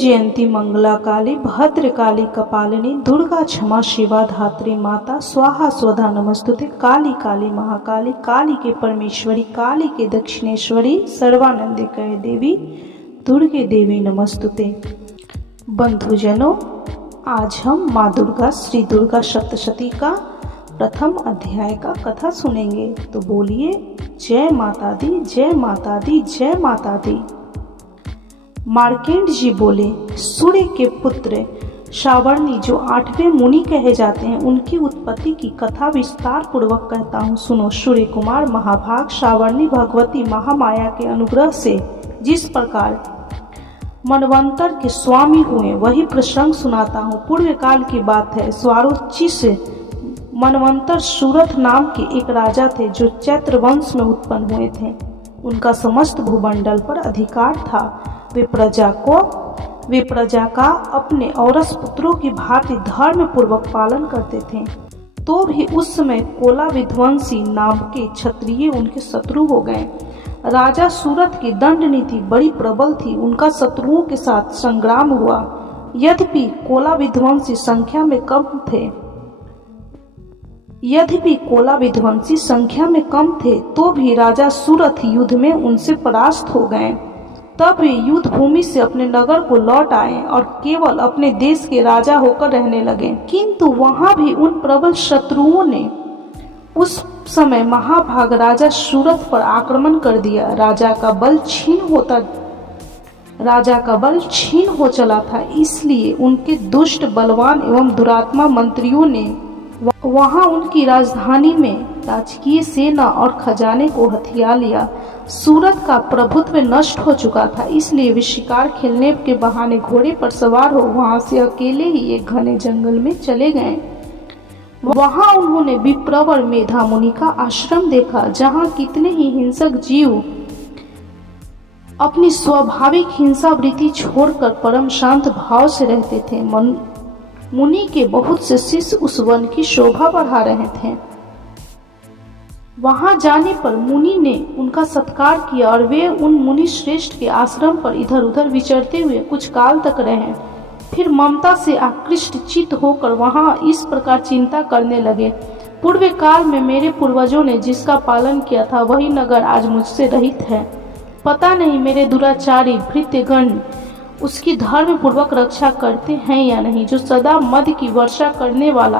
जयंती मंगला काली भद्रकाली कपालिनी दुर्गा क्षमा शिवा धात्री माता स्वाहा स्वधा नमस्तुते। काली काली महाकाली काली के परमेश्वरी काली के दक्षिणेश्वरी सर्वानंदिके देवी दुर्गे देवी नमस्तुते। बंधुजनों, आज हम माँ दुर्गा श्री दुर्गा सप्तशती का प्रथम अध्याय का कथा सुनेंगे। तो बोलिए जय माता दी, जय माता दी, जय माता दी। मार्केंड जी बोले, सूर्य के पुत्र सावर्णी जो 8वें मुनि कहे जाते हैं, उनकी उत्पत्ति की कथा विस्तार पूर्वक कहता हूँ, सुनो। सूर्य कुमार महाभाग सावर्णी भगवती महामाया के अनुग्रह से जिस प्रकार मनवंतर के स्वामी हुए वही प्रसंग सुनाता हूँ। पूर्व काल की बात है। स्वारोचिष मनवंतर सूरथ नाम के एक राजा थे जो चैत्र वंश में उत्पन्न हुए थे। उनका समस्त भूमंडल पर अधिकार था। वे प्रजा का अपने औरस पुत्रों की भांति धर्म पूर्वक पालन करते थे। तो भी उस समय कोला विध्वंसी नाम के क्षत्रिय उनके शत्रु हो गए। राजा सूरथ की दंड नीति बड़ी प्रबल थी। उनका शत्रुओं के साथ संग्राम हुआ। यद्यपि कोला विध्वंसी संख्या में कम थे तो भी राजा सूरथ युद्ध में उनसे परास्त हो गए। तब वे युद्ध भूमि से अपने नगर को लौट आए और केवल अपने देश के राजा होकर रहने लगे। किंतु वहां भी उन प्रबल शत्रुओं ने उस समय महाभाग राजा सूरथ पर आक्रमण कर दिया। राजा का बल क्षीण हो चला था। इसलिए उनके दुष्ट बलवान एवं दुरात्मा मंत्रियों ने वहां उनकी राजधानी में राजकीय सेना और खजाने को हथिया लिया। सूरत का प्रभुत्व नष्ट हो चुका था। इसलिए वे शिकार खेलने के बहाने घोड़े पर सवार हो वहां से अकेले ही एक घने जंगल में चले गए। वहां उन्होंने विप्रवर मेधा मुनि का आश्रम देखा, जहां कितने ही हिंसक जीव अपनी स्वाभाविक हिंसा वृत्ति छोड़कर परम शांत भाव से रहते थे। मुनि के बहुत से शिष्य उस वन की शोभा बढ़ा रहे थे। वहां जाने पर मुनि ने उनका सत्कार किया और वे उन मुनि श्रेष्ठ के आश्रम पर इधर उधर विचरते हुए कुछ काल तक रहे। फिर ममता से आकृष्ट चित्त होकर वहां इस प्रकार चिंता करने लगे, पूर्व काल में मेरे पूर्वजों ने जिसका पालन किया था वही नगर आज मुझसे रहित है। पता नहीं मेरे दुराचारी भृत्यगण उसकी धर्म पूर्वक रक्षा करते हैं या नहीं। जो सदा मद की वर्षा करने वाला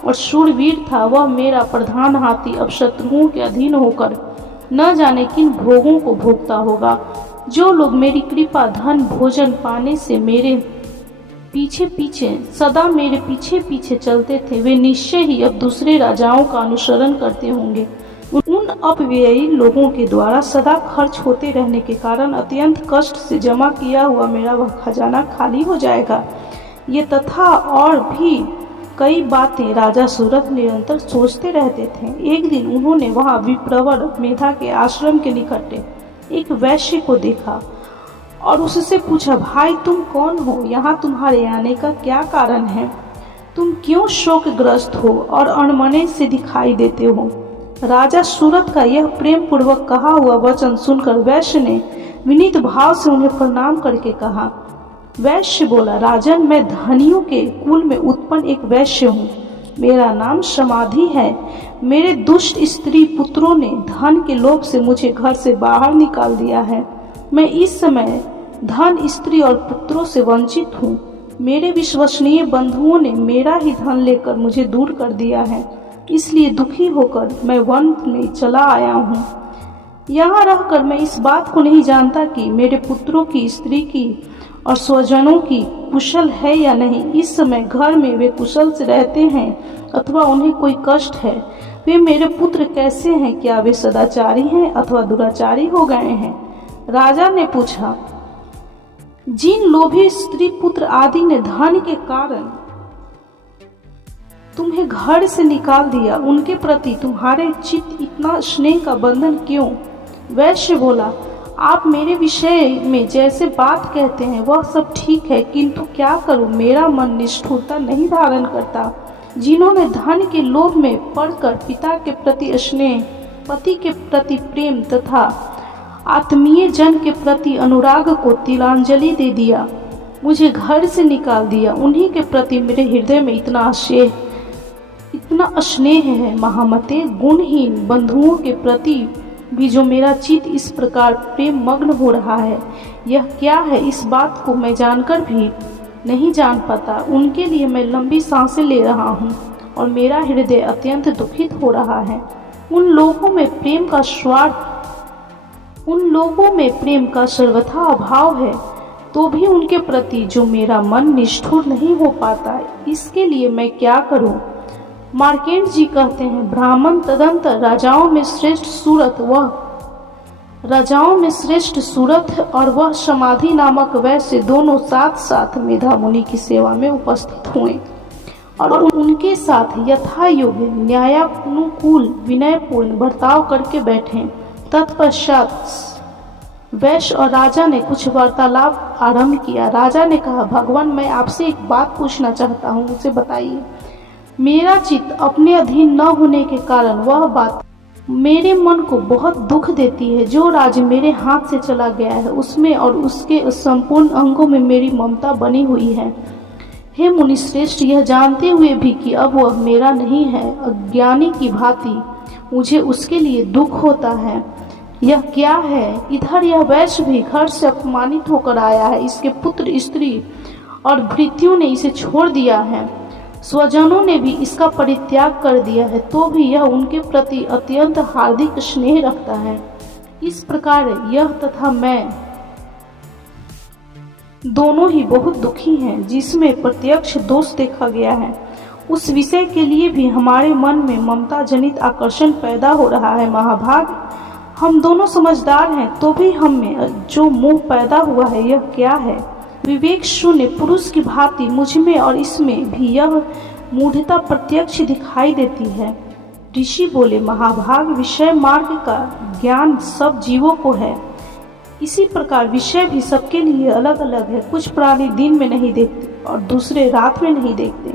और शूरवीर था, वह मेरा प्रधान हाथी अब शत्रुओं के अधीन होकर न जाने किन भोगों को भोगता होगा। जो लोग मेरी कृपा धन भोजन पाने से सदा मेरे पीछे चलते थे, वे निश्चय ही अब दूसरे राजाओं का अनुसरण करते होंगे। उन अपव्ययी लोगों के द्वारा सदा खर्च होते रहने के कारण अत्यंत कष्ट से जमा किया हुआ मेरा वह खजाना खाली हो जाएगा। ये तथा और भी कई बातें राजा सूरथ निरंतर सोचते रहते थे। एक दिन उन्होंने वहां विप्रवर मेधा के आश्रम के निकट एक वैश्य को देखा और उससे पूछा, भाई तुम कौन हो? यहाँ तुम्हारे आने का क्या कारण है? तुम क्यों शोकग्रस्त हो और अणमने से दिखाई देते हो? राजा सूरथ का यह प्रेम पूर्वक कहा हुआ वचन सुनकर वैश्य ने विनीत भाव से उन्हें प्रणाम करके कहा। वैश्य बोला, राजन, मैं धनियों के कुल में उत्पन्न एक वैश्य हूँ। मेरा नाम समाधि है। मेरे दुष्ट स्त्री पुत्रों ने धन के लोभ से मुझे घर से बाहर निकाल दिया है। मैं इस समय धन, स्त्री और पुत्रों से वंचित हूँ। मेरे विश्वसनीय बंधुओं ने मेरा ही धन लेकर मुझे दूर कर दिया है। इसलिए दुखी होकर मैं वन में चला आया हूँ। यहाँ रहकर मैं इस बात को नहीं जानता कि मेरे पुत्रों की, स्त्री की और स्वजनों की कुशल है या नहीं। इस समय घर में वे कुशल से रहते हैं अथवा उन्हें कोई कष्ट है। वे मेरे पुत्र कैसे हैं? क्या वे सदाचारी हैं अथवा दुराचारी हो गए हैं? राजा ने पूछा, जिन लोभी स्त्री पुत्र आदि ने धन के कारण तुम्हें घर से निकाल दिया, उनके प्रति तुम्हारे चित्त इतना स्नेह का बंधन क्यों? वैश्य बोला, आप मेरे विषय में जैसे बात कहते हैं वह सब ठीक है, किंतु क्या करूं, मेरा मन निष्ठुरता नहीं धारण करता। जिन्होंने धन के लोभ में पड़कर पिता के प्रति स्नेह, पति के प्रति प्रेम तथा आत्मीय जन के प्रति अनुराग को तिलांजलि दे दिया, मुझे घर से निकाल दिया। उन्हीं के प्रति मेरे हृदय में इतना स्नेह है। महामते, गुणहीन बंधुओं के प्रति भी जो मेरा चित्त इस प्रकार प्रेम मग्न हो रहा है, यह क्या है? इस बात को मैं जानकर भी नहीं जान पाता। उनके लिए मैं लंबी सांसें ले रहा हूँ और मेरा हृदय अत्यंत दुखित हो रहा है। उन लोगों में प्रेम का सर्वथा अभाव है, तो भी उनके प्रति जो मेरा मन निष्ठुर नहीं हो पाता। इसके लिए मैं क्या करूं? मार्केंड जी कहते हैं, ब्राह्मण तदंतर राजाओं में श्रेष्ठ सूरत और वह समाधि नामक वैसे दोनों साथ साथ मेधा मुनि की सेवा में उपस्थित हुए और उनके साथ यथा योग्य न्यायानुकूल विनयपूर्ण बर्ताव करके बैठे। तत्पश्चात वैश्य और राजा ने कुछ वार्तालाप आरंभ किया। राजा ने कहा, भगवान, मैं आपसे एक बात पूछना चाहता हूँ, मुझे बताइए। मेरा चित्त अपने अधीन न होने के कारण वह बात मेरे मन को बहुत दुख देती है। जो राज्य मेरे हाथ से चला गया है, उसमें और उसके संपूर्ण अंगों में मेरी ममता बनी हुई है। हे मुनिश्रेष्ठ, यह जानते हुए भी कि अब वह मेरा नहीं है, अज्ञानी की भांति मुझे उसके लिए दुख होता है। यह क्या है? इधर यह वैश्य भी घर से अपमानित होकर आया है। इसके पुत्र, स्त्री और भृत्यों ने इसे छोड़ दिया है। स्वजनों ने भी इसका परित्याग कर दिया है, तो भी यह उनके प्रति अत्यंत हार्दिक स्नेह रखता है। इस प्रकार यह तथा मैं दोनों ही बहुत दुखी हैं, जिसमें प्रत्यक्ष दोष देखा गया है। उस विषय के लिए भी हमारे मन में ममता जनित आकर्षण पैदा हो रहा है। महाभाग, हम दोनों समझदार हैं, तो भी हम में जो मोह पैदा हुआ है, यह क्या है? विवेक शून्य पुरुष की भांति मुझ में और इसमें भी यह मूढ़ता प्रत्यक्ष दिखाई देती है। ऋषि बोले, महाभाग, विषय मार्ग का ज्ञान सब जीवों को है। इसी प्रकार विषय भी सबके लिए अलग अलग है। कुछ प्राणी दिन में नहीं देखते और दूसरे रात में नहीं देखते,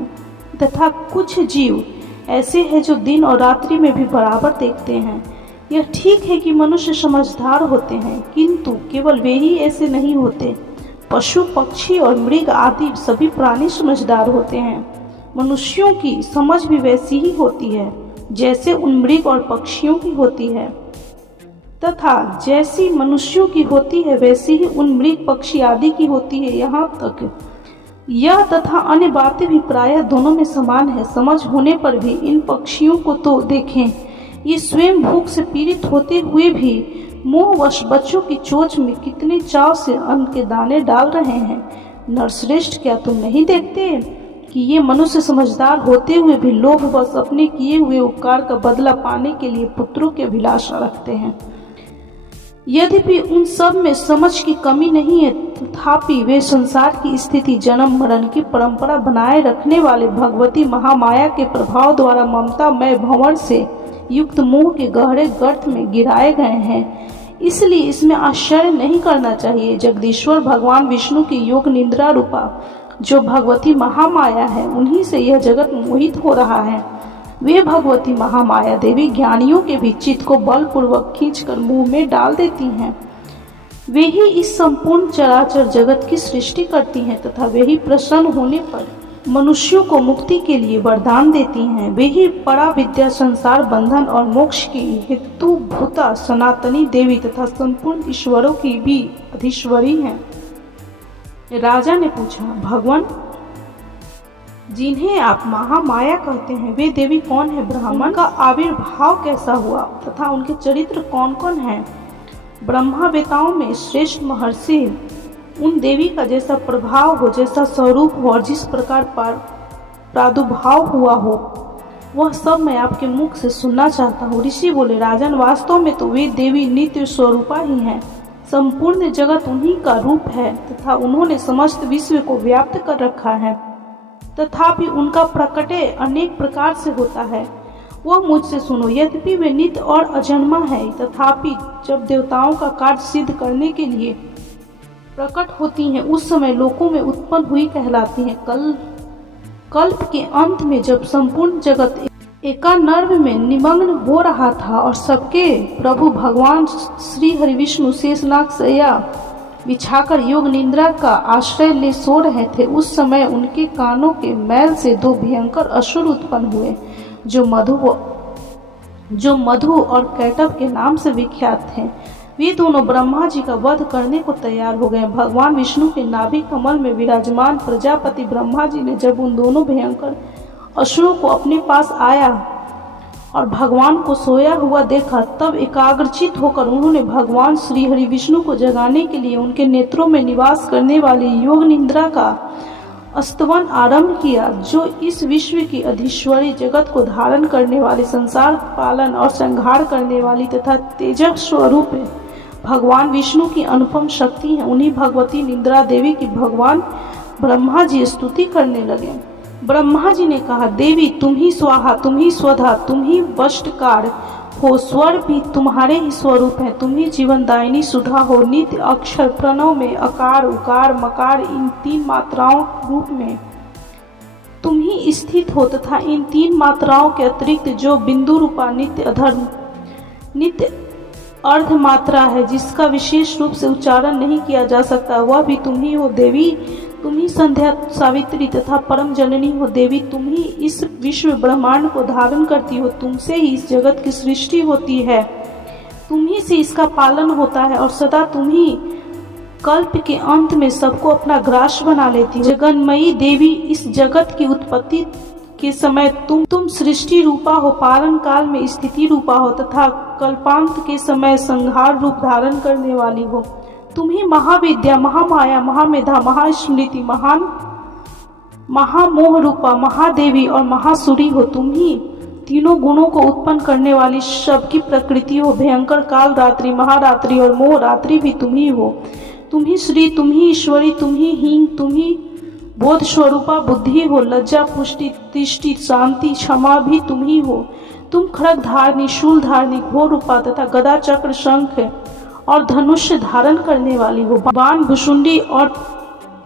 तथा कुछ जीव ऐसे हैं जो दिन और रात्रि में भी बराबर देखते हैं। यह ठीक है कि मनुष्य समझदार होते हैं, किंतु केवल वे ही ऐसे नहीं होते। पशु, पक्षी और मृग आदि सभी प्राणी समझदार होते हैं। मनुष्यों की समझ भी वैसी ही होती है जैसे उन मृग और पक्षियों की होती है, तथा जैसी मनुष्यों की होती है वैसी ही उन मृग, पक्षी आदि की होती है। यहाँ तक यह तथा अन्य बातें भी प्रायः दोनों में समान है। समझ होने पर भी इन पक्षियों को तो देखें, ये स्वयं भूख से पीड़ित होते हुए भी मोहवश बच्चों की चोंच में कितने चाव से अन्न के दाने डाल रहे हैं। नरश्रेष्ठ, क्या तुम नहीं देखते कि ये मनुष्य समझदार होते हुए भी लोभवश अपने किए हुए उपकार का बदला पाने के लिए पुत्रों की अभिलाषा रखते हैं? यद्यपि उन सब में समझ की कमी नहीं है, तथापि वे संसार की स्थिति, जन्म मरण की परंपरा बनाए रखने वाले भगवती महामाया के प्रभाव द्वारा ममतामय भंवर से युक्त मोह के गहरे गर्त में गिराए गए हैं। इसलिए इसमें आश्चर्य नहीं करना चाहिए। जगदीश्वर भगवान विष्णु की योग निद्रा रूपा जो भगवती महामाया है, उन्हीं से यह जगत मोहित हो रहा है। वे भगवती महामाया देवी ज्ञानियों के भी चित्त को बलपूर्वक खींचकर मुंह में डाल देती हैं। वे ही इस संपूर्ण चराचर जगत की सृष्टि करती हैं तथा वे ही प्रसन्न होने पर मनुष्यों को मुक्ति के लिए वरदान देती हैं। वे ही परा विद्या, संसार बंधन और मोक्ष की हेतुभूता सनातनी देवी तथा संपूर्ण ईश्वरों की भी अधीश्वरी हैं। राजा ने पूछा, भगवान, जिन्हें आप महामाया कहते हैं, वे देवी कौन है? ब्राह्मण का आविर्भाव कैसा हुआ तथा उनके चरित्र कौन कौन हैं? ब्रह्मावेताओं में श्रेष्ठ महर्षि उन देवी का जैसा प्रभाव हो, जैसा स्वरूप हो और जिस प्रकार प्रादुर्भाव हुआ हो, वह सब मैं आपके मुख से सुनना चाहता हूँ। ऋषि बोले, राजन, वास्तव में तो वे देवी नित्य स्वरूपा ही हैं। संपूर्ण जगत उन्हीं का रूप है तथा उन्होंने समस्त विश्व को व्याप्त कर रखा है। तथापि उनका प्रकटे अनेक प्रकार से होता है। वह मुझसे सुनो। यद्यपि वे नित्य और अजन्मा है, तथापि जब देवताओं का कार्य सिद्ध करने के लिए प्रकट होती हैं, उस समय लोकों में उत्पन्न हुई कहलाती हैं। कल्प के अंत में जब संपूर्ण जगत एकानर्व में निमग्न हो रहा था और सबके प्रभु भगवान श्री हरि विष्णु शेषनाग शय्या बिछाकर योग निद्रा का आश्रय ले सो रहे थे, उस समय उनके कानों के मैल से दो भयंकर असुर उत्पन्न हुए, जो मधु और कैटभ के नाम से विख्यात थे। वे दोनों ब्रह्मा जी का वध करने को तैयार हो गए। भगवान विष्णु के नाभि कमल में विराजमान प्रजापति ब्रह्मा जी ने जब उन दोनों भयंकर असुरों को अपने पास आया और भगवान को सोया हुआ देखा, तब एकाग्रचित होकर उन्होंने भगवान श्री हरि विष्णु को जगाने के लिए उनके नेत्रों में निवास करने वाली योग निद्रा का स्तवन आरंभ किया, जो इस विश्व की अधीश्वरी, जगत को धारण करने वाली, संसार पालन और संहार करने वाली तथा तेजः स्वरूप है, भगवान विष्णु की अनुपम शक्ति है। उन्हीं भगवती निद्रा देवी की भगवान ब्रह्मा जी स्तुति करने लगे। ब्रह्मा जी ने कहा, देवी तुम ही स्वाहा, तुम ही स्वधा, तुम ही वष्टकार हो, स्वर भी तुम्हारे ही स्वरूप है, तुम ही जीवनदायिनी सुधा हो। नित्य अक्षर प्रणव में अकार उकार मकार इन तीन मात्राओं रूप में तुम ही स्थित हो, तथा इन तीन मात्राओं के अतिरिक्त जो बिंदु रूपा नित्य अर्ध मात्रा है, जिसका विशेष रूप से उच्चारण नहीं किया जा सकता, वह भी तुम ही हो। देवी तुम ही संध्या सावित्री तथा परम जननी हो। देवी तुम ही इस विश्व ब्रह्मांड को धारण करती हो, तुमसे ही इस जगत की सृष्टि होती है, तुम ही से इसका पालन होता है और सदा तुम ही कल्प के अंत में सबको अपना ग्रास बना लेती हो। जगन्मयी देवी, इस जगत की उत्पत्ति के समय तुम सृष्टि रूपा हो, पालन काल में स्थिति रूपा हो तथा कल्पांत के समय संहार रूप धारण करने वाली हो। तुम ही महाविद्या, महामाया, महामेधा, महास्मृति, महामोह रूपा, महादेवी और महासुरी हो। तुम ही तीनों गुणों को उत्पन्न करने वाली सबकी प्रकृति हो। भयंकर काल रात्रि, महारात्रि और मोह रात्रि भी तुम ही हो। तुम ही श्री, तुम ही ईश्वरी, तुम ही हीन, तुम ही बोध स्वरूपा बुद्धि हो। लज्जा, पुष्टि, तिष्टि, शांति, क्षमा भी तुम ही हो। तुम खड्ग धारणी, शूल धारणी, घोर रूपा तथा गदा, चक्र, शंख और धनुष्य धारण करने वाली हो। बाण, भुशुंडी और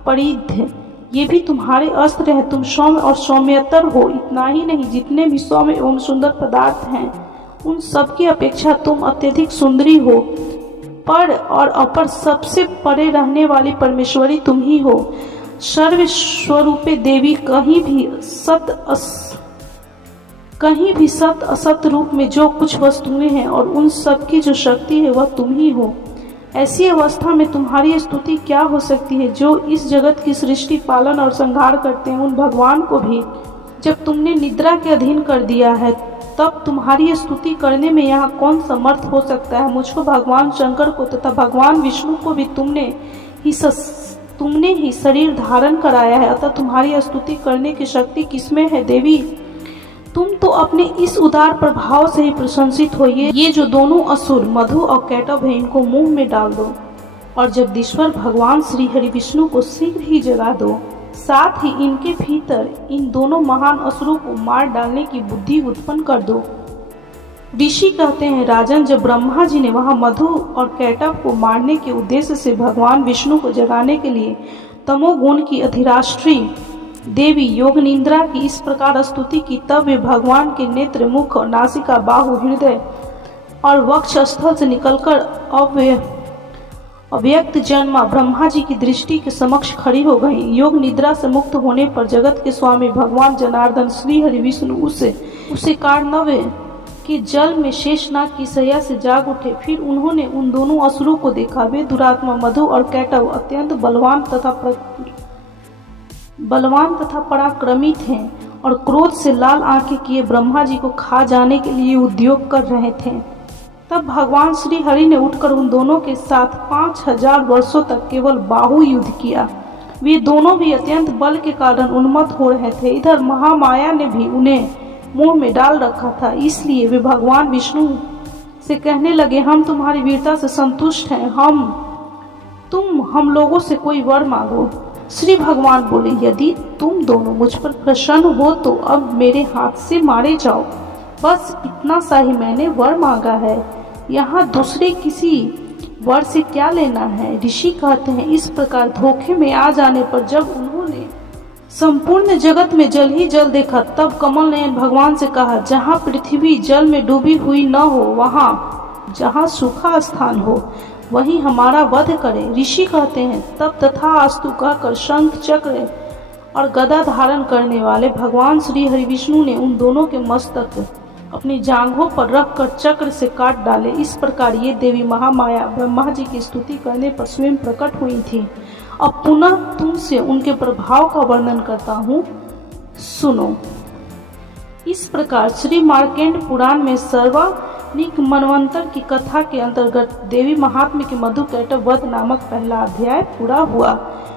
परिध ये भी तुम्हारे अस्त्र हैं। तुम सौम्य और सौम्यतर हो। इतना ही नहीं, जितने भी सौम्य एवं सुंदर पदार्थ हैं, उन सब की अपेक्षा तुम अत्यधिक सुंदरी हो। पर और अपर सबसे परे रहने वाली परमेश्वरी तुम ही हो। सर्व स्वरूपे देवी, कहीं भी सत असत रूप में जो कुछ वस्तुएं हैं और उन सब की जो शक्ति है वह तुम ही हो। ऐसी अवस्था में तुम्हारी स्तुति क्या हो सकती है? जो इस जगत की सृष्टि, पालन और संहार करते हैं, उन भगवान को भी जब तुमने निद्रा के अधीन कर दिया है, तब तुम्हारी स्तुति करने में यहाँ कौन समर्थ हो सकता है? मुझको, भगवान शंकर को तथा भगवान विष्णु को भी तुमने ही शरीर धारण कराया है, अतः तुम्हारी स्तुति करने की शक्ति किसमें है? देवी तुम तो अपने इस उदार प्रभाव से ही प्रशंसित हो। ये जो दोनों असुर मधु और कैटभ है, इनको मुंह में डाल दो और जगदीश्वर भगवान श्री हरि विष्णु को शीघ्र ही जगा दो। साथ ही इनके भीतर इन दोनों महान असुरों को मार डालने की बुद्धि उत्पन्न कर दो। ऋषि कहते हैं, राजन, जब ब्रह्मा जी ने वहां मधु और कैटभ को मारने के उद्देश्य से भगवान विष्णु को जगाने के लिए तमोगुण की अधिराष्ट्री देवी योग निद्रा की इस प्रकार स्तुति की, तब वे भगवान के नेत्र, मुख, नासिका, बाहु, हृदय और वक्ष स्थल से निकलकर अव्यक्त जन्मा ब्रह्मा जी की दृष्टि के समक्ष खड़ी हो गई। योग निद्रा से मुक्त होने पर जगत के स्वामी भगवान जनार्दन श्री हरि विष्णु उसे कार्णव के जल में शेषनाग की शैया से जाग उठे। फिर उन्होंने उन दोनों असुरों को देखा। वे दुरात्मा मधु और कैटभ अत्यंत बलवान तथा पराक्रमी थे और क्रोध से लाल आंखें किए ब्रह्मा जी को खा जाने के लिए उद्योग कर रहे थे। तब भगवान श्री हरि ने उठकर उन दोनों के साथ 5000 वर्षों तक केवल बाहु युद्ध किया। वे दोनों भी अत्यंत बल के कारण उन्मत्त हो रहे थे। इधर महामाया ने भी उन्हें मुंह में डाल रखा था, इसलिए वे भगवान विष्णु से कहने लगे, हम तुम्हारी वीरता से संतुष्ट हैं, हम लोगों से कोई वर मांगो। श्री भगवान बोले, यदि तुम दोनों मुझ पर प्रसन्न हो तो अब मेरे हाथ से मारे जाओ। बस इतना सा ही मैंने वर मांगा है, यहाँ दूसरे किसी वर से क्या लेना है। ऋषि कहते हैं, इस प्रकार धोखे में आ जाने पर जब उन्होंने संपूर्ण जगत में जल ही जल देखा, तब कमल नयन भगवान से कहा, जहाँ पृथ्वी जल में डूबी हुई न हो, वहाँ जहाँ सूखा स्थान हो, वही हमारा वध करे। ऋषि कहते हैं तब तथास्तु कहकर शंख चक्र और गदा धारण करने वाले भगवान श्री हरिविष्णु ने उन दोनों के मस्तक अपनी जांघों पर रखकर चक्र से काट डाले। इस प्रकार ये देवी महामाया ब्रह्मा जी की स्तुति करने पर स्वयं प्रकट हुई थी। अब पुनः तुमसे उनके प्रभाव का वर्णन करता हूँ, सुनो। इस प्रकार श्री मार्केंड पुराण में सर्वानिक मनवंतर की कथा के अंतर्गत देवी महात्म्य के मधुकैटभ वध नामक पहला अध्याय पूरा हुआ।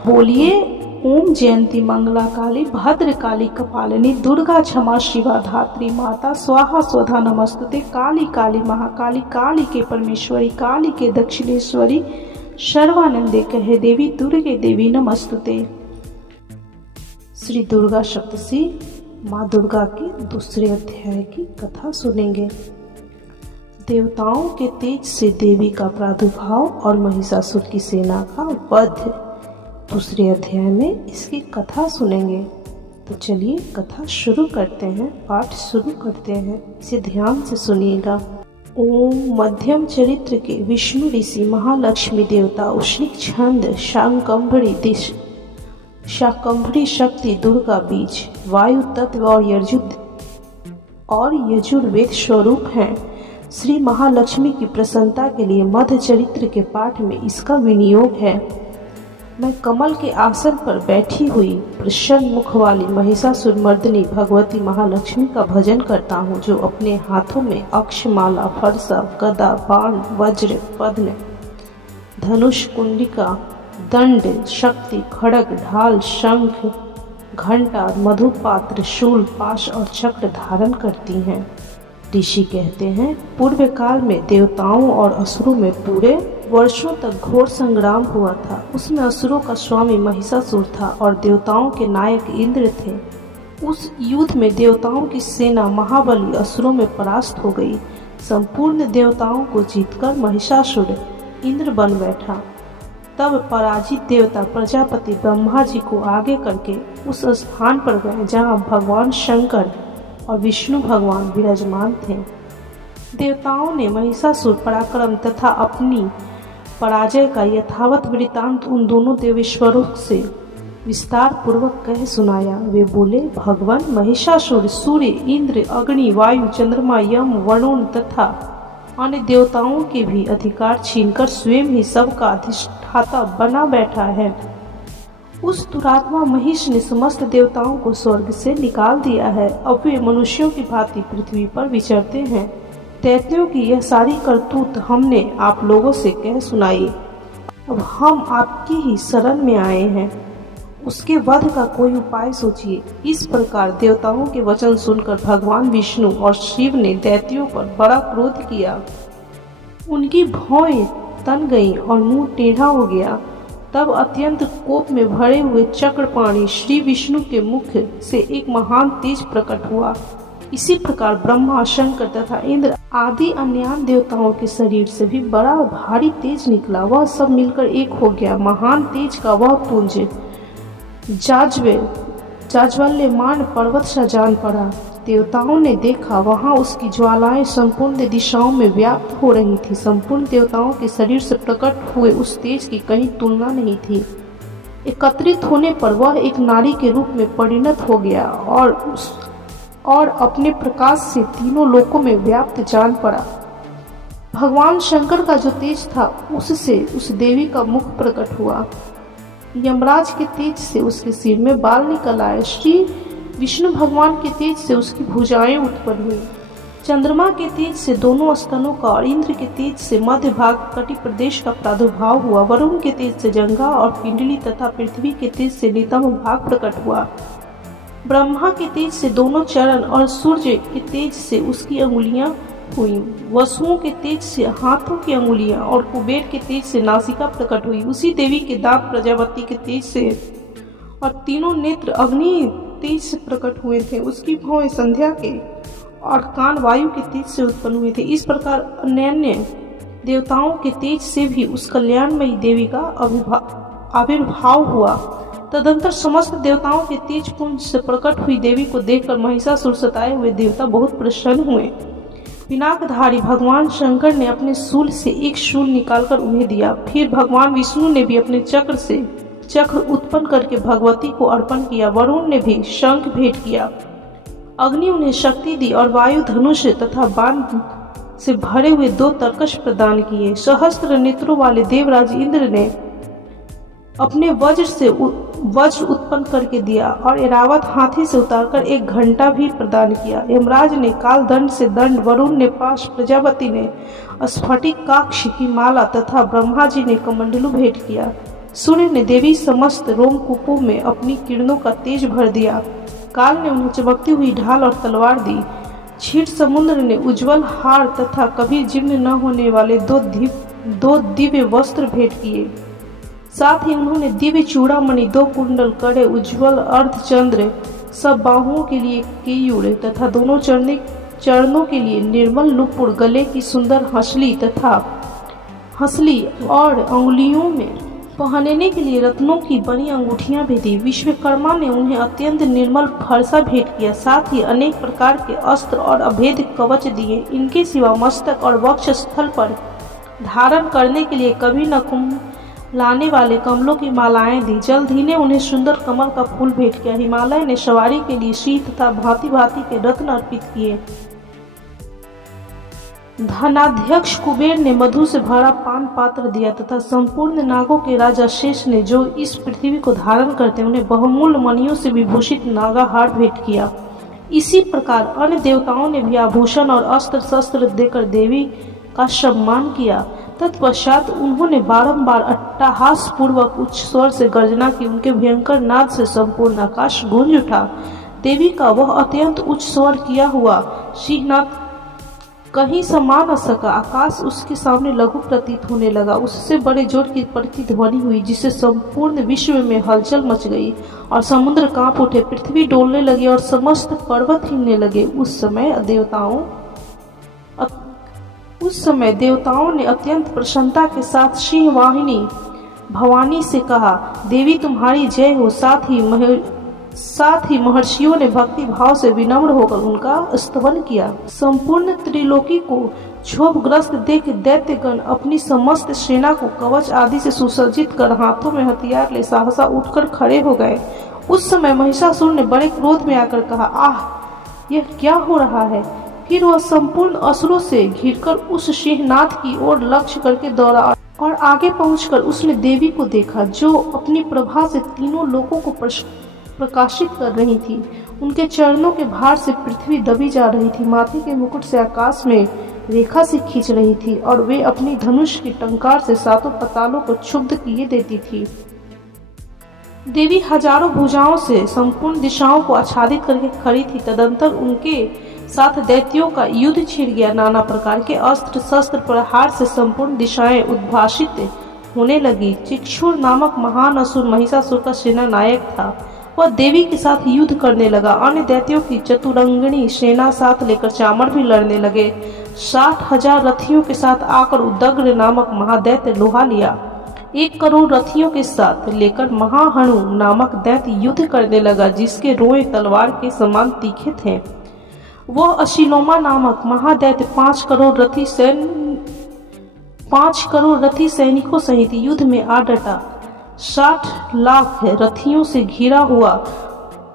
बोलिए ओम जयंती मंगला काली भद्र काली कपालिनी दुर्गा क्षमा शिवा धात्री माता स्वाहा स्वधा नमस्तुते। काली काली महाकाली काली के परमेश्वरी काली के दक्षिणेश्वरी सर्वानंदे कहे देवी दुर्गे देवी नमस्तुते। श्री दुर्गा सप्तशी माँ दुर्गा के दूसरे अध्याय की कथा सुनेंगे। देवताओं के तेज से देवी का प्रादुर्भाव और महिषासुर की सेना का वध, दूसरे अध्याय में इसकी कथा सुनेंगे। तो चलिए कथा शुरू करते हैं, पाठ शुरू करते हैं, इसे ध्यान से सुनिएगा। ओम मध्यम चरित्र के विष्णु ऋषि महालक्ष्मी देवता उष्णिक छंद शाकंभरी दिश शाकंभरी शक्ति दुर्गा बीज वायु तत्व और यजुर्वेद स्वरूप हैं। श्री महालक्ष्मी की प्रसन्नता के लिए मध्य चरित्र के पाठ में इसका विनियोग है। मैं कमल के आसन पर बैठी हुई प्रसन्न मुख वाली महिषासुर मर्दिनी भगवती महालक्ष्मी का भजन करता हूँ, जो अपने हाथों में अक्षमाला फरसा गदा बाण वज्र पद्म धनुष कुंडिका दंड शक्ति खड़ग ढाल शंख घंटा मधुपात्र शूल पाश और चक्र धारण करती हैं। ऋषि कहते हैं पूर्व काल में देवताओं और असुरों में पूरे वर्षों तक घोर संग्राम हुआ था। उसमें असुरों का स्वामी महिषासुर था और देवताओं के नायक इंद्र थे। उस युद्ध में देवताओं की सेना महाबली असुरों में परास्त हो गई। संपूर्ण देवताओं को जीतकर महिषासुर इंद्र बन बैठा। तब पराजित देवता प्रजापति ब्रह्मा जी को आगे करके उस स्थान पर गए जहाँ भगवान शंकर और विष्णु भगवान विराजमान थे। देवताओं ने महिषासुर पराक्रम तथा अपनी पराजय का यथावत वृत्तांत उन दोनों देवेश्वरों से विस्तार पूर्वक कह सुनाया। वे बोले, भगवान महिषासुर सूर्य इंद्र अग्नि वायु चंद्रमा यम वरुण तथा अन्य देवताओं के भी अधिकार छीनकर स्वयं ही सबका अधिष्ठाता बना बैठा है। उस दुरात्मा महिष ने समस्त देवताओं को स्वर्ग से निकाल दिया है। अब वे मनुष्यों की भांति पृथ्वी पर विचरते हैं। दैत्यों की यह सारी करतूत हमने आप लोगों से कह सुनाई। अब हम आपकी ही शरण में आए हैं, उसके वध का कोई उपाय सोचिए। इस प्रकार देवताओं के वचन सुनकर भगवान विष्णु और शिव ने दैत्यों पर बड़ा क्रोध किया। उनकी भौएं तन गईं और मुंह टेढ़ा हो गया। तब अत्यंत कोप में भरे हुए चक्रपाणी श्री विष्णु के मुख से एक महान तेज प्रकट हुआ। इसी प्रकार ब्रह्मा शंकर तथा इंद्र आदि अन्य देवताओं के शरीर से भी बड़ा भारी तेज निकला। वह सब मिलकर एक हो गया। महान तेज का वह पुंज जाज्वल्यमान पर्वत सा जान पड़ा। देवताओं ने देखा, वहां उसकी ज्वालाएं संपूर्ण दिशाओं में व्याप्त हो रही थी। संपूर्ण देवताओं के शरीर से प्रकट हुए उस तेज की कहीं तुलना नहीं थी। एकत्रित होने पर वह एक नारी के रूप में परिणत हो गया और अपने प्रकाश से तीनों लोकों में व्याप्त जान पड़ा। भगवान शंकर का जो तेज था उससे उस देवी का मुख प्रकट हुआ। यमराज के तेज से उसके सिर में बाल निकल आए। श्री विष्णु भगवान के तेज से उसकी भुजाएं उत्पन्न हुई। चंद्रमा के तेज से दोनों स्तनों का और इंद्र के तेज से मध्य भाग कटि प्रदेश का प्रादुर्भाव हुआ। वरुण के तेज से जंघा और पिंडली तथा पृथ्वी के तेज से नितंब भाग प्रकट हुआ। ब्रह्मा के तेज से दोनों चरण और सूर्य के तेज से उसकी अंगुलियां हुई। वसुओं के तेज से हाथों की अंगुलियां और कुबेर के तेज से नासिका प्रकट हुई। उसी देवी के दांत प्रजापति के तेज से और तीनों नेत्र अग्नि तेज से प्रकट हुए थे। उसकी भौएं संध्या के और कान वायु के तेज से उत्पन्न हुए थे। इस प्रकार अन्य देवताओं के तेज से भी उस कल्याणमयी देवी का आविर्भाव हुआ। तदंतर समस्त देवताओं के तेज पुंज से प्रकट हुई देवी को देखकर महिषासुर सताए हुए देवता बहुत प्रसन्न हुए। पिनाकधारी भगवान शंकर ने अपने शूल से एक शूल निकालकर उन्हें दिया। फिर भगवान विष्णु ने भी अपने चक्र से चक्र उत्पन्न करके भगवती को अर्पण किया। वरुण ने भी शंख भेंट किया। अग्नि उन्हें शक्ति दी और वायु धनुष तथा बाण से भरे हुए 2 तरकश प्रदान किए। सहस्त्र नेत्रों वाले देवराज इंद्र ने अपने वज्र से वज्र उत्पन्न करके दिया और ऐरावत हाथी से उतारकर एक घंटा भी प्रदान किया। यमराज ने काल दंड से दंड, वरुण ने पाश, प्रजापति ने स्फटिकाक्ष की माला तथा ब्रह्मा जी ने कमंडलू भेंट किया। सूर्य ने देवी समस्त रोमकूपों में अपनी किरणों का तेज भर दिया। काल ने उन्हें चमकती हुई ढाल और तलवार दी। क्षीर समुद्र ने उज्जवल हार तथा कभी जीर्ण न होने वाले 2 दिव्य वस्त्र भेंट किए। साथ ही उन्होंने दिव्य चूड़ामणि, 2 कुंडल, कड़े, उज्जवल अर्धचंद्र, सब बाहुओं के लिए केयूर तथा दोनों चरणों के लिए निर्मल नुपुर, गले की सुंदर हंसली और अंगुलियों में पहनने के लिए रत्नों की बनी अंगूठियां भी दी। विश्वकर्मा ने उन्हें अत्यंत निर्मल फरसा भेंट किया। साथ ही अनेक प्रकार के अस्त्र और अभेद कवच दिए। इनके सिवा मस्तक और वक्ष स्थल पर धारण करने के लिए कभी न लाने वाले कमलों की मालाएं दी। जल्द ही ने उन्हें सुंदर कमल का फूल भेंट किया। हिमालय ने सवारी के लिए श्री तथा भांति भांति के रत्न अर्पित किए। धनाध्यक्ष कुबेर ने मधु से भरा पान पात्र दिया तथा संपूर्ण नागों के राजा शेष ने, जो इस पृथ्वी को धारण करते, उन्हें बहुमूल्य मणियों से विभूषित नागाहार भेंट किया। इसी प्रकार अन्य देवताओं ने भी आभूषण और अस्त्र शस्त्र देकर देवी का सम्मान किया। तत्पश्चात उन्होंने बारंबार अट्टहास पूर्वक उच्च स्वर से गर्जना की। उनके भयंकर नाद से संपूर्ण आकाश गूंज उठा। देवी का वह अत्यंत उच्च स्वर किया हुआ सिंहनाद कहीं समा न सका। आकाश उसके सामने लघु प्रतीत होने लगा। उससे बड़े जोर की प्रतिध्वनि हुई, जिससे संपूर्ण विश्व में हलचल मच गई और समुद्र कांप उठे, पृथ्वी डोलने लगी और समस्त पर्वत हिलने लगे। उस समय देवताओं ने अत्यंत प्रसन्नता के साथ सिंहवाहिनी भवानी से कहा, देवी तुम्हारी जय हो। साथ ही महर्षियों ने भक्ति भाव से विनम्र होकर उनका स्तवन किया। संपूर्ण त्रिलोकी को क्षोभग्रस्त देख दैत्यगण अपनी समस्त सेना को कवच आदि से सुसज्जित कर हाथों में हथियार ले सहसा उठकर खड़े हो गए। उस समय महिषासुर ने बड़े क्रोध में आकर कहा, आह, यह क्या हो रहा है। फिर वह संपूर्ण असुरों से घिरकर उस सिंहनाद की ओर लक्ष्य करके दौड़ा और आगे पहुंचकर उसने देवी को देखा, जो अपनी प्रभा से तीनों लोकों को प्रकाशित कर रही थी। उनके चरणों के भार से पृथ्वी दबी जा रही थी। माथे के मुकुट से आकाश में रेखा से खींच रही थी और वे अपनी धनुष की टंकार से 7 पातालों को क्षुब्ध किए देती थी। देवी हजारों भुजाओं से संपूर्ण दिशाओं को आच्छादित करके खड़ी थी। तदंतर उनके साथ दैत्यों का युद्ध छिड़ गया। नाना प्रकार के अस्त्र शस्त्र प्रहार से संपूर्ण दिशाएं उद्भासित होने लगी। चिक्षुर नामक महान असुर महिषासुर का सेना नायक था। वह देवी के साथ युद्ध करने लगा। अन्य दैत्यों की चतुरंगिणी सेना साथ लेकर चामर भी लड़ने लगे। 60,000 रथियों के साथ आकर उदग्र नामक महादैत्य लोहा लिया। 1 करोड़ रथियों के साथ लेकर महाहणु नामक दैत्य युद्ध करने लगा, जिसके रोए तलवार के समान तीखे थे। वह अशिलोमा नामक महादैत्य 5 करोड़ रथी सैनिकों सहित युद्ध में आ डटा। 60 लाख रथियों से घिरा हुआ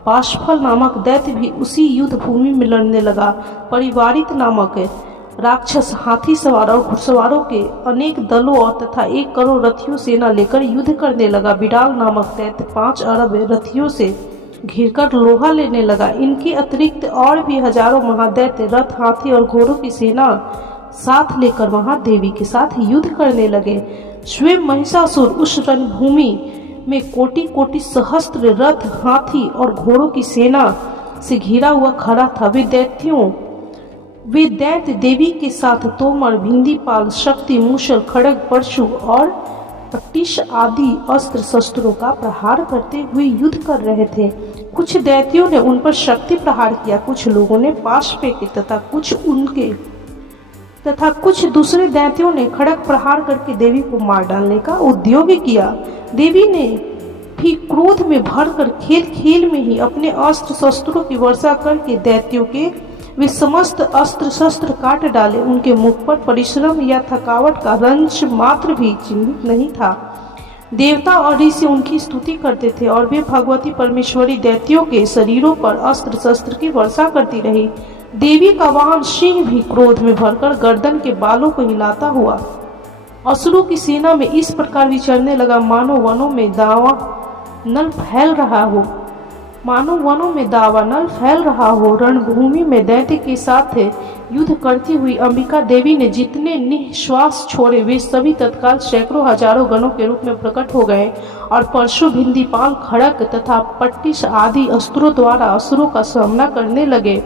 पाशफल नामक दैत्य भी उसी युद्ध भूमि में लड़ने लगा। परिवारित नामक राक्षस हाथी सवार और घुड़सवारों के अनेक दलों और तथा 1 करोड़ रथियों सेना लेकर युद्ध करने लगा। बिडाल नामक दैत्य 5 अरब रथियों से घिरकर लोहा लेने लगा। इनके अतिरिक्त और भी हजारों महादैत्य रथ, हाथी और घोड़ों की सेना साथ लेकर महादेवी के साथ युद्ध करने लगे। स्वयं महिषासुर उस रणभूमि में कोटि कोटि सहस्त्र रथ, हाथी और घोड़ों की सेना से घिरा हुआ खड़ा था। वे दैत्य देवी के साथ तोमर, भिंदीपाल, शक्ति, मूषल, खड्ग, परशु और पट्टिश आदि अस्त्र शस्त्रों का प्रहार करते हुए युद्ध कर रहे थे। कुछ दैत्यों ने उन पर शक्ति प्रहार किया, कुछ लोगों ने पाश फेंके तथा कुछ दूसरे दैत्यों ने खड्ग प्रहार करके देवी को मार डालने का उद्योग किया। देवी ने भी क्रोध में भरकर खेल खेल में ही अपने अस्त्र शस्त्रों की वर्षा करके दैत्यों के वे समस्त अस्त्र शस्त्र काट डाले। उनके मुख पर परिश्रम या थकावट का रंज मात्र भी चिन्हित नहीं था। देवता और ऋषि उनकी स्तुति करते थे और वे भगवती परमेश्वरी दैत्यों के शरीरों पर अस्त्र शस्त्र की वर्षा करती रही। देवी का वाहन सिंह भी क्रोध में भरकर गर्दन के बालों को हिलाता हुआ असुरों की सेना में इस प्रकार विचरने लगा, मानो वनों में दावानल फैल रहा हो। रणभूमि में दैत्य के साथ युद्ध करती हुई अंबिका देवी ने जितने निश्वास छोड़े वे सभी तत्काल सैकड़ों हजारों गणों के रूप में प्रकट हो गए और परशु, भिंदीपाल, खड़क तथा पट्टिश आदि अस्त्रों द्वारा असुरों का सामना करने लगे।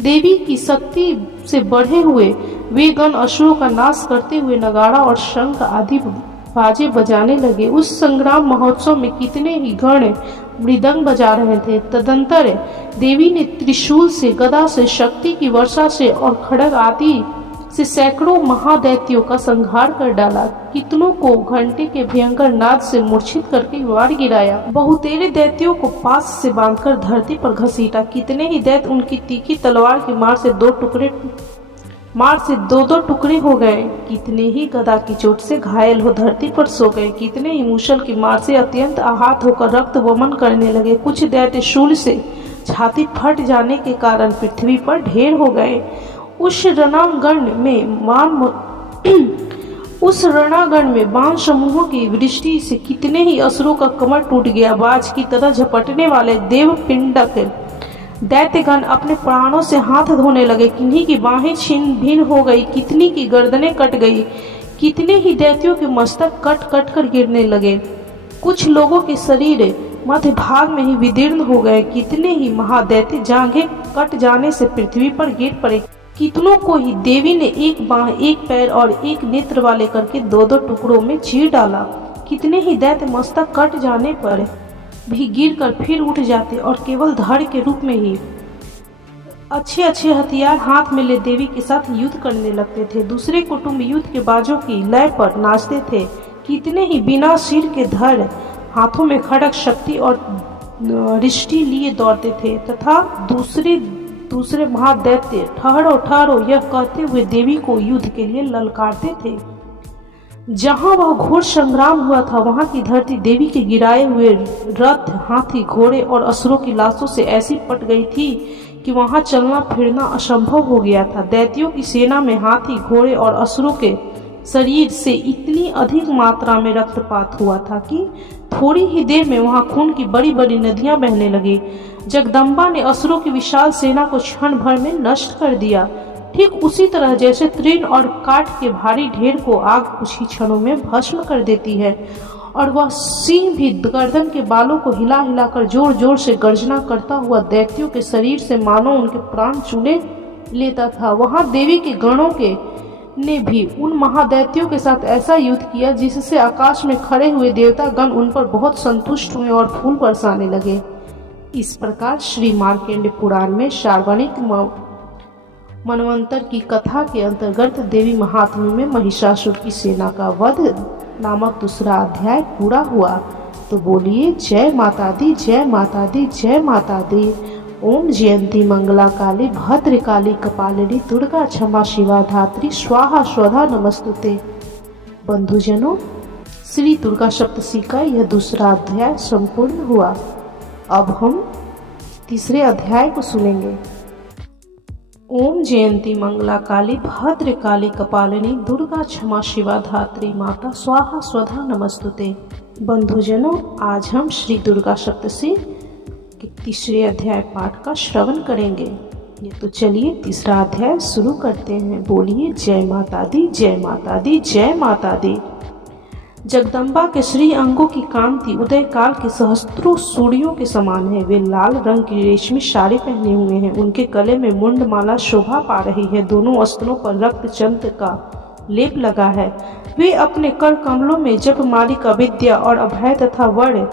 देवी की शक्ति से बढ़े हुए वे गण असुरों का नाश करते हुए नगाड़ा और शंख आदि बाजे बजाने लगे। उस संग्राम महोत्सव में कितने ही गण मृदंग बजा रहे थे। तदंतर देवी ने त्रिशूल से, गदा से, शक्ति की वर्षा से और खड्ग आदि से सैकड़ों महादैत्यों का संहार कर डाला। कितनों को घंटे के भयंकर नाद से मूर्छित करके मार गिराया। बहुतेरे दैत्यों को पास से बांधकर धरती पर घसीटा। कितने ही दैत्य उनकी तीखी तलवार की मार से दो टुकड़े हो गए। कितने ही गदा की चोट से घायल हो धरती पर सो गए। कितने ही मूसल की मार से अत्यंत आहत होकर रक्त वमन करने लगे। कुछ दैत्य शूल से छाती फट जाने के कारण पृथ्वी पर ढेर हो गए। उस रणांगण में बाण समूहों की वृष्टि से कितने ही असुरों का कमर टूट गया। बाज की तरह झपटने वाले देवपिंडक दैत्यगण अपने प्राणों से हाथ धोने लगे। किन्हीं की बाहें छिन्न भिन्न हो गई, कितनी की गर्दनें कट गई। कितने ही दैत्यों के मस्तक कट कट कर गिरने लगे। कुछ लोगों के शरीर मध्य भाग में ही विदीर्ण हो गए। कितने ही महादैत्य जांघें कट जाने से पृथ्वी पर गिर पड़े। कितनों को ही देवी ने एक बाह, एक पैर और एक नेत्र वाले करके दो दो टुकड़ों में चीर डाला। कितने ही दैत्य मस्तक कट जाने पर भी गिरकर फिर उठ जाते और केवल धड़ के रूप में ही अच्छे अच्छे हथियार हाथ में ले देवी के साथ युद्ध करने लगते थे। दूसरे कुटुंब युद्ध के बाजों की लय पर नाचते थे। कितने ही बिना सिर के धड़ हाथों में खड्ग, शक्ति और रिष्टि लिए दौड़ते थे तथा दूसरे महादैत्य ठहरो ठहरो यह कहते हुए देवी को युद्ध के लिए ललकारते थे। जहां वह घोर संग्राम हुआ था वहां की धरती देवी के गिराए हुए रथ, हाथी, घोड़े और असुरों की लाशों से ऐसी पट गई थी कि वहां चलना फिरना असंभव हो गया था। दैत्यों की सेना में हाथी, घोड़े और असुरों के शरीर से इतनी अधिक मात्रा में रक्तपात हुआ था कि थोड़ी ही देर में वहां खून की बड़ी बड़ी नदियां बहने लगी। जगदम्बा ने असुरों की विशाल सेना को क्षण भर में नष्ट कर दिया। ठीक उसी तरह जैसे तृण और काठ के भारी ढेर को आग कुछ ही क्षणों में भस्म कर देती है, और वह सिंह भी गर्दन के बालों को हिला हिलाकर जोर जोर से गर्जना करता हुआ दैत्यों के शरीर से मानो उनके प्राण चूले लेता था। वहां देवी के गणों ने भी उन महादैत्यों के साथ ऐसा युद्ध किया जिससे आकाश में खड़े हुए देवता गण उन पर बहुत संतुष्ट हुए और फूल बरसाने लगे। इस प्रकार श्री मार्कंडेय पुराण में सार्वजनिक मनवंतर की कथा के अंतर्गत देवी महात्म्य में महिषासुर की सेना का वध नामक दूसरा अध्याय पूरा हुआ। तो बोलिए जय माता दी, जय माता दी, जय माता दी। ओम जयंती मंगला काली भद्रकाली कपालिनी दुर्गा क्षमा शिवा धात्री स्वाहा स्वधा नमस्तुते। बंधुजनों, श्री दुर्गा सप्तशती का यह दूसरा अध्याय संपूर्ण हुआ। अब हम तीसरे अध्याय को सुनेंगे। ओम जयंती मंगला काली भद्रकाली कपालिनी दुर्गा क्षमा शिवा धात्री माता स्वाहा स्वधा नमस्तुते। बंधुजनों, आज हम श्री दुर्गा सप्तशती के तीसरे अध्याय पाठ का श्रवण करेंगे। ये तो चलिए तीसरा अध्याय शुरू करते हैं। बोलिए जय माता दी, जय माता दी, जय माता दी। जगदम्बा के श्री अंगों की कांति उदय काल के सहस्त्रों सूर्यों के समान है। वे लाल रंग की रेशमी साड़ी पहने हुए हैं। उनके गले में मुंडमाला शोभा पा रही है। दोनों अस्त्रों पर रक्त चंद्र का लेप लगा है। वे अपने कर कमलों में जपमालिक, अविद्या और अभय तथा वर्ण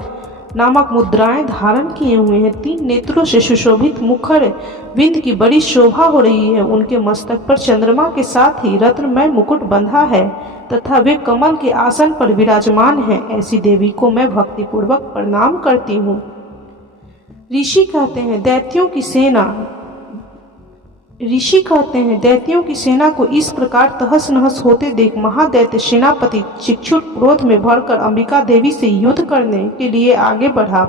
नामक मुद्राएं धारण किए हुए हैं। 3 नेत्रों से सुशोभित मुखर बिंद की बड़ी शोभा हो रही है। उनके मस्तक पर चंद्रमा के साथ ही रत्नमय मुकुट बंधा है तथा वे कमल के आसन पर विराजमान हैं। ऐसी देवी को मैं भक्तिपूर्वक प्रणाम करती हूँ। ऋषि कहते हैं, दैत्यों की सेना ऋषि कहते हैं, दैत्यों की सेना को इस प्रकार तहस नहस होते देख महादैत्य सेनापति चिक्षुर क्रोध में भरकर अंबिका देवी से युद्ध करने के लिए आगे बढ़ा।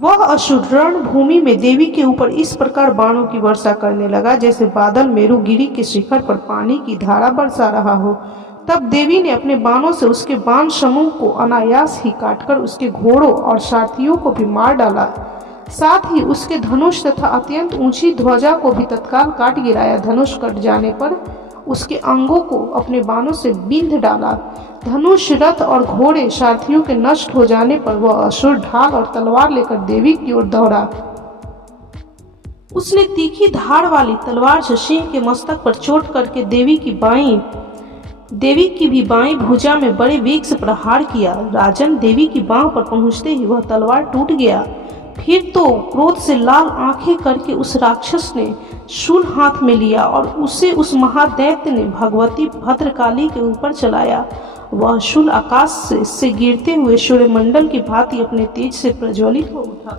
वह असुर रणभूमि में देवी के ऊपर इस प्रकार बाणों की वर्षा करने लगा जैसे बादल मेरुगिरी के शिखर पर पानी की धारा बरसा रहा हो। तब देवी ने अपने बाणों से उसके बाण समूह को अनायास ही काटकर उसके घोड़ों और सारथियों को भी मार डाला। साथ ही उसके धनुष तथा अत्यंत ऊंची ध्वजा को भी तत्काल काट गिराया। धनुष कट जाने पर उसके अंगों को अपने बाणों से बिंध डाला। धनुष, रथ और घोड़े सारथियों के नष्ट हो जाने पर वह असुर ढाल और तलवार लेकर देवी की ओर दौड़ा। उसने तीखी धार वाली तलवार से सिंह के मस्तक पर चोट करके देवी की भी बाईं भुजा में बड़े वेग से प्रहार किया। राजन, देवी की बांह पर पहुंचते ही वह तलवार टूट गया। फिर तो क्रोध से लाल आंखें करके उस राक्षस ने शूल हाथ में लिया और उसे उस महादैत्य ने भगवती भद्रकाली के ऊपर चलाया। वह शूल आकाश से गिरते हुए सूर्यमंडल की भांति अपने तेज से प्रज्वलित हो उठा।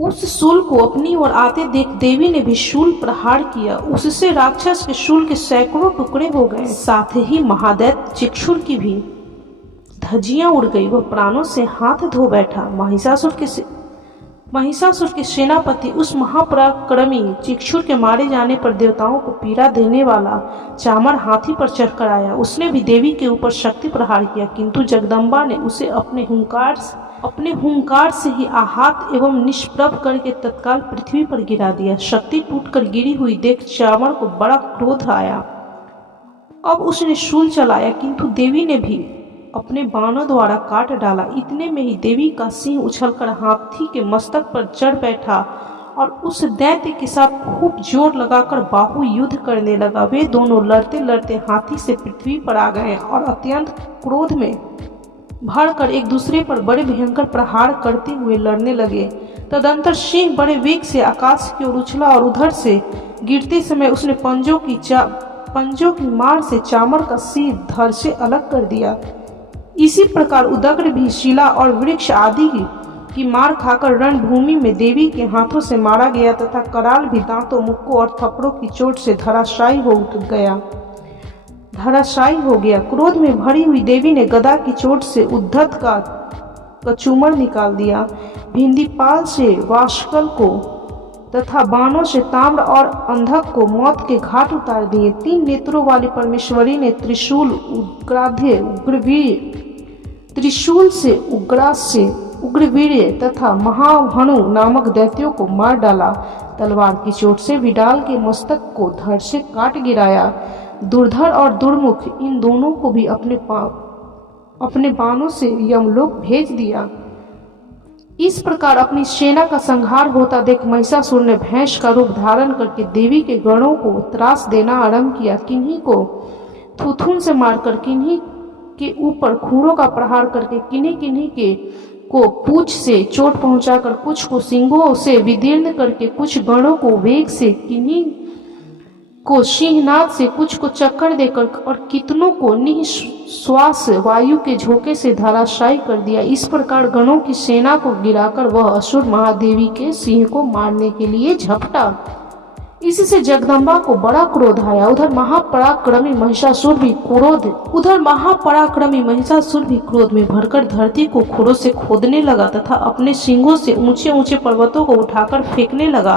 उस शूल को अपनी ओर आते देख देवी ने भी शूल प्रहार किया। उससे राक्षस के शूल के सैकड़ों टुकड़े हो गए। साथ ही महादैत्य चिक्षुर की भी धज्जियां उड़ गई। वह प्राणों से हाथ धो बैठा। महिषासुर के सेनापति उस महापराक्रमी चिक्षुर के मारे जाने पर देवताओं को पीड़ा देने वाला चामर हाथी पर चढ़कर आया। उसने भी देवी के ऊपर शक्ति प्रहार किया, किंतु जगदम्बा ने उसे अपने हुंकार से ही आहत एवं निष्प्रभ करके तत्काल पृथ्वी पर गिरा दिया। शक्ति टूटकर गिरी हुई देख चामर को बड़ा क्रोध आया। अब उसने शूल चलाया, किंतु देवी ने भी अपने बाणों द्वारा काट डाला। इतने में ही देवी का सिंह उछलकर हाथी के मस्तक पर चढ़ बैठा और उस दैत्य के साथ खूब जोर लगाकर बाहु युद्ध करने लगा। वे दोनों लड़ते लड़ते हाथी से पृथ्वी पर आ गए और अत्यंत क्रोध में भरकर एक दूसरे पर बड़े भयंकर प्रहार करते हुए लड़ने लगे। तदंतर सिंह बड़े वेग से आकाश की ओर उछला और उधर से गिरते समय उसने पंजों की मार से चामर का सिर धड़ से अलग कर दिया। इसी प्रकार उदग्र भी शिला और वृक्ष आदि की मार खाकर रणभूमि में देवी के हाथों से मारा गया तथा कराल भी दांतों, मुक्कों और थप्पड़ों की चोट से धराशायी हो गया। क्रोध में भरी हुई देवी ने गदा की चोट से उद्धत का कचूमर निकाल दिया। भिंदीपाल से वाष्कल को तथा बाणों से ताम्र और अंधक को मौत के घाट उतार दिए। 3 नेत्रों वाली परमेश्वरी ने त्रिशूल से उग्रवीर्य तथा महाहनु नामक दैत्यों को मार डाला। तलवार की चोट से विडाल के मस्तक को धड़ से काट गिराया। दुर्धर और दुर्मुख इन दोनों को भी अपने बाणों से यमलोक भेज दिया। इस प्रकार अपनी सेना का संहार होता देख महिषासुर ने भैंस का रूप धारण करके देवी के गणों को त्रास देना आरंभ किया। किन्हीं को थूथून से मारकर, किन्हीं के ऊपर खूरों का प्रहार करके, किन्हीं को पूंछ से चोट पहुंचाकर, कुछ को सींगों से विदीर्ण करके, कुछ गणों को वेग से, किन्हीं को सिंहनाद से, कुछ को चक्कर देकर और कितनों को निःश्वास वायु के झोंके से धराशायी कर दिया। इस प्रकार गणों की सेना को गिराकर वह असुर महादेवी के सिंह को मारने के लिए झपटा। इससे जगदम्बा को बड़ा क्रोध आया। उधर महापराक्रमी महिषासुर भी क्रोध में भरकर धरती को खुरों से खोदने लगा तथा अपने सींगों से ऊंचे ऊंचे पर्वतों को उठाकर फेंकने लगा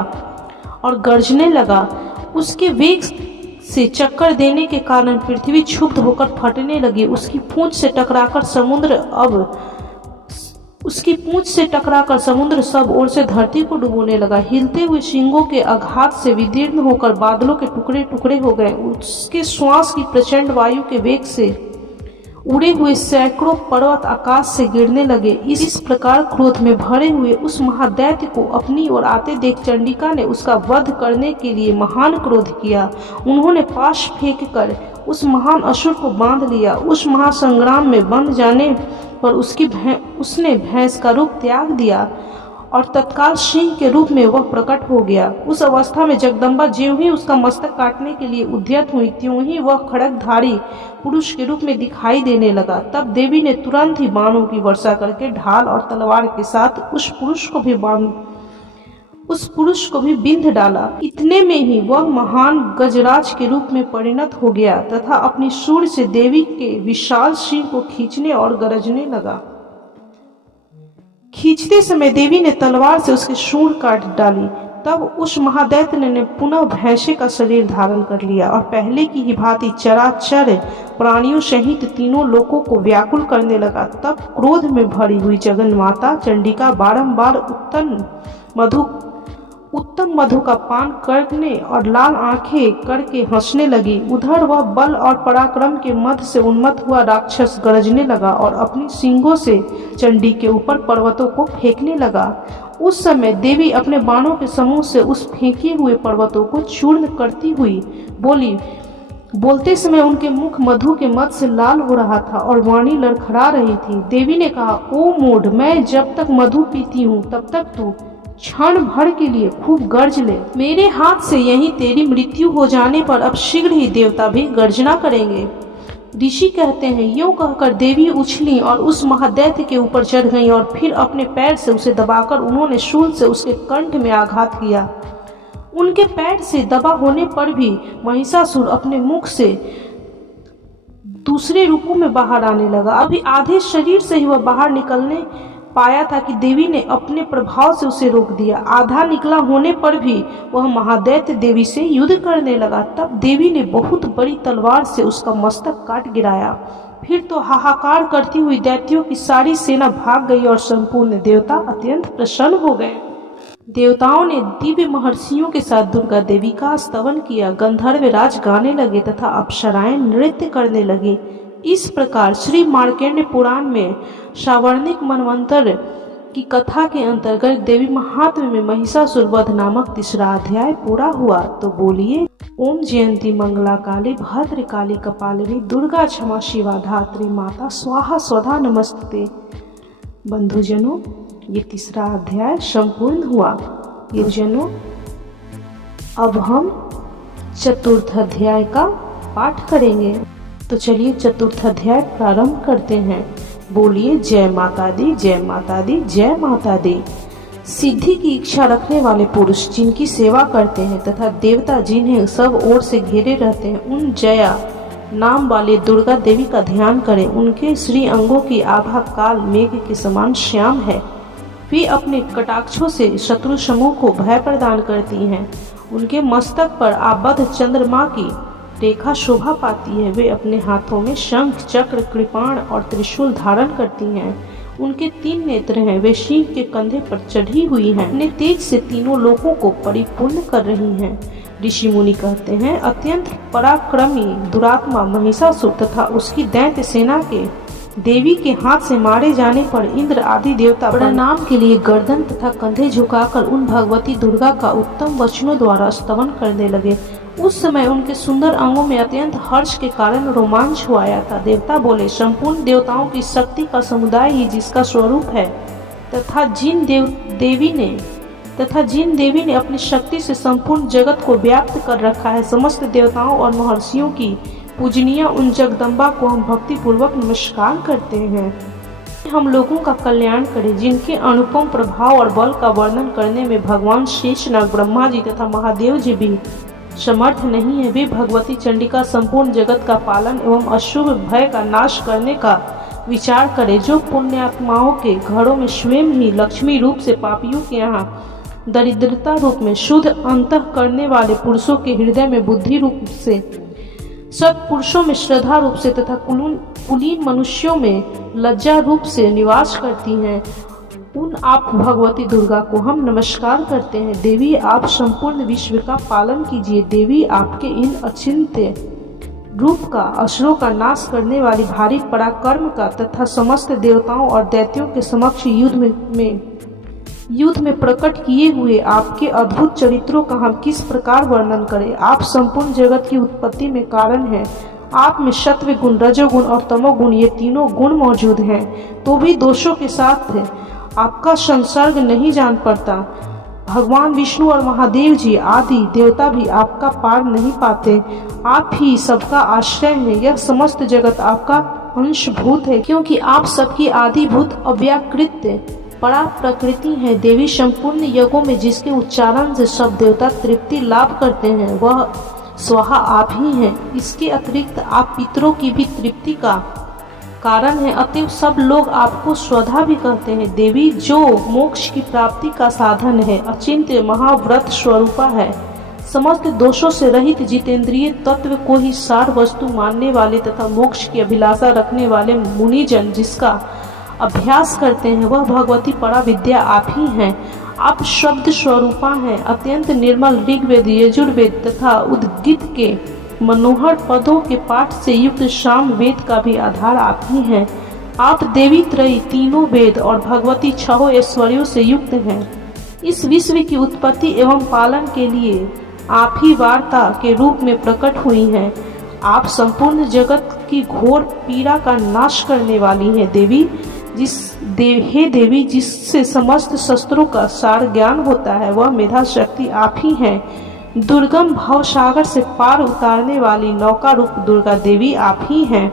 और गरजने लगा। उसके वेग से चक्कर देने के कारण पृथ्वी क्षुब्ध होकर फटने लगी। उसकी पूंछ से टकराकर समुद्र सब ओर से धरती को डुबोने लगा। हिलते हुए सिंगों के आघात से विदीर्ण होकर बादलों के टुकड़े टुकड़े हो गए। उसके श्वास की प्रचंड वायु के वेग से उड़े हुए सैकड़ों पर्वत आकाश से गिरने लगे। इस प्रकार क्रोध में भरे हुए उस महादैत्य को अपनी ओर आते देख चंडिका ने उसका वध करने के लिए महान क्रोध किया। उन्होंने पाश फेंककर उस महान असुर को बांध लिया। उस महासंग्राम में बंध जाने पर उसने भैंस का रूप त्याग दिया और तत्काल सिंह के रूप में वह प्रकट हो गया। उस अवस्था में जगदम्बा ज्यों ही उसका मस्तक काटने के लिए उद्यत हुई, त्यों ही वह खड्गधारी पुरुष के रूप में दिखाई देने लगा। तब देवी ने तुरंत ही बाणों की वर्षा करके ढाल और तलवार के साथ उस पुरुष को भी उस पुरुष को भी बिंध डाला। इतने में ही वह महान गजराज के रूप में परिणत हो गया तथा अपनी सूंड से देवी के विशाल सिर को खींचने और गरजने लगा। खींचते समय देवी ने तलवार से उसकी सूंड काट डाली। तब उस महादैत्य ने पुनः भैंसे का शरीर धारण कर लिया और पहले की ही भांति चराचर प्राणियों सहित तीनों लोकों को व्याकुल करने लगा। तब क्रोध में भरी हुई जगन्माता चंडिका बारंबार उत्तम मधु का पान करने और लाल आंखें करके हंसने लगी। उधर वह बल और पराक्रम के मद से उन्मत्त हुआ राक्षस गरजने लगा और अपनी सींगों से चंडी के ऊपर पर्वतों को फेंकने लगा। उस समय देवी अपने बाणों के समूह से उस फेंके हुए पर्वतों को चूर्ण करती हुई बोली। बोलते समय उनके मुख मधु के मद से लाल हो रहा था और वाणी लड़खड़ा रही थी। देवी ने कहा, ओ मूढ़, मैं जब तक मधु पीती हूँ तब तक तू क्षण भर के लिए खूब गर्ज ले। मेरे हाथ से यहीं तेरी मृत्यु हो जाने पर अब शीघ्र ही देवता भी गर्जना करेंगे। ऋषि कहते हैं, यूं कहकर देवी उछली और उस महादैत्य के ऊपर चढ़ गईं और फिर अपने पैर से उसे दबाकर उन्होंने शूल से उसके कंठ में आघात किया। उनके पैर से दबा होने पर भी महिषासुर अपने मुख से दूसरे रूपों में बाहर आने लगा। अभी आधे शरीर से ही वह बाहर निकलने पाया था कि देवी ने अपने प्रभाव से उसे रोक दिया। आधा निकला होने पर भी वह महादैत्य देवी से युद्ध करने लगा। तब देवी ने बहुत बड़ी तलवार से उसका मस्तक काट गिराया। फिर तो हाहाकार करती हुई दैत्यों की सारी सेना भाग गई और संपूर्ण देवता अत्यंत प्रसन्न हो गए। देवताओं ने दिव्य महर्षियों के साथ दुर्गा देवी का स्तवन किया। गंधर्व राज गाने लगे तथा अप्सराएं नृत्य करने लगी। इस प्रकार श्री मार्कंडेय पुराण में सावर्णिक मनवंतर की कथा के अंतर्गत देवी महात्म्य में महिषासुर वध नामक तीसरा अध्याय पूरा हुआ। तो बोलिए, ओम जयंती मंगला काली भद्र काली कपालिनी दुर्गा क्षमा शिवा धात्री माता स्वाहा स्वधा नमस्ते। बंधुजनों, ये तीसरा अध्याय संपूर्ण हुआ। ये जनों, अब हम चतुर्थ अध्याय का पाठ करेंगे। तो चलिए चतुर्थ अध्याय प्रारंभ करते हैं। बोलिए, जय माता दी, जय माता दी, जय माता दी। सिद्धि की इच्छा रखने वाले पुरुष जिनकी सेवा करते हैं तथा देवता जिन्हें सब ओर से घेरे रहते हैं, उन जया नाम वाले दुर्गा देवी का ध्यान करें। उनके श्री अंगों की आभा काल मेघ के समान श्याम है। वे अपने कटाक्षों से शत्रु समूह को भय प्रदान करती हैं। उनके मस्तक पर आबद्ध चंद्रमा की रेखा शोभा पाती है। वे अपने हाथों में शंख, चक्र, कृपाण और त्रिशूल धारण करती हैं। उनके 3 नेत्र हैं। वे सिंह के कंधे पर चढ़ी हुई हैं। अपने तेज से तीनों लोकों को परिपूर्ण कर रही हैं। ऋषि मुनि कहते हैं, अत्यंत पराक्रमी दुरात्मा महिषासुर तथा उसकी दैत्य सेना के देवी के हाथ से मारे जाने पर इंद्र आदि देवता प्रणाम के लिए गर्दन तथा कंधे झुकाकर उन भगवती दुर्गा का उत्तम वचनों द्वारा स्तवन करने लगे। उस समय उनके सुंदर अंगों में अत्यंत हर्ष के कारण रोमांच हो आया था। देवता बोले, संपूर्ण देवताओं की शक्ति का समुदाय ही जिसका स्वरूप है तथा जिन देवी ने अपनी शक्ति से संपूर्ण जगत को व्याप्त कर रखा है, समस्त देवताओं और महर्षियों की पूजनीय उन जगदम्बा को हम भक्ति पूर्वक नमस्कार करते हैं। हम लोगों का कल्याण करें। जिनके अनुपम प्रभाव और बल का वर्णन करने में भगवान शेषनाग, ब्रह्मा जी तथा महादेव जी भी समर्थ नहीं है। वे भगवती चंडिका संपूर्ण जगत का पालन एवं अशुभ भय का नाश करने का विचार करे। जो पुण्यात्माओं के घरों में स्वयं ही लक्ष्मी रूप से, पापियों के यहाँ दरिद्रता रूप में, शुद्ध अंतः करने वाले पुरुषों के हृदय में बुद्धि रूप से, सत्पुरुषों में श्रद्धा रूप से तथा कुलीन मनुष्यों में लज्जा रूप से निवास करती हैं, उन आप भगवती दुर्गा को हम नमस्कार करते हैं। देवी, आप संपूर्ण विश्व का पालन कीजिए। देवी, आपके इन अचिंत्य रूप का, असुरों का नाश करने वाली भारी पराक्रम का तथा समस्त देवताओं और दैत्यों के समक्ष युद्ध में प्रकट किए हुए आपके अद्भुत चरित्रों का हम किस प्रकार वर्णन करें। आप संपूर्ण जगत की उत्पत्ति में कारण हैं। आप में सत्व गुण, रजोगुण और तमोगुण, ये तीनों गुण मौजूद हैं, तो भी दोषों के साथ आपका संसर्ग नहीं जान पड़ता। भगवान विष्णु और महादेव जी आदि देवता भी आपका पार नहीं पाते। आप ही सबका आश्रय हैं। यह समस्त जगत आपका अंशभूत है, क्योंकि आप सबकी आदिभूत अव्याकृत परा प्रकृति है। देवी संपूर्ण यज्ञों में जिसके उच्चारण से सब देवता तृप्ति लाभ करते हैं वह स्वाहा आप ही हैं। इसके अतिरिक्त आप पितरों की भी तृप्ति का कारण है, अतएव सब लोग आपको स्वधा भी कहते हैं। देवी जो मोक्ष की प्राप्ति का साधन है, अचिंत्य महाव्रत स्वरूपा है, समस्त दोषों से रहित जितेंद्रिय तत्व को ही सार वस्तु मानने वाले तथा मोक्ष की अभिलाषा रखने वाले मुनिजन जिसका अभ्यास करते हैं वह भगवती परा विद्या आप ही हैं। आप शब्द स्वरूपा हैं, अत्यंत निर्मल ऋग्वेद यजुर्वेद तथा उद्गीत के मनोहर पदों के पाठ से युक्त साम वेद का भी आधार आप ही हैं। आप देवी त्रयी तीनों वेद और भगवती छहों ऐश्वर्यों से युक्त हैं। इस विश्व की उत्पत्ति एवं पालन के लिए आप ही वार्ता के रूप में प्रकट हुई हैं। आप संपूर्ण जगत की घोर पीड़ा का नाश करने वाली हैं। हे देवी जिससे समस्त शस्त्रों का सार ज्ञान होता है वह मेधा शक्ति आप ही हैं। दुर्गम भवसागर से पार उतारने वाली नौका रूप दुर्गा देवी आप ही हैं।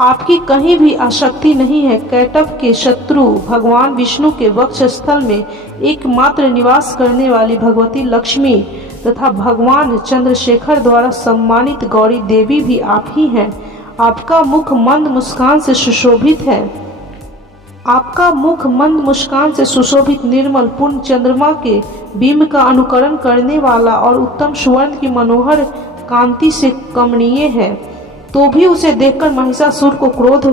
आपकी कहीं भी आसक्ति नहीं है। कैटभ के शत्रु भगवान विष्णु के वक्षस्थल में एकमात्र निवास करने वाली भगवती लक्ष्मी तथा भगवान चंद्रशेखर द्वारा सम्मानित गौरी देवी भी आप ही हैं। आपका मुख मंद मुस्कान से सुशोभित है। आपका मुख मंद मुस्कान से सुशोभित निर्मल पूर्ण चंद्रमा के बिंब का अनुकरण करने वाला और उत्तम सुवर्ण की मनोहर कांति से कमनीय है। तो भी उसे देखकर महिषासुर को क्रोध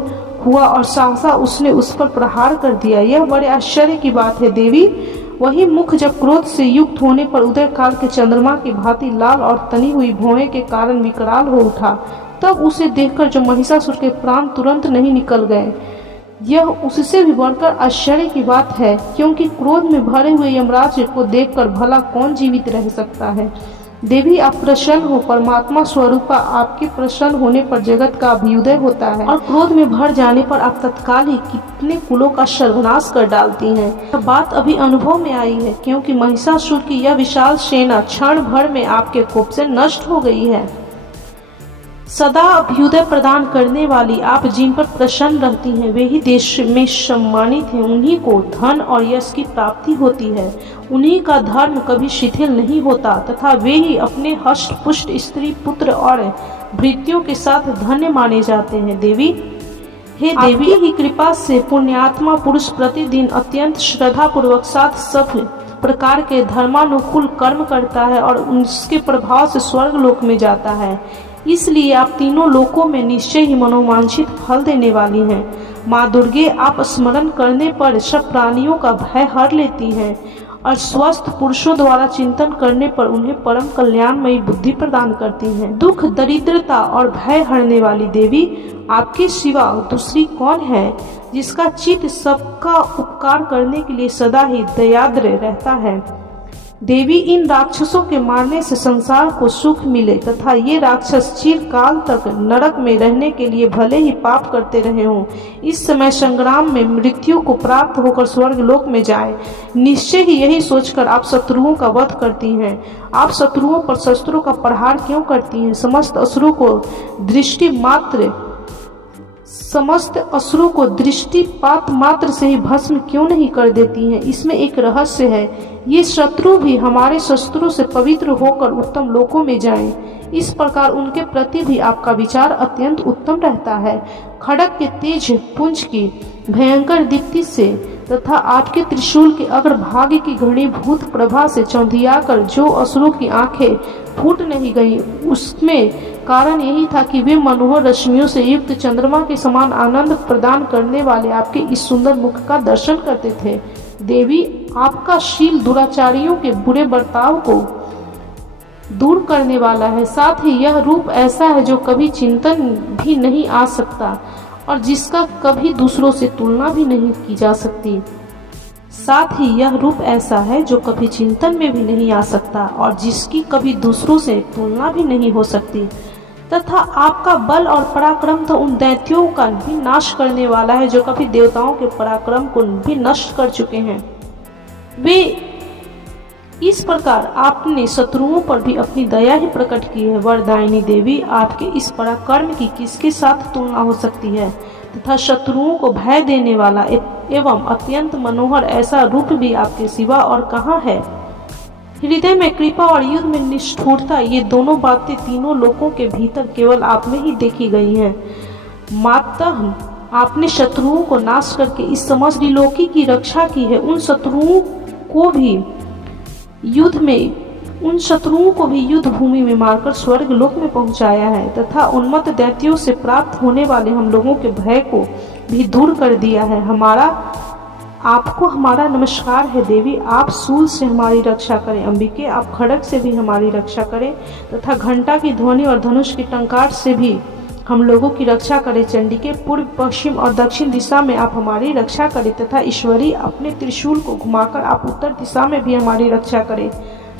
हुआ और सहसा उसने उस पर प्रहार कर दिया। यह बड़े आश्चर्य की बात है देवी। वही मुख जब क्रोध से युक्त होने पर उदय काल के चंद्रमा की भांति लाल और तनी हुई भौहें के कारण विकराल हो उठा, तब उसे देखकर जो महिषासुर के प्राण तुरंत नहीं निकल गए। यह उससे भी बढ़कर आश्चर्य की बात है, क्योंकि क्रोध में भरे हुए यमराज को देखकर भला कौन जीवित रह सकता है। देवी आप प्रसन्न हो। परमात्मा स्वरूपा आपके प्रसन्न होने पर जगत का अभ्युदय होता है और क्रोध में भर जाने पर आप तत्काल ही कितने कुलों का सर्वनाश कर डालती हैं। यह बात अभी अनुभव में आई है, क्योंकि महिषासुर की यह विशाल सेना क्षण भर में आपके कोप से नष्ट हो गई है। सदा अभ्युदय प्रदान करने वाली आप जिन पर प्रसन्न रहती हैं वे ही देश में सम्मानित हैं। उन्हीं को धन और यश की प्राप्ति होती है। उन्हीं का धर्म कभी शिथिल नहीं होता तथा वे ही अपने हष्ट पुष्ट स्त्री पुत्र और भृत्यों के साथ धन्य माने जाते हैं। देवी हे देवी की कृपा से पुण्यात्मा पुरुष प्रतिदिन अत्यंत श्रद्धा पूर्वक साथ सब प्रकार के धर्मानुकूल कर्म करता है और उसके प्रभाव से स्वर्ग लोक में जाता है। इसलिए आप तीनों लोकों में निश्चय ही मनोवांछित फल देने वाली हैं। माँ दुर्गे आप स्मरण करने पर सब प्राणियों का भय हर लेती हैं और स्वस्थ पुरुषों द्वारा चिंतन करने पर उन्हें परम कल्याणमयी बुद्धि प्रदान करती हैं। दुख दरिद्रता और भय हरने वाली देवी आपके सिवा दूसरी कौन है जिसका चित्त सबका उपकार करने के लिए सदा ही दयाद्र रहता है। देवी इन राक्षसों के मारने से संसार को सुख मिले तथा ये राक्षस चिरकाल तक नरक में रहने के लिए भले ही पाप करते रहे हों, इस समय संग्राम में मृत्यु को प्राप्त होकर स्वर्ग लोक में जाए। निश्चय ही यही सोचकर आप शत्रुओं का वध करती हैं। आप शत्रुओं पर शस्त्रों का प्रहार क्यों करती हैं? समस्त असुरों को दृष्टिपात मात्र से ही भस्म क्यों नहीं कर देती हैं? इसमें एक रहस्य है। ये शत्रु भी हमारे शस्त्रों से पवित्र होकर उत्तम लोकों में जाएं। इस प्रकार उनके प्रति भी आपका विचार अत्यंत उत्तम रहता है। खड्ग के तेज पुंज की भयंकर दीप्ति से तथा आपके त्रिशूल के अग्रभाग की घनीभूत प्रभा से चौंधियाकर जो असुरों की आंखें फूट नहीं गईं, उसमें कारण यही था कि वे मनोहर रश्मियों से युक्त चंद्रमा के समान आनंद प्रदान करने वाले आपके इस सुंदर मुख का दर्शन करते थे। देवी आपका शील दुराचारियों के बुरे बर्ताव को दूर करने वाला है। साथ ही यह रूप ऐसा है जो कभी चिंतन भी नहीं आ सकता और जिसका कभी दूसरों से तुलना भी नहीं की जा सकती। साथ ही यह रूप ऐसा है जो कभी चिंतन में भी नहीं आ सकता और जिसकी कभी दूसरों से तुलना भी नहीं हो सकती। तथा आपका बल और पराक्रम तो उन दैत्यों का भी नाश करने वाला है जो कभी देवताओं के पराक्रम को भी नष्ट कर चुके हैं। वे इस प्रकार आपने शत्रुओं पर भी अपनी दया ही प्रकट की है। वरदायिनी देवी आपके इस पराक्रम की किसके साथ तुलना हो सकती है? तथा शत्रुओं को भय देने वाला एवं अत्यंत मनोहर ऐसा रूप भी आपके सिवा और कहाँ है। हृदय में कृपा और युद्ध में निष्ठुरता, ये दोनों बातें तीनों लोकों के भीतर केवल आप में ही देखी गई हैं। मातः आपने शत्रुओं को नाश करके इस समस्त त्रिलोकी की रक्षा की है। उन शत्रुओं को भी युद्ध भूमि में मारकर स्वर्ग लोक में पहुंचाया है तथा उन्मत्त दैत्यों से प्राप्त होने वाले हम लोगों के भय को भी दूर कर दिया है। आपको हमारा नमस्कार है देवी। आप शूल से हमारी रक्षा करें अंबिके, आप खड्ग से भी हमारी रक्षा करें तथा घंटा की ध्वनि और धनुष की टंकार से भी हम लोगों की रक्षा करें चंडिके। पूर्व, पश्चिम और दक्षिण दिशा में आप हमारी रक्षा करें तथा ईश्वरी अपने त्रिशूल को घुमाकर आप उत्तर दिशा में भी हमारी रक्षा करें।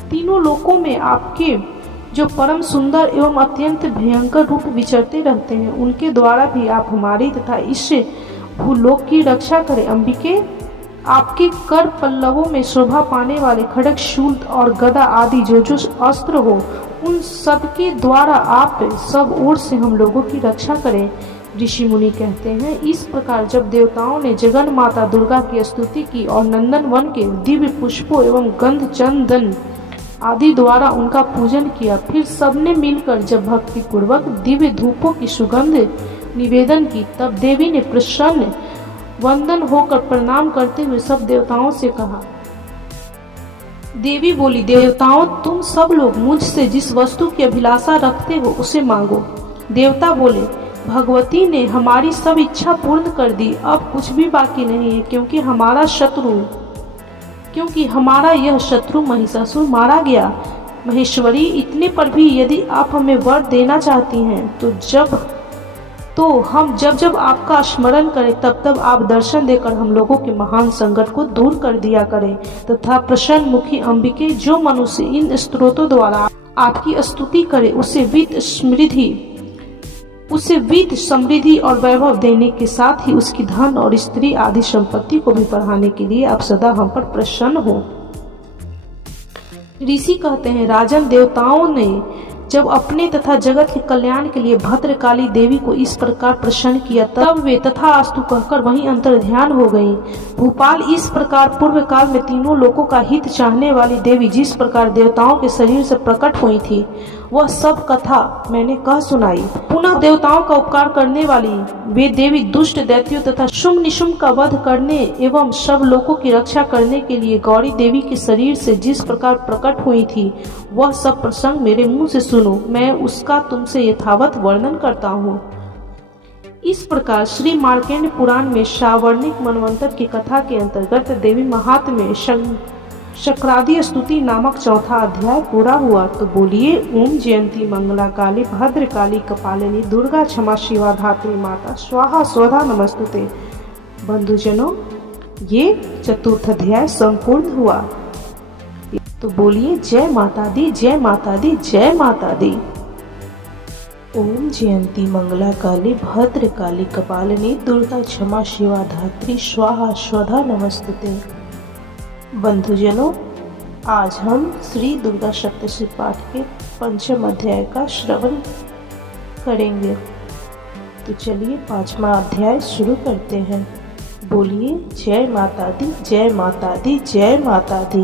तीनों लोकों में आपके जो परम सुंदर एवं अत्यंत भयंकर रूप विचरते रहते हैं, उनके द्वारा भी आप हमारी तथा इस भूलोक की रक्षा करें अंबिके। आपके कर पल्लवों में शोभा पाने वाले खड्ग, शूल और गदा आदि जो अस्त्र हो, उन सब के द्वारा आप सब ओर से हम लोगों की रक्षा करें। ऋषि मुनि कहते हैं, इस प्रकार जब देवताओं ने जगन माता दुर्गा की स्तुति की और नंदन वन के दिव्य पुष्पों एवं गंध, चंदन आदि द्वारा उनका पूजन किया, फिर सबने मिलकर जब भक्ति पूर्वक दिव्य धूपों की सुगंध निवेदन की, तब देवी ने प्रसन्न वंदन होकर प्रणाम करते हुए सब देवताओं से कहा। देवी बोली, देवताओं, तुम सब लोग मुझसे जिस वस्तु की अभिलाषा रखते हो उसे मांगो। देवता बोले, भगवती ने हमारी सब इच्छा पूर्ण कर दी, अब कुछ भी बाकी नहीं है, क्योंकि हमारा यह शत्रु महिषासुर मारा गया। महेश्वरी, इतने पर भी यदि आप हमें वर देना चाहती हैं तो हम जब आपका स्मरण करें तब आप दर्शन देकर हम लोगों के महान संकट को दूर कर दिया करें तथा प्रसन्न मुखी अंबिके, जो मनुष्य इन स्तोत्रों द्वारा आपकी स्तुति करे उसे वित्त समृद्धि और वैभव देने के साथ ही उसकी धन और स्त्री आदि संपत्ति को भी बढ़ाने के लिए आप सदा हम पर प्रसन्न हो। ऋषि कहते हैं, राजन, देवताओं ने जब अपने तथा जगत के कल्याण के लिए भद्रकाली देवी को इस प्रकार प्रसन्न किया, तब वे तथास्तु कहकर वहीं अंतर ध्यान हो गईं। भूपाल, इस प्रकार पूर्व काल में तीनों लोकों का हित चाहने वाली देवी जिस प्रकार देवताओं के शरीर से प्रकट हुई थी, वह सब कथा मैंने कह सुनाई। पुनः देवताओं का उपकार करने वाली वे देवी दुष्ट दैत्यों तथा शुंभ निशुंभ का वध करने एवं सब लोगों की रक्षा करने के लिए गौरी देवी के शरीर से जिस प्रकार प्रकट हुई थी, वह सब प्रसंग मेरे मुंह से सुनो, मैं उसका तुमसे यथावत वर्णन करता हूँ। इस प्रकार श्री मार्कंडेय पुराण में सावर्णिक मनवंतर की कथा के अंतर्गत देवी महात्म्य शक्रादि स्तुति नामक चौथा अध्याय पूरा हुआ। तो बोलिए, ओम जयंती मंगला काली भद्रकाली कपालिनी दुर्गा क्षमा शिवा धात्री माता स्वाहा स्वधा नमस्तुते। बंधुजनों, ये चतुर्थ अध्याय संपूर्ण हुआ। तो बोलिए, जय माता दी, जय माता दी, जय माता दी। ओम जयंती मंगला काली भद्रकाली कपालिनी दुर्गा क्षमा शिवा धात्री स्वाहा स्वधा नमस्तुते। बंधुजनों, आज हम श्री दुर्गा सप्तशती पाठ के पंचम अध्याय का श्रवण करेंगे। तो चलिए 5वां अध्याय शुरू करते हैं। बोलिए, जय माता दी, जय माता दी, जय माता दी।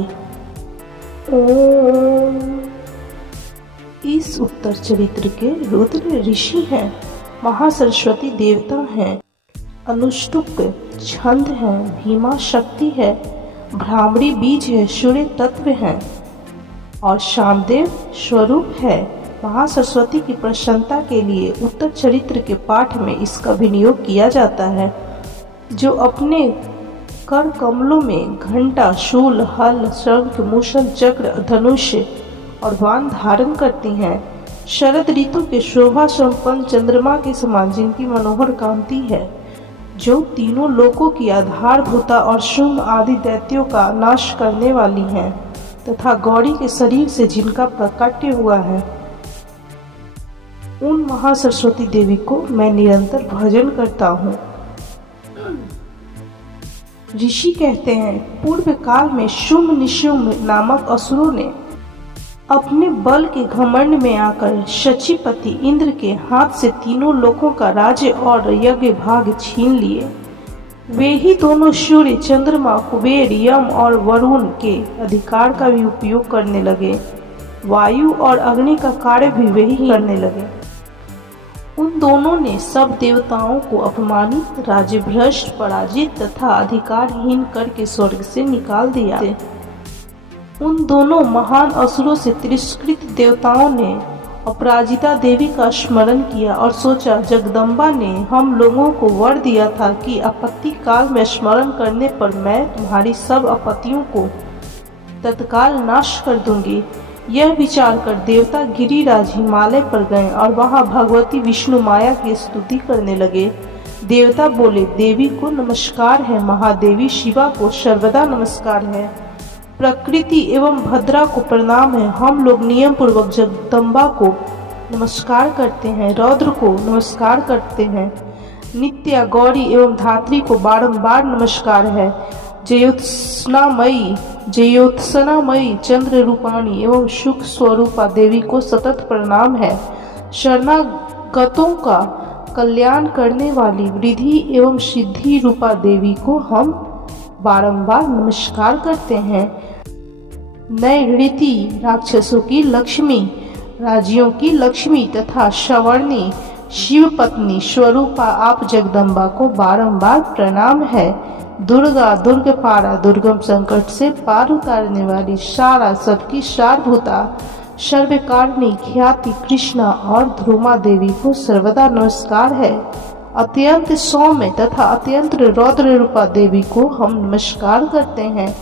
ओम। इस उत्तर चरित्र के रुद्र ऋषि हैं, महासरस्वती देवता हैं, अनुष्टुप छंद है, भीमा शक्ति है, भ्रामरी बीज है, सूर्य तत्व है और शामदेव स्वरूप है। महासरस्वती की प्रसन्नता के लिए उत्तर चरित्र के पाठ में इसका विनियोग किया जाता है, जो अपने कर कमलों में घंटा, शूल, हल, शंख, मूषल, चक्र, धनुष और बाण धारण करती हैं। शरद ऋतु के शोभा संपन्न चंद्रमा के समान जिनकी मनोहर कांति है, जो तीनों लोकों की आधारभूता और शुंभ आदि दैत्यों का नाश करने वाली हैं, तथा गौरी के शरीर से जिनका प्रकट्य हुआ है, उन महासरस्वती देवी को मैं निरंतर भजन करता हूँ। ऋषि कहते हैं, पूर्व काल में शुंभ निशुंभ नामक असुरों ने अपने बल के घमंड में आकर शचीपति इंद्र के हाथ से तीनों लोकों का राज्य और यज्ञ भाग छीन लिए। वे ही दोनों सूर्य, चंद्रमा, कुबेर, यम और वरुण के अधिकार का भी उपयोग करने लगे। वायु और अग्नि का कार्य भी वही करने लगे। उन दोनों ने सब देवताओं को अपमानित, राज्यभ्रष्ट, पराजित तथा अधिकारहीन करके स्वर्ग से निकाल दिया। उन दोनों महान असुरों से तिरस्कृत देवताओं ने अपराजिता देवी का स्मरण किया और सोचा, जगदम्बा ने हम लोगों को वर दिया था कि आपत्ति काल में स्मरण करने पर मैं तुम्हारी सब आपत्तियों को तत्काल नाश कर दूंगी। यह विचार कर देवता गिरिराज हिमालय पर गए और वहां भगवती विष्णु माया की स्तुति करने लगे। देवता बोले, देवी को नमस्कार है, महादेवी शिवा को सर्वदा नमस्कार है, प्रकृति एवं भद्रा को प्रणाम है। हम लोग नियम पूर्वक जगदम्बा को नमस्कार करते हैं, रौद्र को नमस्कार करते हैं, नित्या, गौरी एवं धात्री को बारंबार नमस्कार है। जयोत्सनामयी चंद्र रूपाणी एवं सुख स्वरूपा देवी को सतत प्रणाम है। शरणागतों का कल्याण करने वाली वृद्धि एवं सिद्धि रूपा देवी को हम बारंबार नमस्कार करते हैं। नैऋति राक्षसों की लक्ष्मी, राज्यों की लक्ष्मी तथा सवर्णी शिव पत्नी स्वरूपा आप जगदम्बा को बारंबार प्रणाम है। दुर्गा, दुर्गपारा, दुर्गम संकट से पार उतारने वाली, सारा सबकी सारभूता, सर्वकारिणी ख्याति कृष्णा और ध्रुमा देवी को सर्वदा नमस्कार है। अत्यंत सौम्य तथा अत्यंत रौद्र रूपा देवी को हम नमस्कार करते हैं,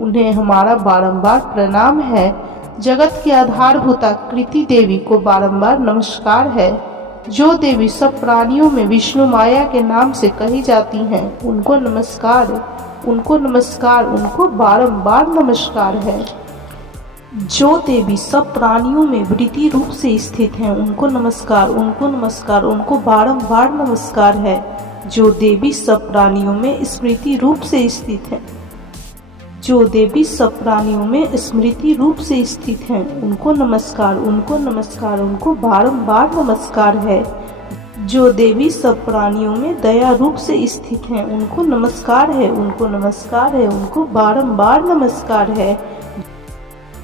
उन्हें हमारा बारंबार प्रणाम है। जगत के आधारभूता कृति देवी को बारंबार नमस्कार है। जो देवी सब प्राणियों में विष्णु माया के नाम से कही जाती हैं, उनको नमस्कार, उनको नमस्कार, उनको बारंबार नमस्कार है। जो देवी सब प्राणियों में वृत्ति रूप से स्थित हैं, उनको नमस्कार, उनको नमस्कार, उनको बारंबार नमस्कार है। जो देवी सब प्राणियों में स्मृति रूप से स्थित है, जो देवी सब प्राणियों में स्मृति रूप से स्थित हैं, उनको नमस्कार, उनको नमस्कार, उनको बारंबार नमस्कार है। जो देवी सब प्राणियों में दया रूप से स्थित हैं, उनको नमस्कार है, उनको नमस्कार है, उनको बारंबार नमस्कार है।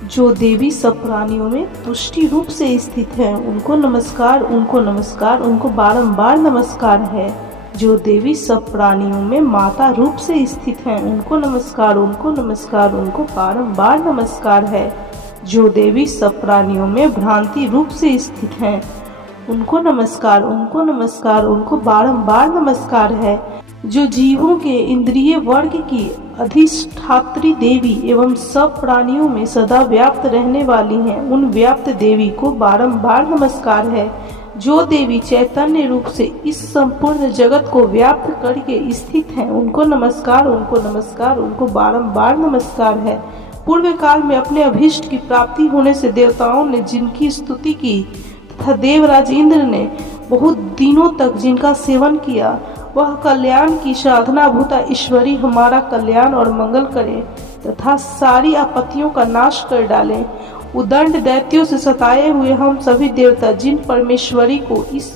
जो देवी सब प्राणियों में तुष्टि रूप से स्थित हैं, उनको नमस्कार, उनको नमस्कार, उनको बारंबार नमस्कार है। जो देवी सब प्राणियों में माता रूप से स्थित हैं, उनको नमस्कार, उनको नमस्कार, उनको बारंबार नमस्कार है। जो देवी सब प्राणियों में भ्रांति रूप से स्थित हैं, उनको नमस्कार, उनको नमस्कार, उनको बारंबार नमस्कार है। जो जीवों के इंद्रिय वर्ग की अधिष्ठात्री देवी एवं सब प्राणियों में सदा व्याप्त रहने वाली हैं, उन व्याप्त देवी को बारंबार नमस्कार है। जो देवी चैतन्य रूप से इस संपूर्ण जगत को व्याप्त करके स्थित हैं, उनको नमस्कार, उनको नमस्कार, उनको बारंबार नमस्कार है। पूर्व काल में अपने अभीष्ट की प्राप्ति होने से देवताओं ने जिनकी स्तुति की तथा देवराज इंद्र ने बहुत दिनों तक जिनका सेवन किया, वह कल्याण की साधना भूता ईश्वरी हमारा कल्याण और मंगल करे तथा सारी आपत्तियों का नाश कर डाले। उदंड दैत्यों से सताए हुए हम सभी देवता जिन परमेश्वरी को इस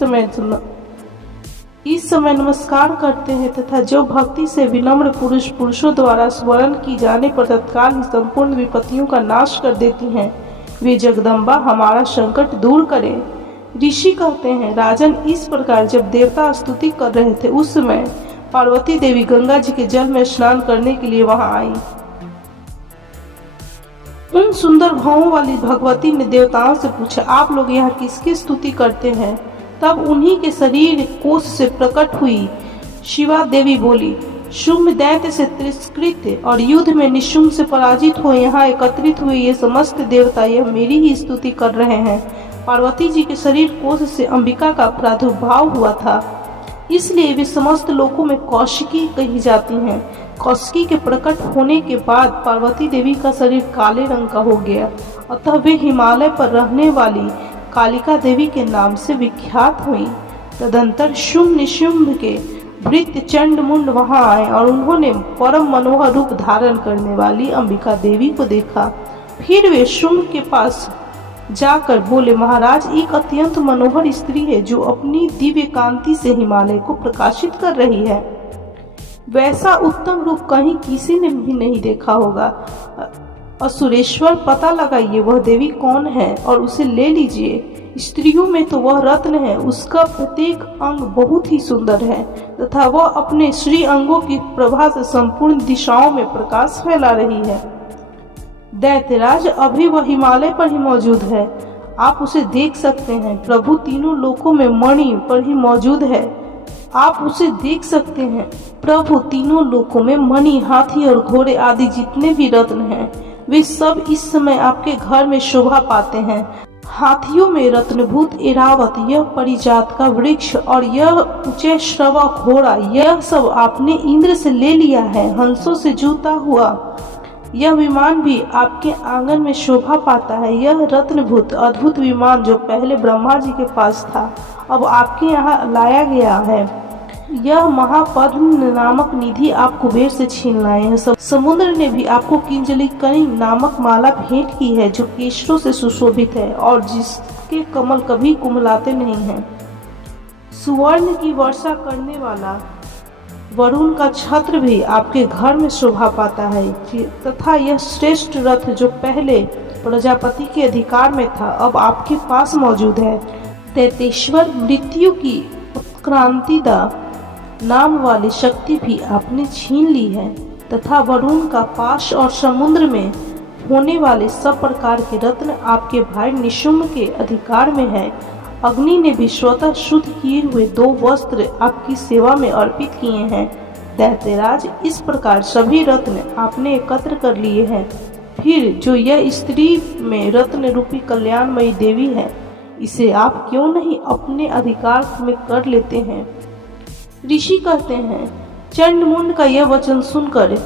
समय नमस्कार करते हैं तथा जो भक्ति से विनम्र पुरुषों द्वारा स्मरण की जाने पर तत्काल ही संपूर्ण विपत्तियों का नाश कर देती हैं, वे जगदम्बा हमारा संकट दूर करें। ऋषि कहते हैं, राजन, इस प्रकार जब देवता स्तुति कर रहे थे, उस समय पार्वती देवी गंगा जी के जल में स्नान करने के लिए वहां आई। उन सुंदर भावों वाली भगवती ने देवताओं से पूछा, आप लोग यहाँ किसकी स्तुति करते हैं? तब उन्हीं के शरीर कोष से प्रकट हुई शिवा देवी बोली, शुंभ दैत्य से तिरस्कृत और युद्ध में निशुंभ से पराजित हो यहाँ एकत्रित हुए ये समस्त देवता यह मेरी ही स्तुति कर रहे हैं। पार्वती जी के शरीर कोष से अंबिका का प्रादुर्भाव हुआ था, इसलिए वे समस्त लोकों में कौशिकी कही जाती हैं। कौशिकी के प्रकट होने के बाद पार्वती देवी का शरीर काले रंग का हो गया, अतः वे हिमालय पर रहने वाली कालिका देवी के नाम से विख्यात हुई। तदंतर शुंभ निशुंभ के भृत्य चंड मुंड वहां आए और उन्होंने परम मनोहर रूप धारण करने वाली अंबिका देवी को देखा। फिर वे शुंभ के पास जाकर बोले, महाराज, एक अत्यंत मनोहर स्त्री है जो अपनी दिव्य कांति से हिमालय को प्रकाशित कर रही है। वैसा उत्तम रूप कहीं किसी ने भी नहीं देखा होगा। असुरेश्वर, पता लगाइए वह देवी कौन है और उसे ले लीजिए। स्त्रियों में तो वह रत्न है, उसका प्रत्येक अंग बहुत ही सुंदर है तथा वह अपने श्री अंगों की प्रभा से संपूर्ण दिशाओं में प्रकाश फैला रही है। दैत्यराज, अभी वह हिमालय पर ही मौजूद है, आप उसे देख सकते हैं। प्रभु तीनों लोकों में मणि पर ही मौजूद है, आप उसे देख सकते हैं। प्रभु तीनों लोकों में मणि, हाथी और घोड़े आदि जितने भी रत्न हैं, वे सब इस समय आपके घर में शोभा पाते हैं। हाथियों में रत्नभूत ऐरावत, यह परिजात का वृक्ष और यह ऊंचे श्रवा घोड़ा, यह सब आपने इंद्र से ले लिया है। हंसों से जूता हुआ यह विमान भी आपके आंगन में शोभा पाता है। यह रत्नभूत अद्भुत विमान जो पहले ब्रह्मा जी के पास था, अब आपके यहाँ लाया गया है। यह महापद्म नामक निधि आप कुबेर से छीन लाए हैं। समुद्र ने भी आपको किंजलिकनी नामक माला भेंट की है जो केशरों से सुशोभित है और जिसके कमल कभी कुमलाते नहीं हैं। सुवर्ण की वर्षा करने वाला वरुण का छत्र भी आपके घर में शोभा पाता है तथा यह श्रेष्ठ रथ जो पहले प्रजापति के अधिकार में था, अब आपके पास मौजूद है। दैतेश्वर, मृत्यु की उत्क्रांतिदा नाम वाली शक्ति भी आपने छीन ली है तथा वरुण का पाश और समुद्र में होने वाले सब प्रकार के रत्न आपके भाई निशुम्भ के अधिकार में है। अग्नि ने भी स्वतः शुद्ध किए हुए 2 वस्त्र आपकी सेवा में अर्पित किए हैं। दैत्यराज, इस प्रकार सभी रत्न आपने एकत्र कर लिए हैं। फिर जो यह स्त्री में रत्न रूपी कल्याणमयी देवी है, इसे आप क्यों नहीं अपने अधिकार में कर लेते हैं। ऋषि कहते हैं, चंडमुंड का यह वचन सुनकर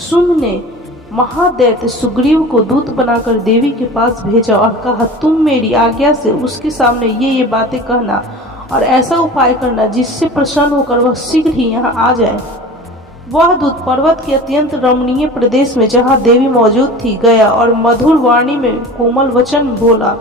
शुंभ ने महादैत्य सुग्रीव को दूत बनाकर देवी के पास भेजा और कहा, तुम मेरी आज्ञा से उसके सामने ये बातें कहना और ऐसा उपाय करना जिससे प्रसन्न होकर वह शीघ्र ही यहाँ आ जाए। वह दूत पर्वत के अत्यंत रमणीय प्रदेश में जहाँ देवी मौजूद थी गया और मधुर वाणी में कोमल वचन बोला।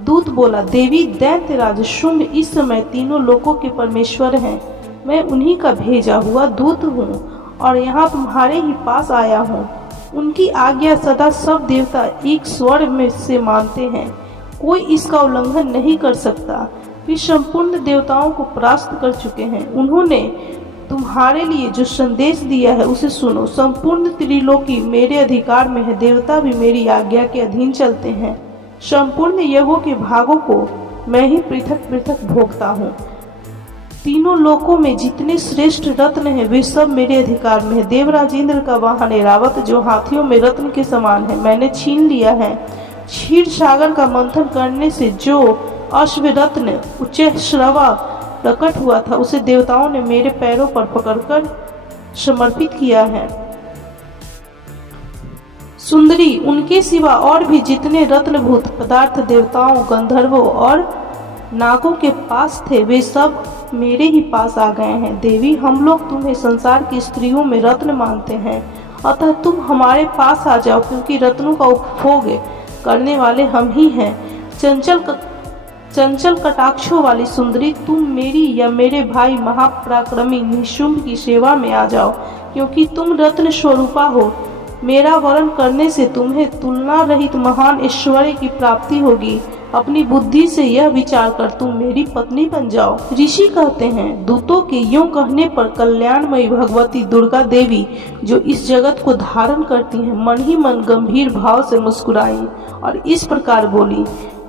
दूत बोला, देवी, दैत्यराज शुंभ इस समय तीनों लोकों के परमेश्वर हैं। मैं उन्हीं का भेजा हुआ दूत हूँ और यहाँ तुम्हारे ही पास आया हूँ। उनकी आज्ञा सदा सब देवता एक स्वर में से मानते हैं, कोई इसका उल्लंघन नहीं कर सकता। वे संपूर्ण देवताओं को परास्त कर चुके हैं। उन्होंने तुम्हारे लिए जो संदेश दिया है उसे सुनो। संपूर्ण त्रिलोकी मेरे अधिकार में है, देवता भी मेरी आज्ञा के अधीन चलते हैं। संपूर्ण यज्ञों के भागों को मैं ही पृथक पृथक भोगता हूँ। तीनों लोकों में जितने श्रेष्ठ रत्न हैं वे सब मेरे अधिकार में है। देवराज इंद्र का वाहन ऐरावत जो हाथियों में रत्न के समान है, मैंने छीन लिया है। क्षीर सागर का मंथन करने से जो अश्व रत्न उच्च श्रवा प्रकट हुआ था, उसे देवताओं ने मेरे पैरों पर पकड़कर समर्पित किया है। सुंदरी, उनके सिवा और भी जितने रत्नभूत पदार्थ देवताओं, गंधर्वों और नागों के पास थे, वे सब मेरे ही पास आ गए हैं। देवी, हम लोग तुम्हें संसार की स्त्रियों में रत्न मानते हैं, अतः तुम हमारे पास आ जाओ, क्योंकि रत्नों का उपभोग करने वाले हम ही हैं। चंचल कटाक्षों वाली सुंदरी, तुम मेरी या मेरे भाई महापराक्रमी निशुंभ की सेवा में आ जाओ, क्योंकि तुम रत्न स्वरूपा हो। मेरा वरण करने से तुम्हें तुलना रहित महान ऐश्वर्य की प्राप्ति होगी। अपनी बुद्धि से यह विचार कर तुम मेरी पत्नी बन जाओ। ऋषि कहते हैं, दूतों के यूं कहने पर कल्याणमयी भगवती दुर्गा देवी जो इस जगत को धारण करती हैं, मन ही मन गंभीर भाव से मुस्कुराई और इस प्रकार बोली।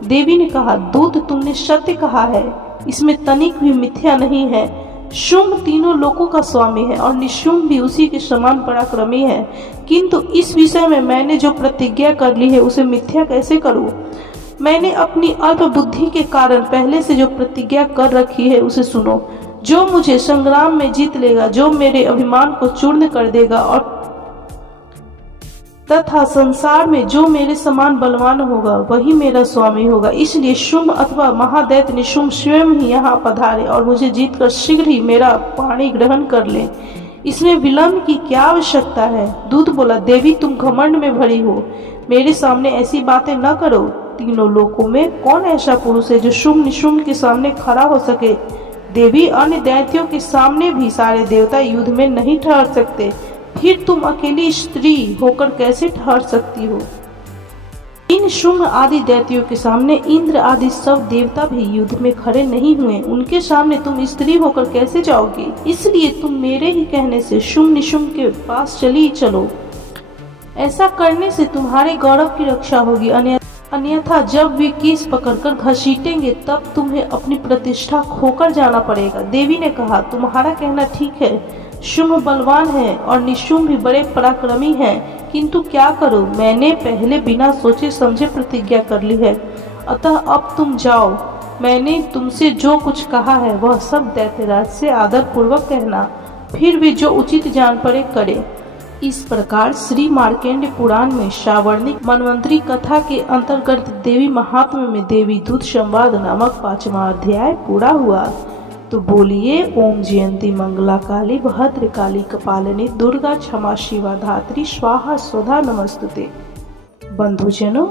देवी ने कहा, दूत, तुमने सत्य कहा है, इसमें तनिक भी मिथ्या नहीं है। शुंभ तीनों लोकों का स्वामी है और निशुंभ भी उसी के समान पराक्रमी है, किंतु इस विषय में मैंने जो प्रतिज्ञा कर ली है उसे मिथ्या कैसे करूं। मैंने अपनी अल्प बुद्धि के कारण पहले से जो प्रतिज्ञा कर रखी है उसे सुनो। जो मुझे संग्राम में जीत लेगा, जो मेरे अभिमान को चूर्ण कर देगा और तथा संसार में जो मेरे समान बलवान होगा वही मेरा स्वामी होगा। इसलिए शुंभ अथवा महादैत्य निशुंभ स्वयं ही यहाँ पधारे और मुझे जीतकर शीघ्र ही मेरा पाणी ग्रहण कर ले। इसमें विलंब की क्या आवश्यकता है। दूत बोला, देवी, तुम घमंड में भरी हो, मेरे सामने ऐसी बातें न करो। तीनों लोकों में कौन ऐसा पुरुष है जो शुंभ निशुंभ के सामने खड़ा हो सके? देवी, अन्य दैत्यों के सामने भी सारे देवता युद्ध में नहीं ठहर सकते, फिर तुम अकेली स्त्री होकर कैसे ठहर सकती हो? इन शुंभ आदि दैत्यों के सामने इंद्र आदि सब देवता भी युद्ध में खड़े नहीं हुए, उनके सामने तुम स्त्री होकर कैसे जाओगी? इसलिए तुम मेरे ही कहने से शुंभ निशुंभ के पास चली चलो। ऐसा करने से तुम्हारे गौरव की रक्षा होगी, अन्यथा जब वे केस पकड़कर घसीटेंगे तब तुम्हें अपनी प्रतिष्ठा खोकर जाना पड़ेगा। देवी ने कहा, तुम्हारा कहना ठीक है, शुंभ बलवान है और निशुंभ भी बड़े पराक्रमी हैं, किंतु क्या करूं, मैंने पहले बिना सोचे समझे प्रतिज्ञा कर ली है, अतः अब तुम जाओ। मैंने तुमसे जो कुछ कहा है वह सब दैत्यराज से आदर पूर्वक कहना, फिर वे जो उचित जान पड़े करे। इस प्रकार श्री मार्कंडेय पुराण में श्रावणिक मनवंतरी कथा के अंतर्गत देवी महात्म्य में देवी दूत संवाद नामक 5वां अध्याय पूरा हुआ। तो बोलिए ओम जयंती मंगला काली भद्र काली कपालिनी दुर्गा क्षमा शिवा धात्री स्वाहा स्वधा नमस्तुते। बंधुजनों,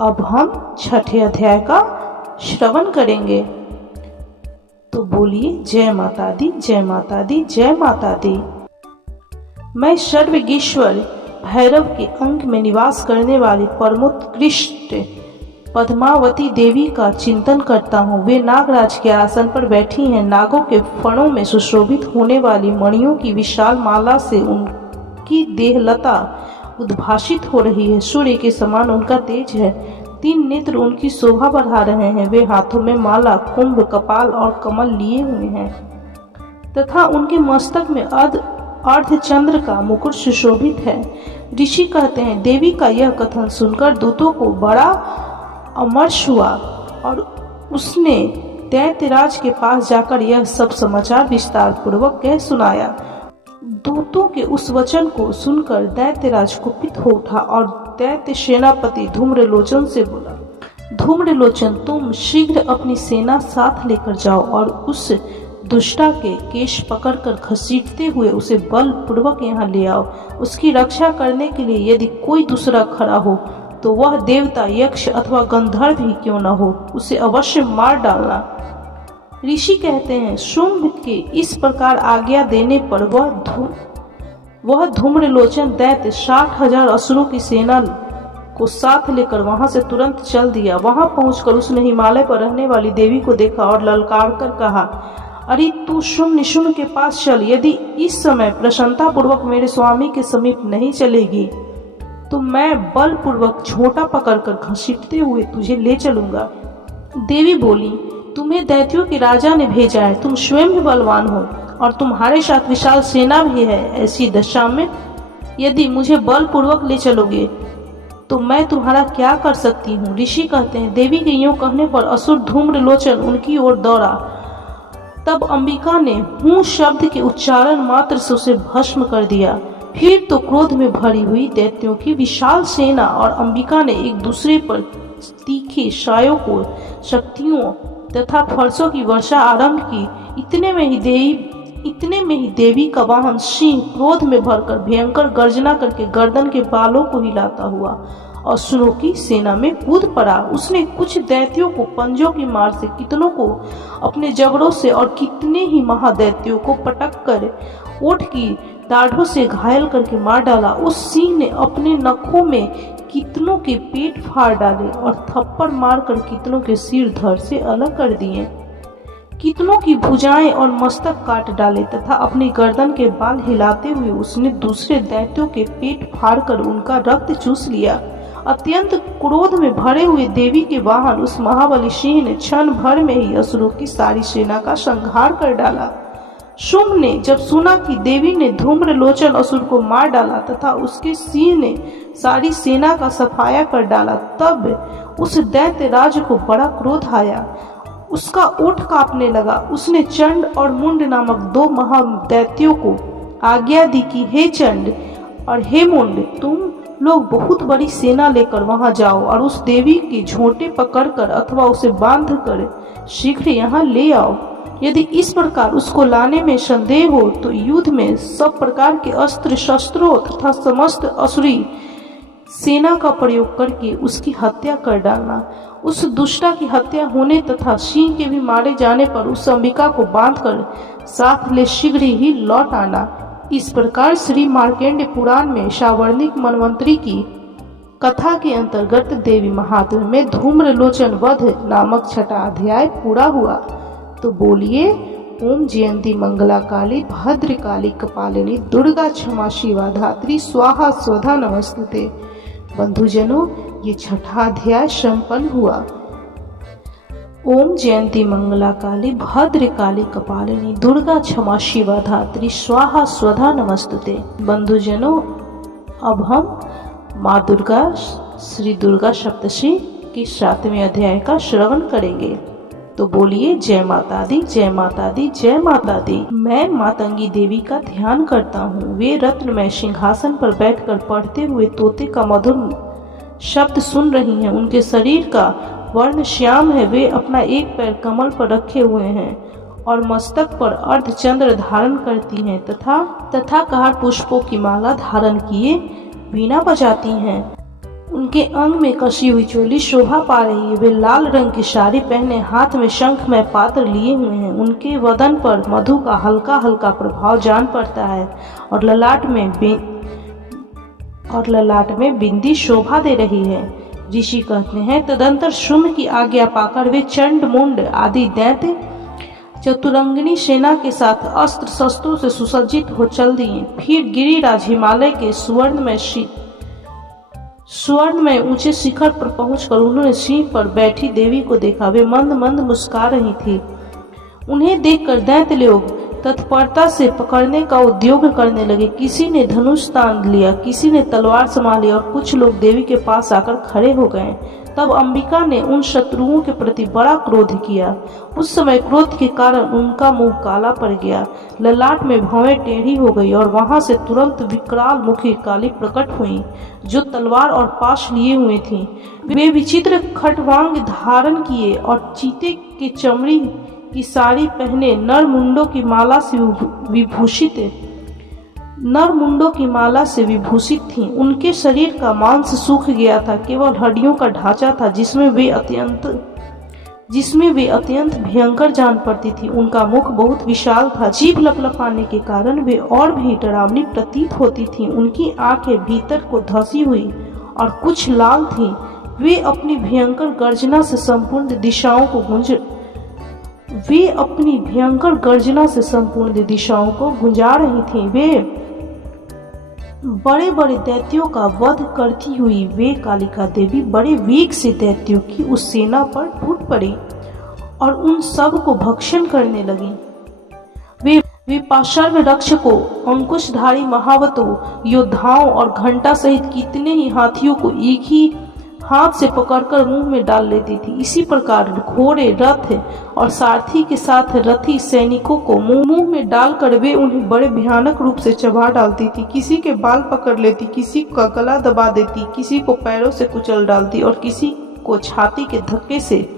अब हम 6ठे अध्याय का श्रवण करेंगे। तो बोलिए जय माता दी, जय माता दी, जय माता दी। मैं सर्वज्ञेश्वर भैरव के अंक में निवास करने वाली परमोत्कृष्ट पद्मावती देवी का चिंतन करता हूँ। वे नागराज के आसन पर बैठी हैं। नागों के फणों में सुशोभित होने वाली मणियों की विशाल माला से उनकी देहलता उद्भासित हो रही है। सूर्य के समान उनका तेज है। 3 नेत्र उनकी शोभा बढ़ा रहे हैं। वे हाथों में माला, कुंभ, कपाल और कमल लिए हुए हैं तथा उनके मस्तक में अर्धचंद्र का मुकुट सुशोभित है। ऋषि कहते हैं, देवी का यह कथन सुनकर दूतों को बड़ा अमर्ष हुआ और उसने दैत्यराज के पास जाकर यह सब समाचार विस्तार पूर्वक कह सुनाया। दूतों के उस वचन को सुनकर दैत्यराज कुपित हो उठा और दैत्य सेनापति धूम्रलोचन से बोला, धूम्रलोचन, तुम शीघ्र अपनी सेना साथ लेकर जाओ और उस दुष्टा के केश पकड़कर घसीटते हुए उसे बल पूर्वक यहाँ ले आओ। उसकी रक्षा करने के लिए यदि कोई दूसरा खड़ा हो तो वह देवता, यक्ष अथवा गंधर्व ही क्यों न हो, उसे अवश्य मार डालना। ऋषि कहते हैं, शुंभ के इस प्रकार आज्ञा देने पर वह धूम्रलोचन दैत्य 60,000 असुरों की सेना को साथ लेकर वहां से तुरंत चल दिया। वहां पहुंचकर उसने हिमालय पर रहने वाली देवी को देखा और ललकार कर कहा, अरे तू शुंभ निशुंभ के पास चल। यदि इस समय प्रसन्नता पूर्वक मेरे स्वामी के समीप नहीं चलेगी तो मैं बल पूर्वक झोंटा पकड़कर घसीटते हुए तुझे ले चलूंगा। देवी बोली, तुम्हें दैत्यों के राजा ने भेजा है, तुम स्वयं भी बलवान हो और तुम्हारे साथ विशाल सेना भी है। ऐसी दशा में यदि मुझे बल पूर्वक ले चलोगे तो मैं तुम्हारा क्या कर सकती हूँ। ऋषि कहते हैं, देवी के यूं कहने पर असुर धूम्रलोचन उनकी ओर दौड़ा। तब अंबिका ने हूँ शब्द के उच्चारण मात्र से उसे भस्म कर दिया। फिर तो क्रोध में भरी हुई दैत्यों की विशाल सेना और अंबिका ने एक दूसरे पर तीखे शायों को शक्तियों तथा फरसों की वर्षा आरंभ की। इतने में ही देवी का वाहन सिंह क्रोध में भरकर भयंकर गर्जना करके गर्दन के बालों को हिलाता हुआ असुरों की सेना में कूद पड़ा। उसने कुछ दैत्यों को पंजों की मार से, कितनों को अपने जबड़ों से और कितने ही महादैत्यों को पटक कर ओठ की दाढ़ों से घायल करके मार डाला। उस सिंह ने अपने नखों में कितनों के पेट फाड़ डाले और थप्पड़ मारकर कितनों के सिर धड़ से अलग कर दिए। कितनों की भुजाएं और मस्तक काट डाले तथा अपनी गर्दन के बाल हिलाते हुए उसने दूसरे दैत्यों के पेट फाड़कर उनका रक्त चूस लिया। अत्यंत क्रोध में भरे हुए देवी के वाहन उस महाबली सिंह ने क्षण भर में ही असुरों की सारी सेना का संहार कर डाला। शुंभ ने जब सुना कि देवी ने धूम्रलोचन असुर को मार डाला तथा उसके सिंह ने सारी सेना का सफाया कर डाला, तब उस दैत्य राज को बड़ा क्रोध आया। उसका ओठ कांपने लगा। उसने चंड और मुंड नामक 2 महादैत्यों को आज्ञा दी कि हे चंड और हे मुंड, तुम लोग बहुत बड़ी सेना लेकर वहां जाओ और उस देवी के झोंटे पकड़कर अथवा उसे बांधकर शीघ्र यहाँ ले आओ। यदि इस प्रकार उसको लाने में संदेह हो तो युद्ध में सब प्रकार के अस्त्र शस्त्रों तथा समस्त असुरी सेना का प्रयोग करके उसकी हत्या कर डालना। उस दुष्टा की हत्या होने तथा सिंह के भी मारे जाने पर उस अंबिका को बांधकर साथ ले शीघ्र ही लौट आना। इस प्रकार श्री मार्कंडेय पुराण में सावर्णिक मनवंतरी की कथा के अंतर्गत देवी महात्म्य में धूम्रलोचन वध नामक छठा अध्याय पूरा हुआ। तो बोलिए ओम जयंती मंगला काली भद्रकाली कपालिनी दुर्गा क्षमा शिवा धात्री स्वाहा स्वधा नमस्तुते। बंधुजनों, ये छठा अध्याय संपन्न हुआ। ओम जयंती मंगला काली भद्रकाली कपालिनी दुर्गा क्षमा शिवा धात्री स्वाहा स्वधा नमस्तुते। बंधुजनों, अब हम माँ दुर्गा श्री दुर्गा सप्तशती के 7वें अध्याय का श्रवण करेंगे। तो बोलिए जय माता दी, जय माता दी, जय माता दी। मैं मातंगी देवी का ध्यान करता हूँ। वे रत्नमय सिंहासन पर बैठकर पढ़ते हुए तोते का मधुर शब्द सुन रही हैं। उनके शरीर का वर्ण श्याम है। वे अपना एक पैर कमल पर रखे हुए हैं और मस्तक पर अर्धचंद्र धारण करती हैं तथा कहार पुष्पों की माला धारण किए वीणा बजाती हैं। उनके अंग में कसी हुई चोली शोभा पा रही है। वे लाल रंग की साड़ी पहने हाथ में शंखमय पात्र लिए हुए हैं। उनके वदन पर मधु का हल्का हल्का प्रभाव जान पड़ता है और ललाट में बिंदी शोभा दे रही है। ऋषि कहते हैं तदंतर शुम्भ की आज्ञा पाकर वे चंड मुंड आदि दैत्य चतुरंगिनी सेना के साथ अस्त्र शस्त्रों से सुसज्जित हो चल दिए। फिर गिरिराज हिमालय के स्वर्ण में ऊंचे शिखर पर पहुंचकर उन्होंने सिंह पर बैठी देवी को देखा। वे मंद मंद मुस्कुरा रही थी। उन्हें देखकर दैत्य लोग तत्परता से पकड़ने का उद्योग करने लगे। किसी ने धनुष तान लिया, किसी ने तलवार संभाली और कुछ लोग देवी के पास आकर खड़े हो गए। तब अंबिका ने उन शत्रुओं के प्रति बड़ा क्रोध किया। उस समय क्रोध के कारण उनका मुंह काला पड़ गया, ललाट में भौहें टेढ़ी हो गई और वहां से तुरंत विकराल मुखी काली प्रकट हुई जो तलवार और पाश लिए हुए थी। वे विचित्र खटवांग धारण किए और चीते की चमड़ी की साड़ी पहने नर मुंडों की माला से विभूषित थीं। उनके शरीर का मांस सूख गया था, केवल हड्डियों का ढांचा था जिसमें वे अत्यंत भयंकर जान पड़ती थी। उनका मुख बहुत विशाल था। जीभ लपलपाने के कारण वे और भी डरावनी प्रतीत होती थीं। उनकी आंखें भीतर को धंसी हुई और कुछ लाल थीं। वे अपनी भयंकर गर्जना से संपूर्ण दिशाओं को गुंजा रही थीं। वे बड़े बड़े दैत्यों का वध करती हुई वे कालिका देवी बड़े वेग से दैत्यों की उस सेना पर टूट पड़ी और उन सब को भक्षण करने लगी। वे पाशर्व रक्षकों, अंकुशधारी महावतों, योद्धाओं और घंटा सहित कितने ही हाथियों को एक ही हाथ से पकड़कर मुंह में डाल लेती थी। इसी प्रकार घोड़े, रथ और सारथी के साथ रथी सैनिकों को मुंह में डालकर वे उन्हें बड़े भयानक रूप से चबा डालती थी। किसी के बाल पकड़ लेती, किसी का गला दबा देती, किसी को पैरों से कुचल डालती और किसी को छाती के धक्के से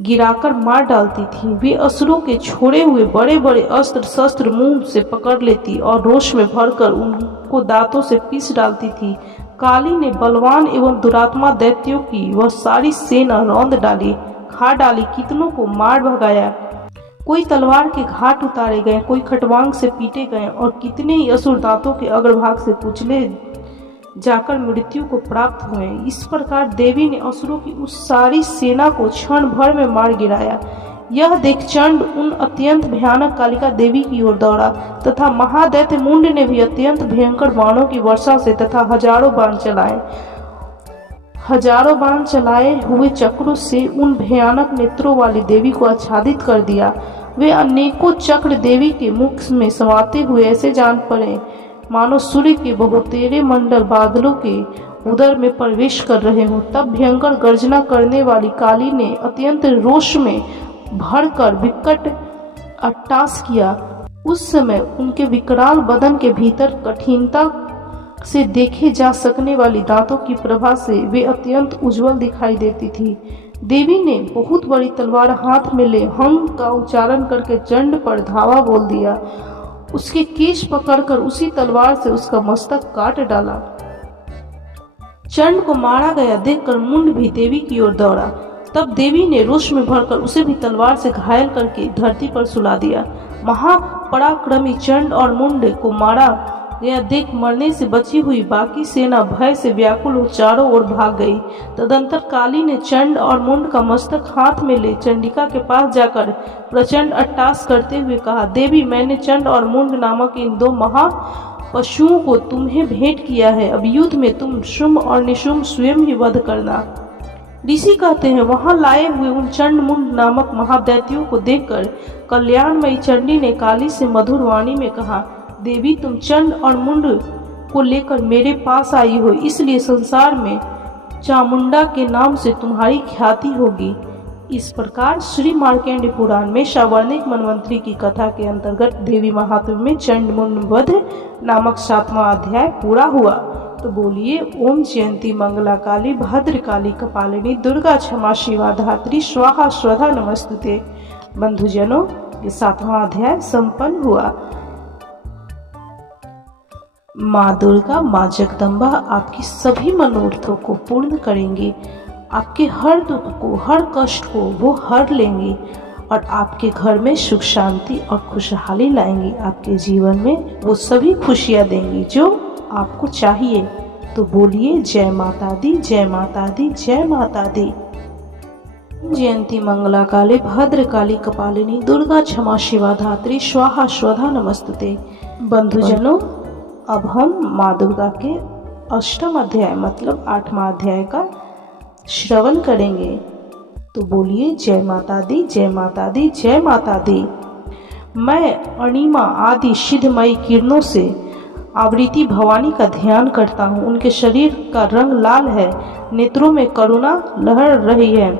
गिराकर मार डालती थी। वे असुरों के छोड़े हुए बड़े बड़े अस्त्र शस्त्र मुंह से पकड़ लेती और रोष में भरकर उनको दांतों से पीस डालती थी। काली ने बलवान एवं दुरात्मा दैत्यों की वह सारी सेना रौंद डाली, खा डाली, कितनों को मार भगाया। कोई तलवार के घाट उतारे गए, कोई खटवांग से पीटे गए और कितने ही असुर दांतों के अग्रभाग से कुचले जाकर मृत्यु को प्राप्त हुए। इस प्रकार देवी ने असुरों की उस सारी सेना को क्षण भर में मार गिराया। यह देख चंड उन अत्यंत भयानक कालिका देवी की ओर दौड़ा तथा महादैत्य मुंड ने भी अत्यंत भयंकर बाणों की वर्षा से तथा हजारों बाण चलाए हुए चक्रों से उन भयानक नेत्रों वाली देवी को आच्छादित कर दिया। वे अनेकों चक्र देवी के मुख में समाते हुए ऐसे जान पड़े मानो सूर्य के बहुतेरे मंडल बादलों के उदर में प्रवेश कर रहे हों। तब भयंकर गर्जना करने वाली काली ने अत्यंत रोष में भरकर विकट अट्टास किया। उस समय उनके विकराल बदन के भीतर कठिनता से देखे जा सकने वाली दांतों की प्रभा से वे अत्यंत उज्जवल दिखाई देती थी। देवी ने बहुत बड़ी तलवार हाथ में ले हंग का उच्चारण करके चंड पर धावा बोल दिया। उसके केश पकड़कर उसी तलवार से उसका मस्तक काट डाला। चंड को मारा गया देखकर मुंड भी देवी की ओर दौड़ा। तब देवी ने रोष में भरकर उसे भी तलवार से घायल करके धरती पर सुला दिया। महापराक्रमी चंड और मुंड को मारा गया देख मरने से बची हुई बाकी सेना भय से व्याकुल हो चारों ओर भाग गई। तदंतर काली ने चंड और मुंड का मस्तक हाथ में ले चंडिका के पास जाकर प्रचंड अट्टहास करते हुए कहा, देवी, मैंने चंड और मुंड नामक इन दो महा पशुओं को तुम्हें भेंट किया है। अब युद्ध में तुम शुंभ और निशुंभ स्वयं ही वध करना। ऋषि कहते हैं, वहां लाए हुए उन चंड मुंड नामक महादैत्यों को देखकर कल्याणमयी चंडी ने काली से मधुर वाणी में कहा, देवी, तुम चंड और मुंड को लेकर मेरे पास आई हो, इसलिए संसार में चामुंडा के नाम से तुम्हारी ख्याति होगी। इस प्रकार श्री मार्कंडेय पुराण में सावर्णिक मनवंतरी की कथा के अंतर्गत देवी महात्म्य में चंड मुंड वध नामक 7वां अध्याय पूरा हुआ। तो बोलिए, ओम जयंती मंगला काली भद्रकाली कपालिनी दुर्गा क्षमा शिवा धात्री स्वाहा स्वधा नमस्तुते। बंधुजनों, ये 7वां अध्याय संपन्न हुआ। माँ दुर्गा, माँ जगदम्बा आपकी सभी मनोरथों को पूर्ण करेंगी। आपके हर दुख को, हर कष्ट को वो हर लेंगी और आपके घर में सुख शांति और खुशहाली लाएंगी। आपके जीवन में वो सभी खुशियाँ देंगी जो आपको चाहिए। तो बोलिए, जय माता दी, जय माता दी, जय माता दी। जयंती मंगला काले भद्रकाली कपालिनी दुर्गा क्षमा शिवा धात्री स्वाहा स्वधा नमस्तुते। बंधुजनों, अब हम माँ दुर्गा के 8वां अध्याय मतलब 8वां अध्याय का श्रवण करेंगे। तो बोलिए, जय माता दी, जय माता दी, जय माता दी। मैं अणिमा आदि सिद्धमयी किरणों से आवृत्ति भवानी का ध्यान करता हूँ। उनके शरीर का रंग लाल है, नेत्रों में करुणा लहर रही है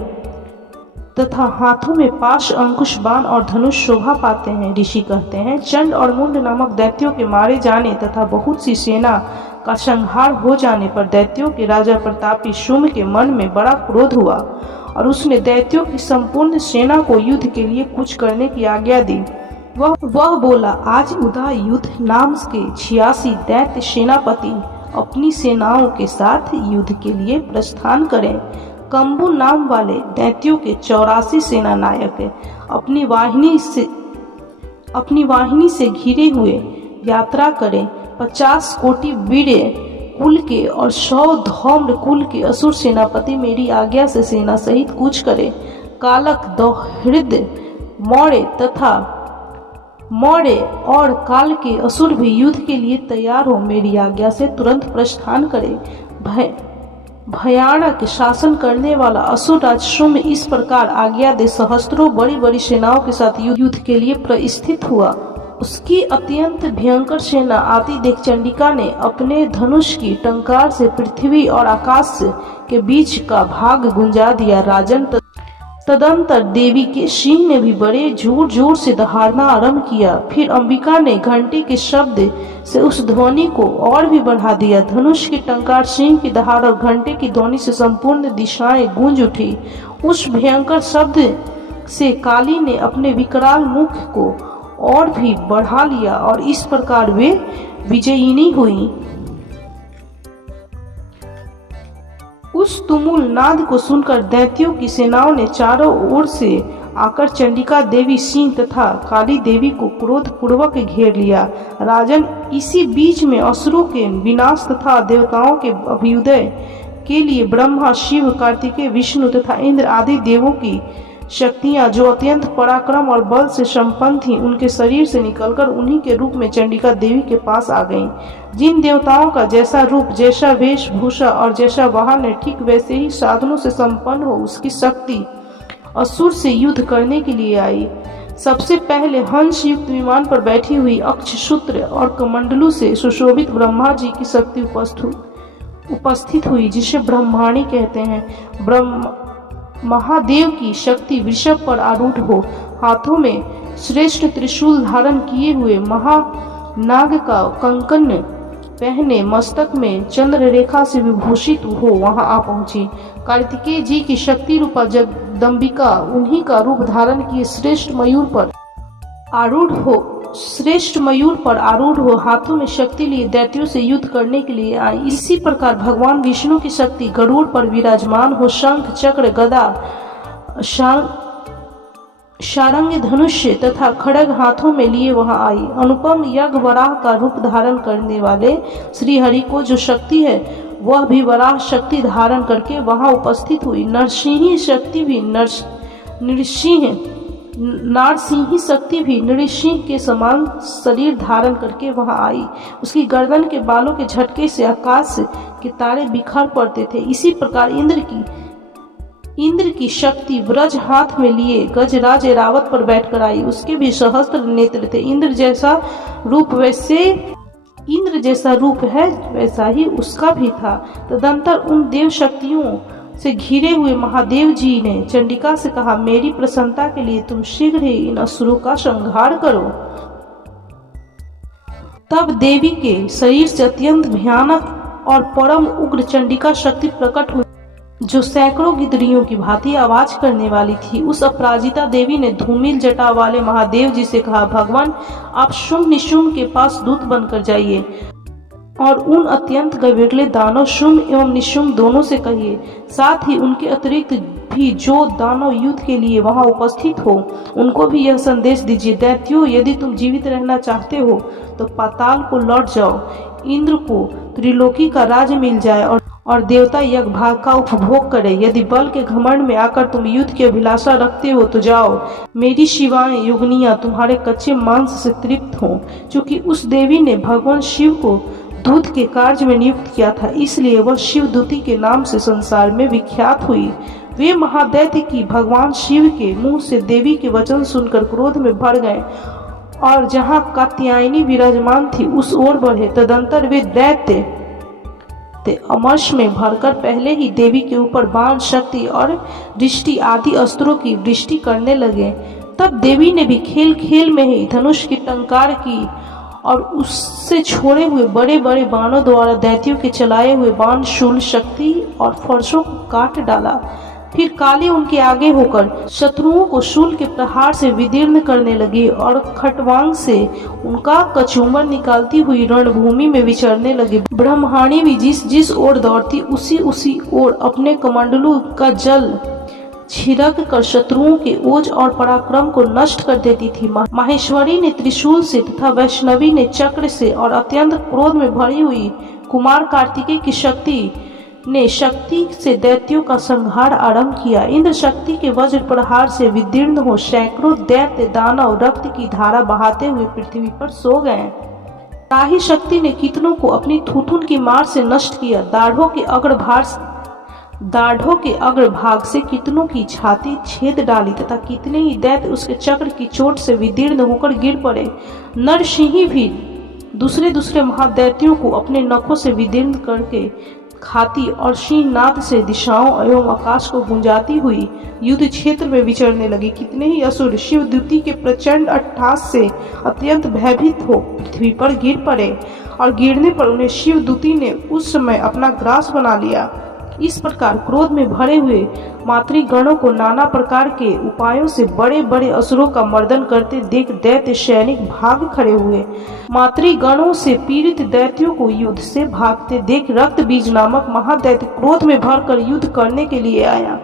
तथा हाथों में पाश, अंकुश, बाण और धनुष शोभा पाते हैं। ऋषि कहते हैं, चंड और मुंड नामक दैत्यों के मारे जाने तथा बहुत सी सेना का संहार हो जाने पर दैत्यों के राजा प्रतापी शुंभ के मन में बड़ा क्रोध हुआ और उसने दैत्यों की संपूर्ण सेना को युद्ध के लिए कुछ करने की आज्ञा दी। वह बोला, आज उदा युद्ध नाम के 86 दैत्य सेनापति अपनी सेनाओं के साथ युद्ध के लिए प्रस्थान करें। कंबू नाम वाले दैत्यों के 84 सेना नायक अपनी वाहिनी से घिरे हुए यात्रा करें। 50 कोटि वीर कुल के और 100 धौम्र कुल के असुर सेनापति मेरी आज्ञा से सेना सहित कूच करे। कालक, दौहिर्द, मौर्य और काल के असुर भी युद्ध के लिए तैयार हो मेरी आज्ञा से तुरंत प्रस्थान करे। भयानक शासन करने वाला असुर राज शुंभ इस प्रकार आज्ञा दे सहस्त्रों बड़ी बड़ी सेनाओं के साथ युद्ध के लिए प्रस्थित हुआ। उसकी अत्यंत भयंकर सेना आती देख चंडिका ने अपने धनुष की टंकार से पृथ्वी और आकाश के बीच का भाग गुंजा दिया। राजन, तदंतर देवी के सिंह ने भी बड़े जोर जोर से दहाड़ना आरंभ किया। फिर अंबिका ने घंटी के शब्द से उस ध्वनि को और भी बढ़ा दिया। धनुष की टंकार, सिंह की दहाड़ और घंटे की ध्वनि से संपूर्ण दिशाएं गूंज उठी। उस भयंकर शब्द से काली ने अपने विकराल मुख को और भी बढ़ा लिया और इस प्रकार वे विजयिनी हुई। उस तुमुल नाद को सुनकर दैत्यों की सेनाओं ने चारों ओर से आकर चंडिका देवी, सिंह तथा काली देवी को क्रोध पूर्वक घेर लिया। राजन, इसी बीच में असुरों के विनाश तथा देवताओं के अभ्युदय के लिए ब्रह्मा, शिव, कार्तिकेय, विष्णु तथा इंद्र आदि देवों की शक्तियां जो अत्यंत पराक्रम और बल से संपन्न थीं, उनके शरीर से निकलकर उन्हीं के रूप में चंडिका देवी के पास आ गईं। जिन देवताओं का जैसा रूप, जैसा वेशभूषा और जैसा वाहन है, ठीक वैसे ही साधनों से संपन्न हो उसकी शक्ति असुर से युद्ध करने के लिए आई। सबसे पहले हंस युक्त विमान पर बैठी हुई अक्षसूत्र और कमंडलू से सुशोभित ब्रह्मा जी की शक्ति उपस्थित हुई, जिसे ब्रह्माणी कहते हैं। महादेव की शक्ति वृषभ पर आरूढ़ हो, हाथों में श्रेष्ठ त्रिशूल धारण किए हुए, महानाग का कंकन पहने, मस्तक में चंद्र रेखा से विभूषित हो वहां आ पहुंची। कार्तिकेय जी की शक्ति रूपा जगदम्बिका उन्हीं का रूप धारण किए श्रेष्ठ मयूर पर आरूढ़ हो श्रेष्ठ मयूर पर आरूढ़ हो हाथों में शक्ति लिए दैत्यों से युद्ध करने के लिए आई। इसी प्रकार भगवान विष्णु की शक्ति गरुड़ पर विराजमान हो शंख चक्र गदा शारंग धनुष्य तथा खड्ग हाथों में लिए वहां आई। अनुपम यज्ञ वराह का रूप धारण करने वाले श्री हरि को जो शक्ति है वह भी वराह शक्ति धारण करके वहां उपस्थित हुई। नारसिंही शक्ति भी नृसिंह के समान शरीर धारण करके वहां आई। उसकी गर्दन के बालों के झटके से आकाश के तारे बिखर पड़ते थे। इसी प्रकार इंद्र की शक्ति व्रज हाथ में लिए गजराज एरावत पर बैठकर आई। उसके भी सहस्त्र नेत्र थे। इंद्र जैसा रूप है वैसा ही उसका भी था। तदंतर उन देव शक्तियों से घिरे हुए महादेव जी ने चंडिका से कहा, मेरी प्रसन्नता के लिए तुम शीघ्र ही इन असुरों का संहार करो। तब देवी के शरीर से अत्यंत भयानक और परम उग्र चंडिका शक्ति प्रकट हुई, जो सैकड़ों गिदड़ियों की भांति आवाज करने वाली थी। उस अपराजिता देवी ने धूमिल जटा वाले महादेव जी से कहा, भगवान आप शुंभ निशुंभ के पास दूत बनकर जाइए और उन अत्यंत गंभीर दानव शुंभ एवं निशुंभ दोनों से कहिए, साथ ही उनके अतिरिक्त भी जो दानव युद्ध के लिए वहां उपस्थित हो उनको भी यह संदेश दीजिए, दैत्यों यदि तुम जीवित रहना चाहते हो तो पाताल को लौट जाओ, इंद्र को त्रिलोकी का राज मिल जाए और देवता यज्ञ भाग का उपभोग करे। यदि बल के घमंड में आकर तुम युद्ध की अभिलाषा रखते हो तो जाओ, मेरी शिवाएं योगिनियां तुम्हारे कच्चे मांस से तृप्त हों। चूंकि उस देवी ने भगवान शिव को दूत के कार्य में नियुक्त किया था, इसलिए वह शिवदूती के नाम से संसार में विख्यात हुई। वे महादैत्य की भगवान शिव के मुंह से देवी के वचन सुनकर क्रोध में भर गए और जहां कात्यायनी विराजमान थी उस ओर बढ़े। तदंतर वे दैत्य अमर्ष में भरकर पहले ही देवी के ऊपर बाण शक्ति और दृष्टि आदि अस्त्रों की वृष्टि करने लगे। तब देवी ने भी खेल खेल में ही धनुष की टंकार की और उससे छोड़े हुए बड़े बड़े बाणों द्वारा दैत्यों के चलाए हुए बाण शूल शक्ति और फर्शों को काट डाला। फिर काली उनके आगे होकर शत्रुओं को शूल के प्रहार से विदीर्ण करने लगी और खटवांग से उनका कचूमर निकालती हुई रणभूमि में विचरने लगी। ब्रह्माणी भी जिस ओर दौड़ती उसी ओर अपने कमंडलू का जल छिड़क कर शत्रुओं के ओज और पराक्रम को नष्ट कर देती थी। माहेश्वरी ने त्रिशूल से तथा वैष्णवी ने चक्र से और अत्यंत क्रोध में भरी हुई कुमार कार्तिकेय की शक्ति से दैत्यों का संहार आरंभ किया। इंद्र शक्ति के वज्र प्रहार से विदीर्ण हो सैकड़ों दैत्य दानव रक्त की धारा बहाते हुए पृथ्वी पर सो गए। ताही शक्ति ने कितनों को अपनी थूथुन की मार से नष्ट किया। दाढ़ों के अग्रभाग से कितनों की छाती छेद डाली तथा कितने ही दैत्य उसके चक्र की चोट से विदीर्ण होकर गिर पड़े। नरसिंही भी दूसरे महादैत्यों को अपने नखों से विदीर्ण करके खाती और सिंहनाद से दिशाओं एवं आकाश को गुंजाती हुई युद्ध क्षेत्र में विचरने लगी। कितने ही असुर शिवदूती के प्रचंड अट्टहास से अत्यंत भयभीत हो पृथ्वी पर गिर पड़े और गिरने पर उन्हें शिवदूती ने उस समय अपना ग्रास बना लिया। इस प्रकार क्रोध में भरे हुए मातृगणों को नाना प्रकार के उपायों से बड़े बड़े असुरों का मर्दन करते देख दैत्य सैनिक भाग खड़े हुए। मातृगणों से पीड़ित दैत्यों को युद्ध से भागते देख रक्त बीज नामक महादैत्य क्रोध में भरकर युद्ध करने के लिए आया।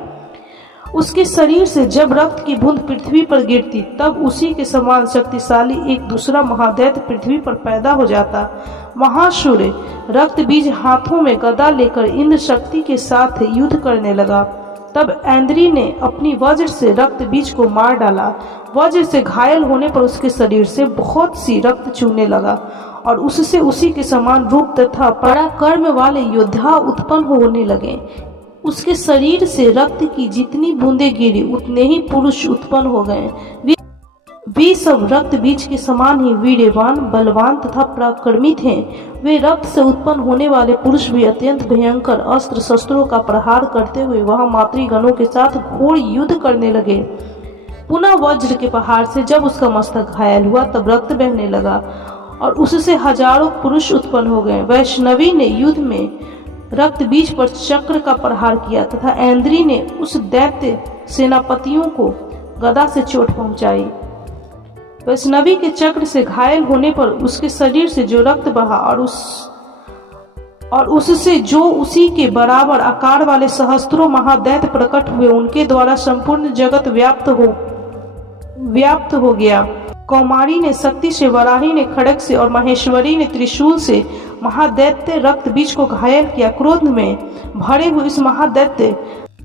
उसके शरीर से जब रक्त की बूंद पृथ्वी पर गिरती तब उसी के समान शक्तिशाली एक दूसरा महादैत्य पृथ्वी पर पैदा हो जाता। महाशूर रक्त बीज हाथों में गदा लेकर इंद्र शक्ति के साथ युद्ध करने लगा। तब ऐन्द्री ने अपनी वज्र से रक्त बीज को मार डाला। वज्र से घायल होने पर उसके शरीर से बहुत सी रक्त चूने लगा और उससे उसी के समान रूप तथा पराक्रम वाले योद्धा उत्पन्न होने लगे। उसके शरीर से रक्त की जितनी बूंदें गिरी उतने ही पुरुष उत्पन्न हो गए। वे सब रक्त बीज के समान ही वीर्यवान, बलवान तथा पराक्रमी थे। वे रक्त से उत्पन्न होने वाले पुरुष भी अत्यंत भयंकर अस्त्र शस्त्रों का प्रहार करते हुए वहां मातृगणों के साथ घोर युद्ध करने लगे। पुनः वज्र के प्रहार से जब उसका मस्तक घायल हुआ तब रक्त बहने लगा और उससे हजारों पुरुष उत्पन्न हो गए। वैष्णवी ने युद्ध में रक्त बीज पर चक्र का प्रहार किया तथा ऐन्द्री ने उस दैत्य सेनापतियों को गदा से चोट पहुंचाई। वैष्णवी के चक्र से घायल होने पर उसके शरीर से जो रक्त बहा और उससे जो उसी के बराबर आकार वाले सहस्त्रों महादैत्य प्रकट हुए, उनके द्वारा संपूर्ण जगत व्याप्त हो गया। कौमारी ने शक्ति से, वराही ने खड्ग से और महेश्वरी ने त्रिशूल से महादैत्य रक्त बीज को घायल किया। क्रोध में भरे हुए इस महादैत्य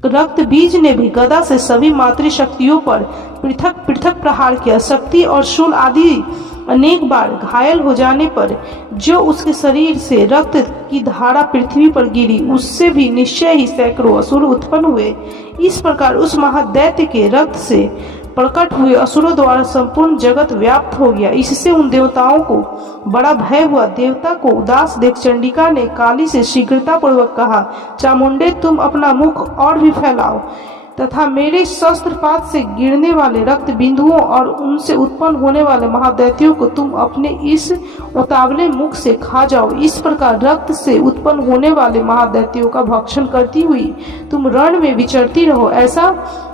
रक्त बीज ने भी गदा से सभी मातृशक्तियों पर पृथक पृथक प्रहार किया। शक्ति और शूल आदि अनेक बार घायल हो जाने पर जो उसके शरीर से रक्त की धारा पृथ्वी पर गिरी, उससे भी निश्चय ही सैकड़ों असुर उत्पन्न हुए। इस प्रकार उस महादैत्य के रक्त से प्रकट हुए असुरों द्वारा संपूर्ण जगत व्याप्त हो गया। इससे उन देवताओं को बड़ा भय हुआ। देवता को उदास देख चंडिका ने काली से शीघ्रता पूर्वक कहा, चामुंडे, तुम अपना मुख और भी फैलाओ तथा मेरे शस्त्रपात से गिरने वाले रक्त बिंदुओं और उनसे उत्पन्न होने वाले महादैत्यों को तुम अपने इस उतावले मुख से खा जाओ। इस प्रकार रक्त से उत्पन्न होने वाले महादैत्यों का भक्षण करती हुई तुम रण में विचरती रहो। ऐसा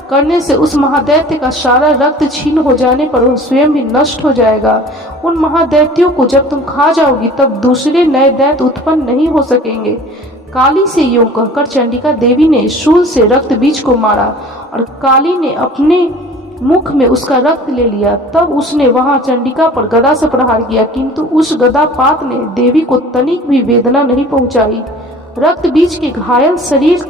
करने से उस महादैत्य का सारा रक्त छीन हो जाने पर वह स्वयं भी नष्ट हो जाएगा। उन महादैत्यों को जब तुम खा जाओगी तब दूसरे नए दैत्य उत्पन्न नहीं हो सकेंगे। काली से यूं कहकर चंडिका देवी ने शूल से रक्त बीज को मारा और काली ने अपने मुख में उसका रक्त ले लिया। तब उसने वहां चंडिका पर गदा से प्रहार किया, किंतु उस गदापात ने देवी को तनिक भी वेदना नहीं पहुंचाई। रक्त बीज के घायल शरीर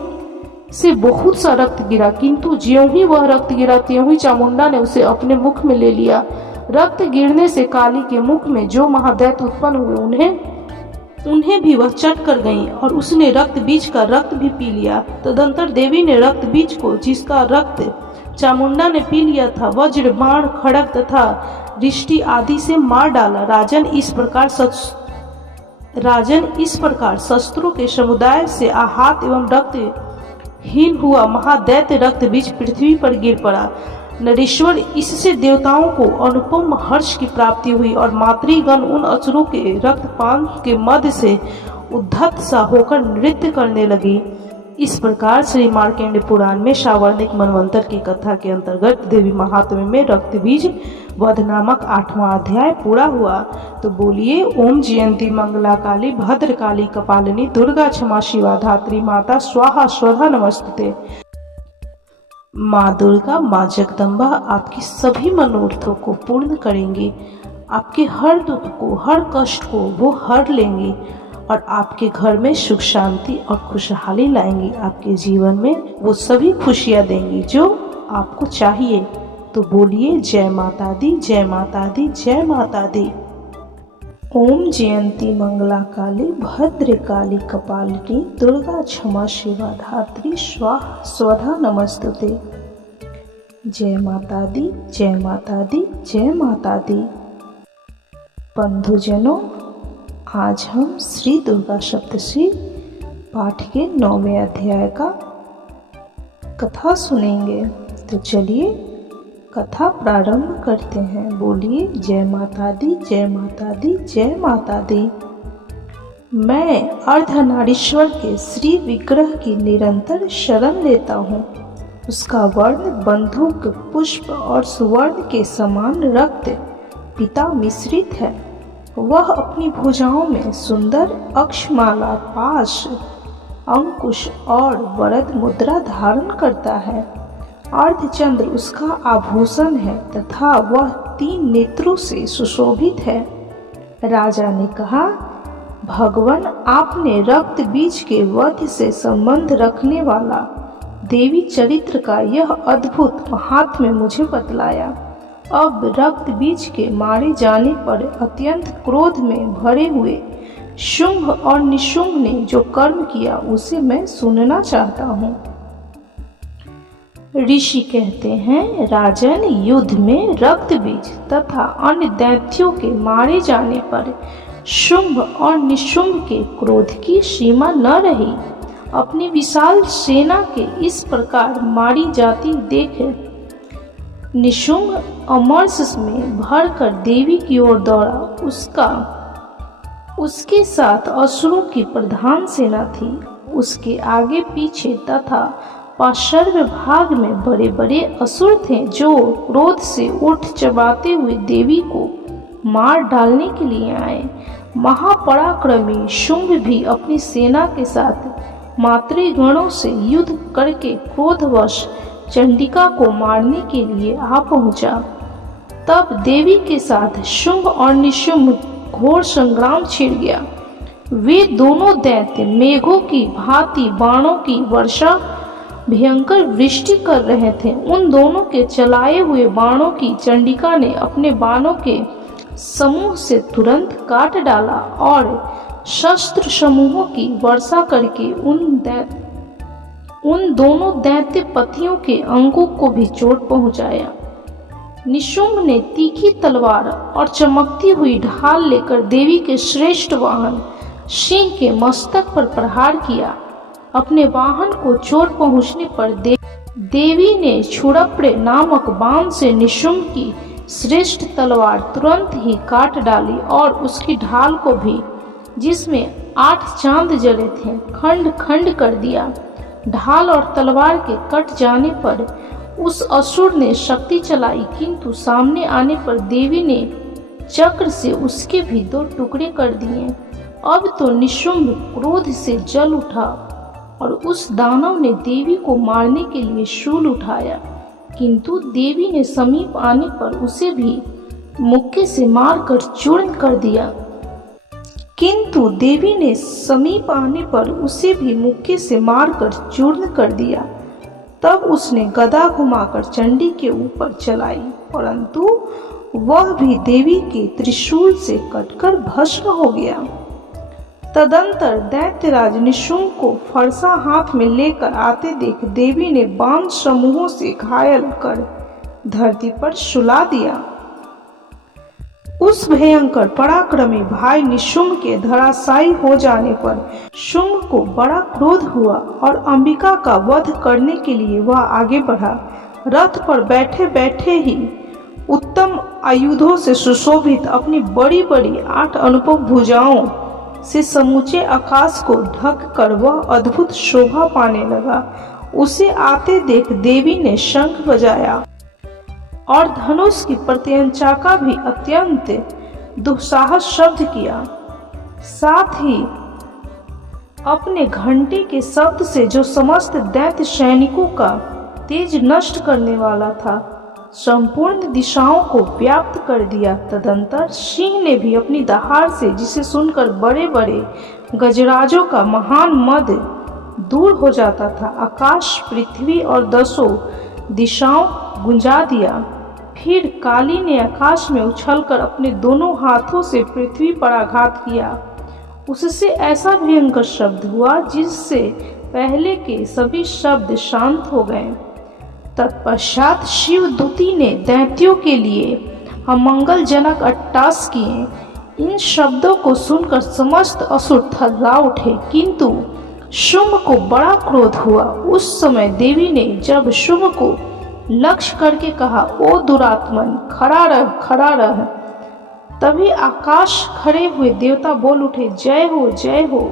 से बहुत सा रक्त गिरा, किंतु ज्यों ही वह रक्त गिरा त्यों ही चामुंडा ने उसे अपने मुख में ले लिया। रक्त गिरने से काली के मुख में जो महादैत्य उत्पन्न हुए उन्हें भी वह चट कर गईं और उसने रक्त बीज का रक्त भी पी लिया। तदंतर देवी ने रक्त बीज को, जिसका रक्त चामुंडा ने पी लिया था, वज्र, बाण, खड्ग तथा दृष्टि आदि से मार डाला। राजन, इस प्रकार शस्त्रों के समुदाय से आहत एवं रक्तहीन हुआ महादैत्य रक्त बीज पृथ्वी पर गिर पड़ा। नरेश्वर, इससे देवताओं को अनुपम हर्ष की प्राप्ति हुई और मातृगण उन असुरों के रक्तपान के मध्य से उद्धत सा होकर नृत्य करने लगी। इस प्रकार श्री मार्कंडेय पुराण में सावर्णिक मनवंतर की कथा के अंतर्गत देवी महात्म्य में रक्त बीज वध नामक 8वां अध्याय पूरा हुआ। तो बोलिए ओम जयंती मंगला काली भद्रकाली कपालिनी दुर्गा क्षमा शिवा धात्री माता स्वाहा स्वधा नमस्तुते। माँ दुर्गा, माँ जगदम्बा आपकी सभी मनोरथों को पूर्ण करेंगी। आपके हर दुख को, हर कष्ट को वो हर लेंगी और आपके घर में सुख शांति और खुशहाली लाएंगी। आपके जीवन में वो सभी खुशियाँ देंगी जो आपको चाहिए। तो बोलिए जय माता दी, जय माता दी, जय माता दी। ओम जयंती मंगला काली भद्रकाली कपालिनी दुर्गा क्षमा शिवा धात्री स्वाहा स्वधा नमस्तुते। जय माता दी, जय माता दी, जय माता दी। बंधुजनों, आज हम श्री दुर्गा सप्तशती पाठ के 9वें अध्याय का कथा सुनेंगे। तो चलिए कथा प्रारंभ करते हैं। बोलिए जय माता दी, जय माता दी, जय माता दी। मैं अर्धनारीश्वर के श्री विग्रह की निरंतर शरण लेता हूँ। उसका वर्ण बंदूक, पुष्प और सुवर्ण के समान रक्त पिता मिश्रित है। वह अपनी भुजाओं में सुंदर अक्षमाला, पाश, अंकुश और वरद मुद्रा धारण करता है। अर्धचंद्र उसका आभूषण है तथा वह 3 नेत्रों से सुशोभित है। राजा ने कहा, भगवान, आपने रक्त बीज के वध से संबंध रखने वाला देवी चरित्र का यह अद्भुत महात्म्य मुझे बतलाया। अब रक्त बीज के मारे जाने पर अत्यंत क्रोध में भरे हुए शुंभ और निशुंभ ने जो कर्म किया उसे मैं सुनना चाहता हूँ। ऋषि कहते हैं, राजन, युद्ध में रक्त बीज तथा अन्य दैत्यों के मारे जाने पर शुंभ और निशुंभ के क्रोध की सीमा न रही। अपनी विशाल सेना के इस प्रकार मारी जाती देख निशुंभ अमरस में भरकर देवी की ओर दौड़ा। उसके साथ असुरों की प्रधान सेना थी। उसके आगे पीछे तथा पार्श्व भाग में बड़े बड़े असुर थे जो क्रोध से ओठ चबाते हुए देवी को मार डालने के लिए आए। महापराक्रमी शुंभ भी अपनी सेना के साथ मातृगणों से युद्ध करके क्रोधवश चंडिका को मारने के लिए आ पहुंचा। तब देवी के साथ शुंभ और निशुंभ घोर संग्राम छिड़ गया। वे दोनों दैत्य मेघों की भांति बाणों की वर्षा भयंकर वृष्टि कर रहे थे। उन दोनों के चलाए हुए बाणों की चंडिका ने अपने बाणों के समूह से तुरंत काट डाला और शस्त्र समूहों की वर्षा करके उन दोनों दैत्य पतियों के अंगों को भी चोट पहुंचाया। निशुंभ ने तीखी तलवार और चमकती हुई ढाल लेकर देवी के श्रेष्ठ वाहन सिंह के मस्तक पर प्रहार किया। अपने वाहन को चोट पहुंचने पर देवी ने छुड़पड़े नामक बाण से निशुंभ की श्रेष्ठ तलवार तुरंत ही काट डाली और उसकी ढाल को भी, जिसमें 8 चांद जले थे, खंड खंड कर दिया। ढाल और तलवार के कट जाने पर उस असुर ने शक्ति चलाई, किंतु सामने आने पर देवी ने चक्र से उसके भी 2 टुकड़े कर दिए। अब तो निशुंभ क्रोध से जल उठा और उस दानव ने देवी को मारने के लिए शूल उठाया, किंतु देवी ने समीप आने पर उसे भी मुक्के से मारकर चूर्ण कर दिया। तब उसने गदा घुमाकर चंडी के ऊपर चलाई, परंतु वह भी देवी के त्रिशूल से कटकर भस्म हो गया। तदंतर दैत्यराज निशुंभ को फरसा हाथ में लेकर आते देख देवी ने बाण समूहों से घायल कर धरती पर सुला दिया। उस भयंकर पराक्रमी भाई निशुंभ के धराशायी हो जाने पर शुंभ को बड़ा क्रोध हुआ और अंबिका का वध करने के लिए वह आगे बढ़ा। रथ पर बैठे बैठे ही उत्तम आयुधों से सुशोभित अपनी बड़ी बड़ी 8 अनुपम भुजाओं से समूचे आकाश को ढक कर वह अद्भुत शोभा पाने लगा। उसे आते देख देवी ने शंख बजाया और धनुष की प्रत्यंचा का भी अत्यंत दुस्साहस शब्द किया। साथ ही अपने घंटे के शब्द से जो समस्त दैत्य सैनिकों का तेज नष्ट करने वाला था, संपूर्ण दिशाओं को व्याप्त कर दिया। तदंतर सिंह ने भी अपनी दहाड़ से, जिसे सुनकर बड़े बड़े गजराजों का महान मद दूर हो जाता था, आकाश, पृथ्वी और 10 दिशाओं गुंजा दिया। फिर काली ने आकाश में उछलकर अपने दोनों हाथों से पृथ्वी पर आघात किया। उससे ऐसा भयंकर शब्द हुआ जिससे पहले के सभी शब्द शांत हो गए। तत्पश्चात शिवदूती ने दैत्यों के लिए अमंगलजनक अट्टहास किए। इन शब्दों को सुनकर समस्त असुर थर्रा उठे, किंतु शुंभ को बड़ा क्रोध हुआ। उस समय देवी ने जब शुंभ को लक्ष्य करके कहा, ओ दुरात्मन, खड़ा रह, खड़ा रह। तभी आकाश खड़े हुए देवता बोल उठे, जय हो, जय हो।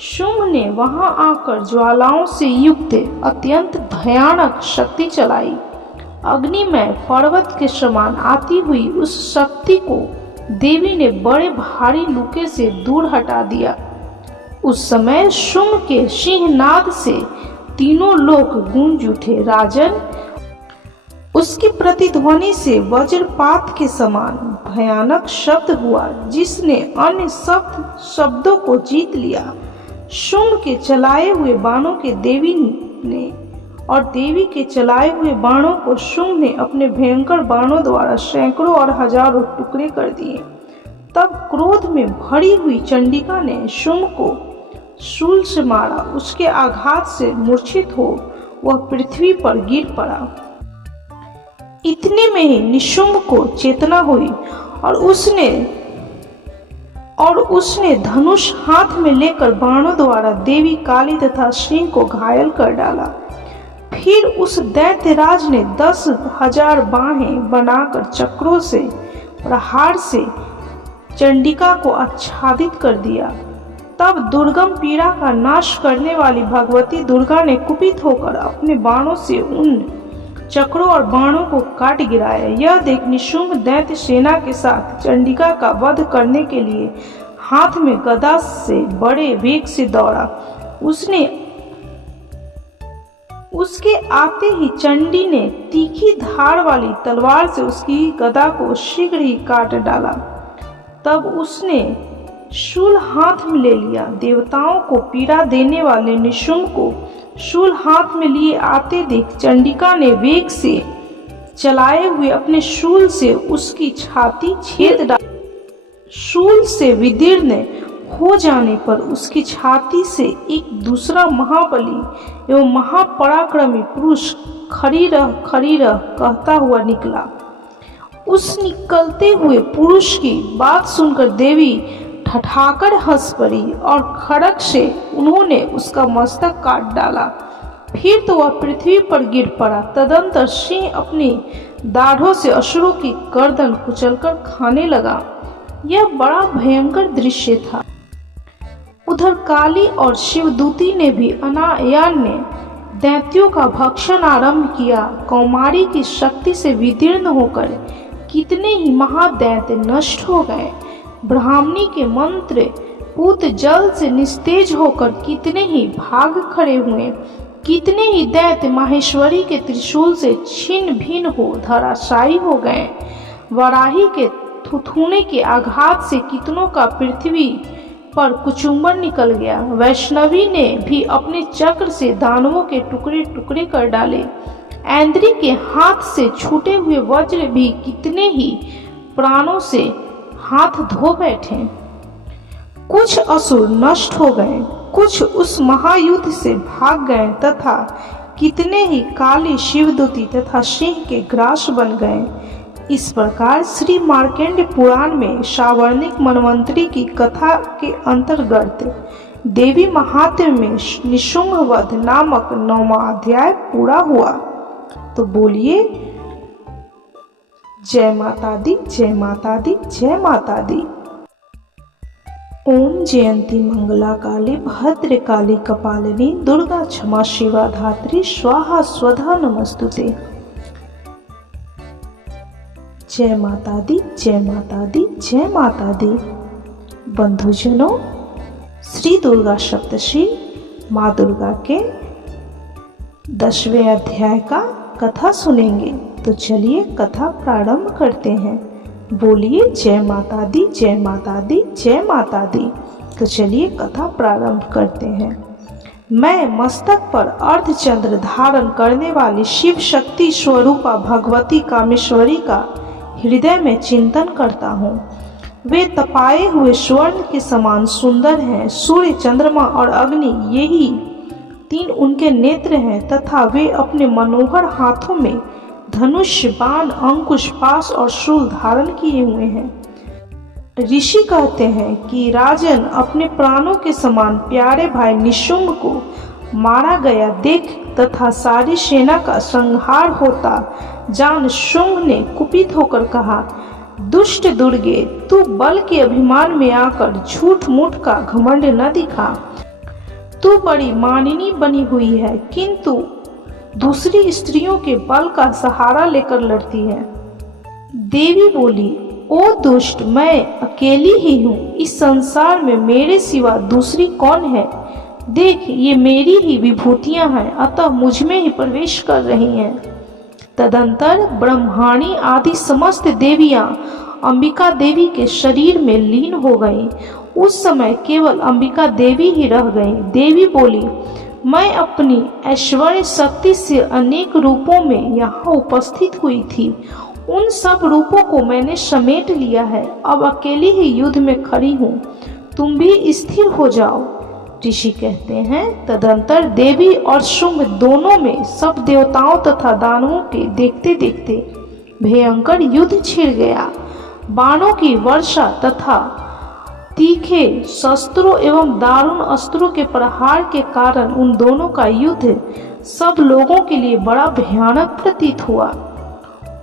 शुंभ ने वहां आकर ज्वालाओं से युक्त अत्यंत भयानक शक्ति चलाई। अग्निमय पर्वत के समान आती हुई उस शक्ति को देवी ने बड़े भारी लुके से दूर हटा दिया। उस समय शुंभ के सिंहनाद से तीनों लोक गूंज उठे। राजन, उसकी प्रतिध्वनि से वज्रपात के समान भयानक शब्द हुआ, जिसने अन्य शब्दों को जीत लिया। शुंभ के चलाए हुए बाणों के देवी ने और देवी के चलाए हुए बाणों को शुंभ ने अपने भयंकर बाणों द्वारा सैकड़ों और हजारों टुकड़े कर दिए। तब क्रोध में भरी हुई चंडिका ने शुंभ को शूल से मारा। उसके आघात से मूर्छित हो वह पृथ्वी पर गिर पड़ा। इतने में ही निशुंभ को चेतना हुई और उसने धनुष हाथ में लेकर बाणों द्वारा देवी काली तथा सिंह को घायल कर डाला। फिर उस दैत्यराज ने 10,000 बाहें बनाकर चक्रों से प्रहार से चंडिका को आच्छादित कर दिया। तब दुर्गम पीड़ा का नाश करने वाली भगवती दुर्गा ने कुपित होकर अपने बाणों से उन चक्रों और बाणों को काट गिराया। यह देख निशुंभ दैत्य सेना के साथ चंडिका का वध करने के लिए हाथ में गदा से बड़े वेग से दौड़ा। उसके आते ही चंडी ने तीखी धार वाली तलवार से उसकी गदा को शीघ्र ही काट डाला। तब उसने शूल हाथ में ले लिया। देवताओं को पीड़ा देने वाले निशुंभ को शूल हाथ में लिए आते देख चंडिका ने वेग से चलाए हुए अपने शूल से उसकी छाती छेद डाली। शूल से विदीर्ण हो जाने पर उसकी छाती से एक दूसरा महाबली एवं महापराक्रमी पुरुष खड़ी रह कहता हुआ निकला। उस निकलते हुए पुरुष की बात सुनकर देवी ठठाकर हंस पड़ी और खड़ग से उन्होंने उसका मस्तक काट डाला। फिर तो वह पृथ्वी पर गिर पड़ा। तदंतर सिंह अपनी दाढ़ों से असुरों की गर्दन कुचलकर खाने लगा। यह बड़ा भयंकर दृश्य था। उधर काली और शिवदूती ने भी अनायान दैत्यों का भक्षण आरंभ किया। कौमारी की शक्ति से विदीर्ण होकर कितने ही महादैत्य नष्ट हो गए। ब्राह्मणी के मंत्र पूत जल से निस्तेज होकर कितने ही भाग खड़े हुए। कितने ही दैत्य माहेश्वरी के त्रिशूल से छिन्न भिन्न हो धराशायी हो गए। वराही के थुथुने के आघात से कितनों का पृथ्वी पर कुचुम्बर निकल गया। वैष्णवी ने भी अपने चक्र से दानवों के टुकड़े टुकड़े कर डाले। ऐन्द्री के हाथ से छूटे हुए वज्र भी कितने ही प्राणों से हाथ धो बैठे। कुछ असुर नष्ट हो गए, कुछ उस महायुद्ध से भाग गए तथा कितने ही काली शिवदूती तथा सिंह के ग्रास बन गए। इस प्रकार श्री मार्कंडेय पुराण में सावर्णिक मनवंतरी की कथा के अंतर्गत देवी महात्म्य में निशुंभ वध नामक 9वां अध्याय पूरा हुआ। तो बोलिए जय माता दी, जय माता दी, जय माता दी। ओम जयंती मंगला काली भद्र काली कपालिनी दुर्गा क्षमा शिवा धात्री स्वाहा स्वधा नमस्तुते। जय माता दी, जय माता दी, जय माता दी। बंधुजनों, श्री दुर्गा सप्तशी माँ दुर्गा के 10वें अध्याय का कथा सुनेंगे। तो चलिए कथा प्रारंभ करते हैं। बोलिए जय माता दी, जय माता दी, जय माता दी। तो चलिए कथा प्रारंभ करते हैं। मैं मस्तक पर अर्धचंद्र धारण करने वाली शिव शक्ति स्वरूपा भगवती कामेश्वरी का हृदय में चिंतन करता हूँ। वे तपाए हुए स्वर्ण के समान सुंदर हैं। सूर्य, चंद्रमा और अग्नि यही 3 उनके नेत्र हैं तथा वे अपने मनोहर हाथों में धनुष, बाण, अंकुश, पाश और शूल धारण किए हुए हैं। ऋषि कहते हैं कि राजन अपने प्राणों के समान प्यारे भाई निशुंभ को मारा गया देख तथा सारी सेना का संहार होता जान शुंभ ने कुपित होकर कहा, दुष्ट दुर्गे, तू बल के अभिमान में आकर झूठ मूठ का घमंड न दिखा। तू बड़ी मानिनी बनी हुई है किंतु दूसरी स्त्रियों के बल का सहारा लेकर लड़ती है। देवी बोली, ओ दुष्ट, मैं अकेली ही हूँ। इस संसार में मेरे सिवा दूसरी कौन है? देख, ये मेरी ही विभूतियां हैं, अतः मुझ में ही प्रवेश कर रही हैं। तदंतर ब्रह्माणी आदि समस्त देवियां अंबिका देवी के शरीर में लीन हो गईं। उस समय केवल अंबिका देवी ही रह गईं। देवी बोली, मैं अपनी ऐश्वर्य शक्ति से अनेक रूपों में यहाँ उपस्थित हुई थी। उन सब रूपों को मैंने समेट लिया है। अब अकेली ही युद्ध में खड़ी हूँ। तुम भी स्थिर हो जाओ। ऋषि कहते हैं, तदंतर देवी और शुंभ दोनों में सब देवताओं तथा दानवों के देखते देखते भयंकर युद्ध छिड़ गया। बाणों की वर्षा तथा तीखे शस्त्रों एवं दारुण अस्त्रों के प्रहार के कारण उन दोनों का युद्ध सब लोगों के लिए बड़ा भयानक प्रतीत हुआ।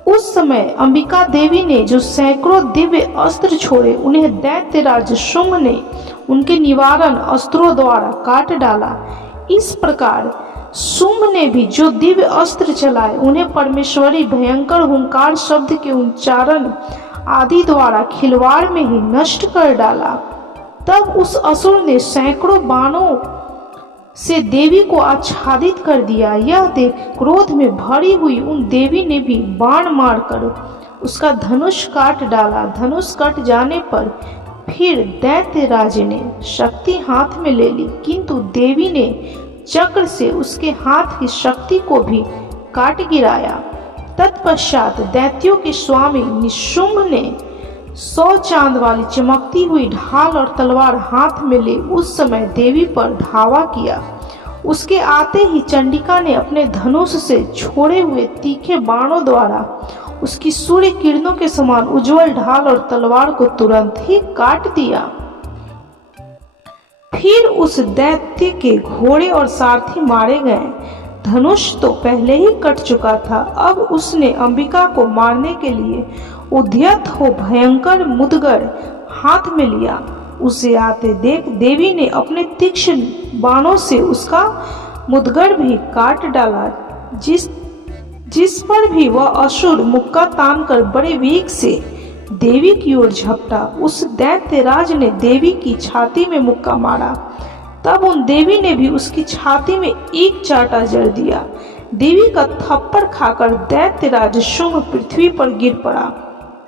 उस समय अंबिका देवी ने जो सैकड़ों दिव्य अस्त्र छोड़े, उन्हें दैत्यराज शुंभ ने उनके निवारण अस्त्रों द्वारा काट डाला। इस प्रकार शुंभ ने भी जो दिव्य अस्त्र चलाए उन्हें परमेश्वरी भयंकर हुंकार शब्द के उच्चारण आदि द्वारा खिलवाड़ में ही नष्ट कर डाला। तब उस असुर ने सैकड़ों बाणों से देवी को आच्छादित कर दिया। यह देख क्रोध में भरी हुई उन देवी ने भी बाण मारकर उसका धनुष काट डाला। धनुष कट जाने पर फिर दैत्यराज ने शक्ति हाथ में ले ली, किंतु देवी ने चक्र से उसके हाथ की शक्ति को भी काट गिराया। तत्पश्चात दैत्यों के स्वामी निशुंभ ने 100 चांद वाली चमकती हुई ढाल और तलवार हाथ में ले उस समय देवी पर धावा किया। उसके आते ही चंडिका ने अपने धनुष से छोड़े हुए तीखे बाणों द्वारा उसकी सूर्य किरणों के समान उज्जवल ढाल और तलवार को तुरंत ही काट दिया। फिर उस दैत्य के घोड़े और सारथी मारे गए। धनुष तो पहले ही कट चुका था, अब उसने अंबिका को मारने के लिए उद्यत हो भयंकर मुदगर हाथ में लिया। उसे आते देख देवी ने अपने तीक्ष्ण बाणों से उसका मुदगर भी काट डाला। जिस पर भी वह असुर मुक्का तानकर बड़े वेग से देवी की ओर झपटा। उस दैत्यराज ने देवी की छाती में मुक्का मारा। तब उन देवी ने भी उसकी छाती में एक चाटा जड़ दिया। देवी का थप्पड़ खाकर दैत्यराज शुंभ पृथ्वी पर गिर पड़ा,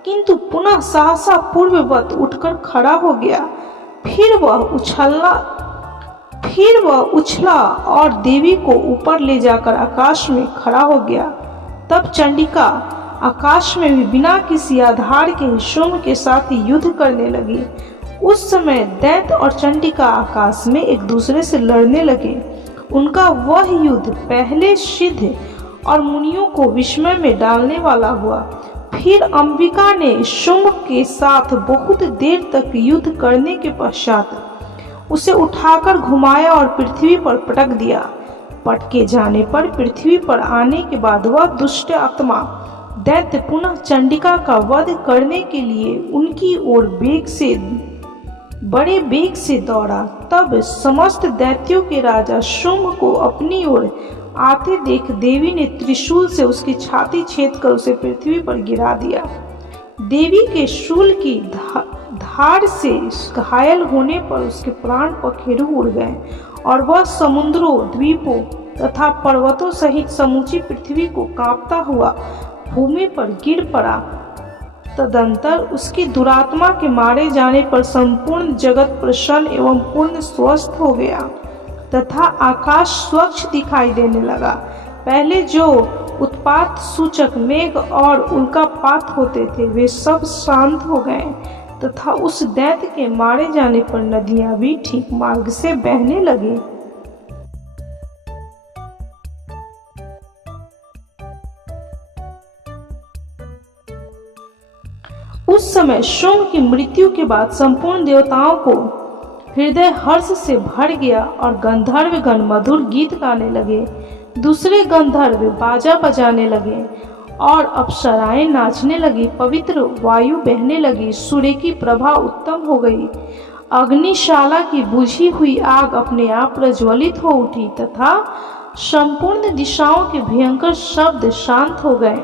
किंतु पुनः सहसा पूर्ववत उठकर खड़ा हो गया। फिर वह उछला और देवी को ऊपर ले जाकर आकाश में खड़ा हो गया। तब चंडिका आकाश में भी बिना किसी आधार के शुंभ के साथ युद्ध करने लगी। उस समय दैत्य और चंडिका आकाश में एक दूसरे से लड़ने लगे। उनका वह युद्ध पहले सिद्ध और मुनियों को विस्मय में डालने वाला हुआ। फिर अंबिका ने शुंभ के साथ बहुत देर तक युद्ध करने के पश्चात उसे उठाकर घुमाया और पृथ्वी पर पटक दिया। पटके जाने पर पृथ्वी पर आने के बाद वह दुष्ट आत्मा दैत्य पुनः चंडिका का वध करने के लिए उनकी ओर बड़े वेग से दौड़ा। तब समस्त दैत्यों के राजा शुंभ को अपनी ओर आते देख देवी ने त्रिशूल से उसकी छाती छेदकर उसे पृथ्वी पर गिरा दिया। देवी के शूल की धार से घायल होने पर उसके प्राण पखेरु उड़ गए और वह समुद्रों, द्वीपों तथा पर्वतों सहित समूची पृथ्वी को कांपता हुआ भूमि पर गिर पड़ा। तदंतर उसकी दुरात्मा के मारे जाने पर संपूर्ण जगत प्रसन्न एवं पूर्ण स्वस्थ हो गया तथा आकाश स्वच्छ दिखाई देने लगा। पहले जो उत्पात सूचक मेघ और उल्कापात होते थे वे सब शांत हो गए तथा उस दैत्य के मारे जाने पर नदियां भी ठीक मार्ग से बहने लगी। उस समय शुंभ की मृत्यु के बाद संपूर्ण देवताओं को हृदय हर्ष से भर गया और गंधर्वगण मधुर गीत गाने लगे। दूसरे गंधर्व बाजा बजाने लगे और अप्सराएं नाचने लगी। पवित्र वायु बहने लगी। सूर्य की प्रभा उत्तम हो गई। अग्निशाला की बुझी हुई आग अपने आप प्रज्वलित हो उठी तथा संपूर्ण दिशाओं के भयंकर शब्द शांत हो गए।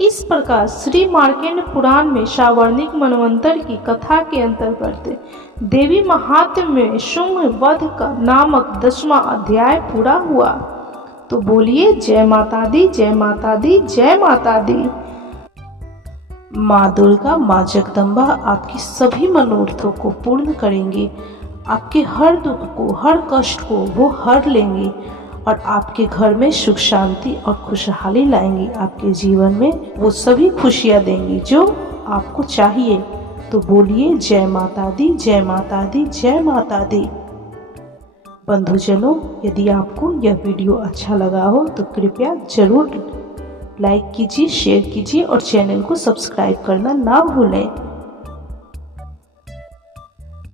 इस प्रकार श्री मार्कंड पुराण में सावर्णिक मनवंतर की कथा के अंतर्गत देवी महात्म्य में शुंभ वध का नामक 10वां अध्याय पूरा हुआ। तो बोलिए जय माता दी, जय माता दी, जय माता दी। माँ दुर्गा, माँ जगदम्बा आपकी सभी मनोरथों को पूर्ण करेंगी। आपके हर दुख को, हर कष्ट को वो हर लेंगी और आपके घर में सुख शांति और खुशहाली लाएंगी। आपके जीवन में वो सभी खुशियाँ देंगी जो आपको चाहिए। तो बोलिए जय माता दी, जय माता दी, जय माता दी। बंधुजनों, यदि आपको यह वीडियो अच्छा लगा हो तो कृपया जरूर लाइक कीजिए, शेयर कीजिए और चैनल को सब्सक्राइब करना ना भूलें।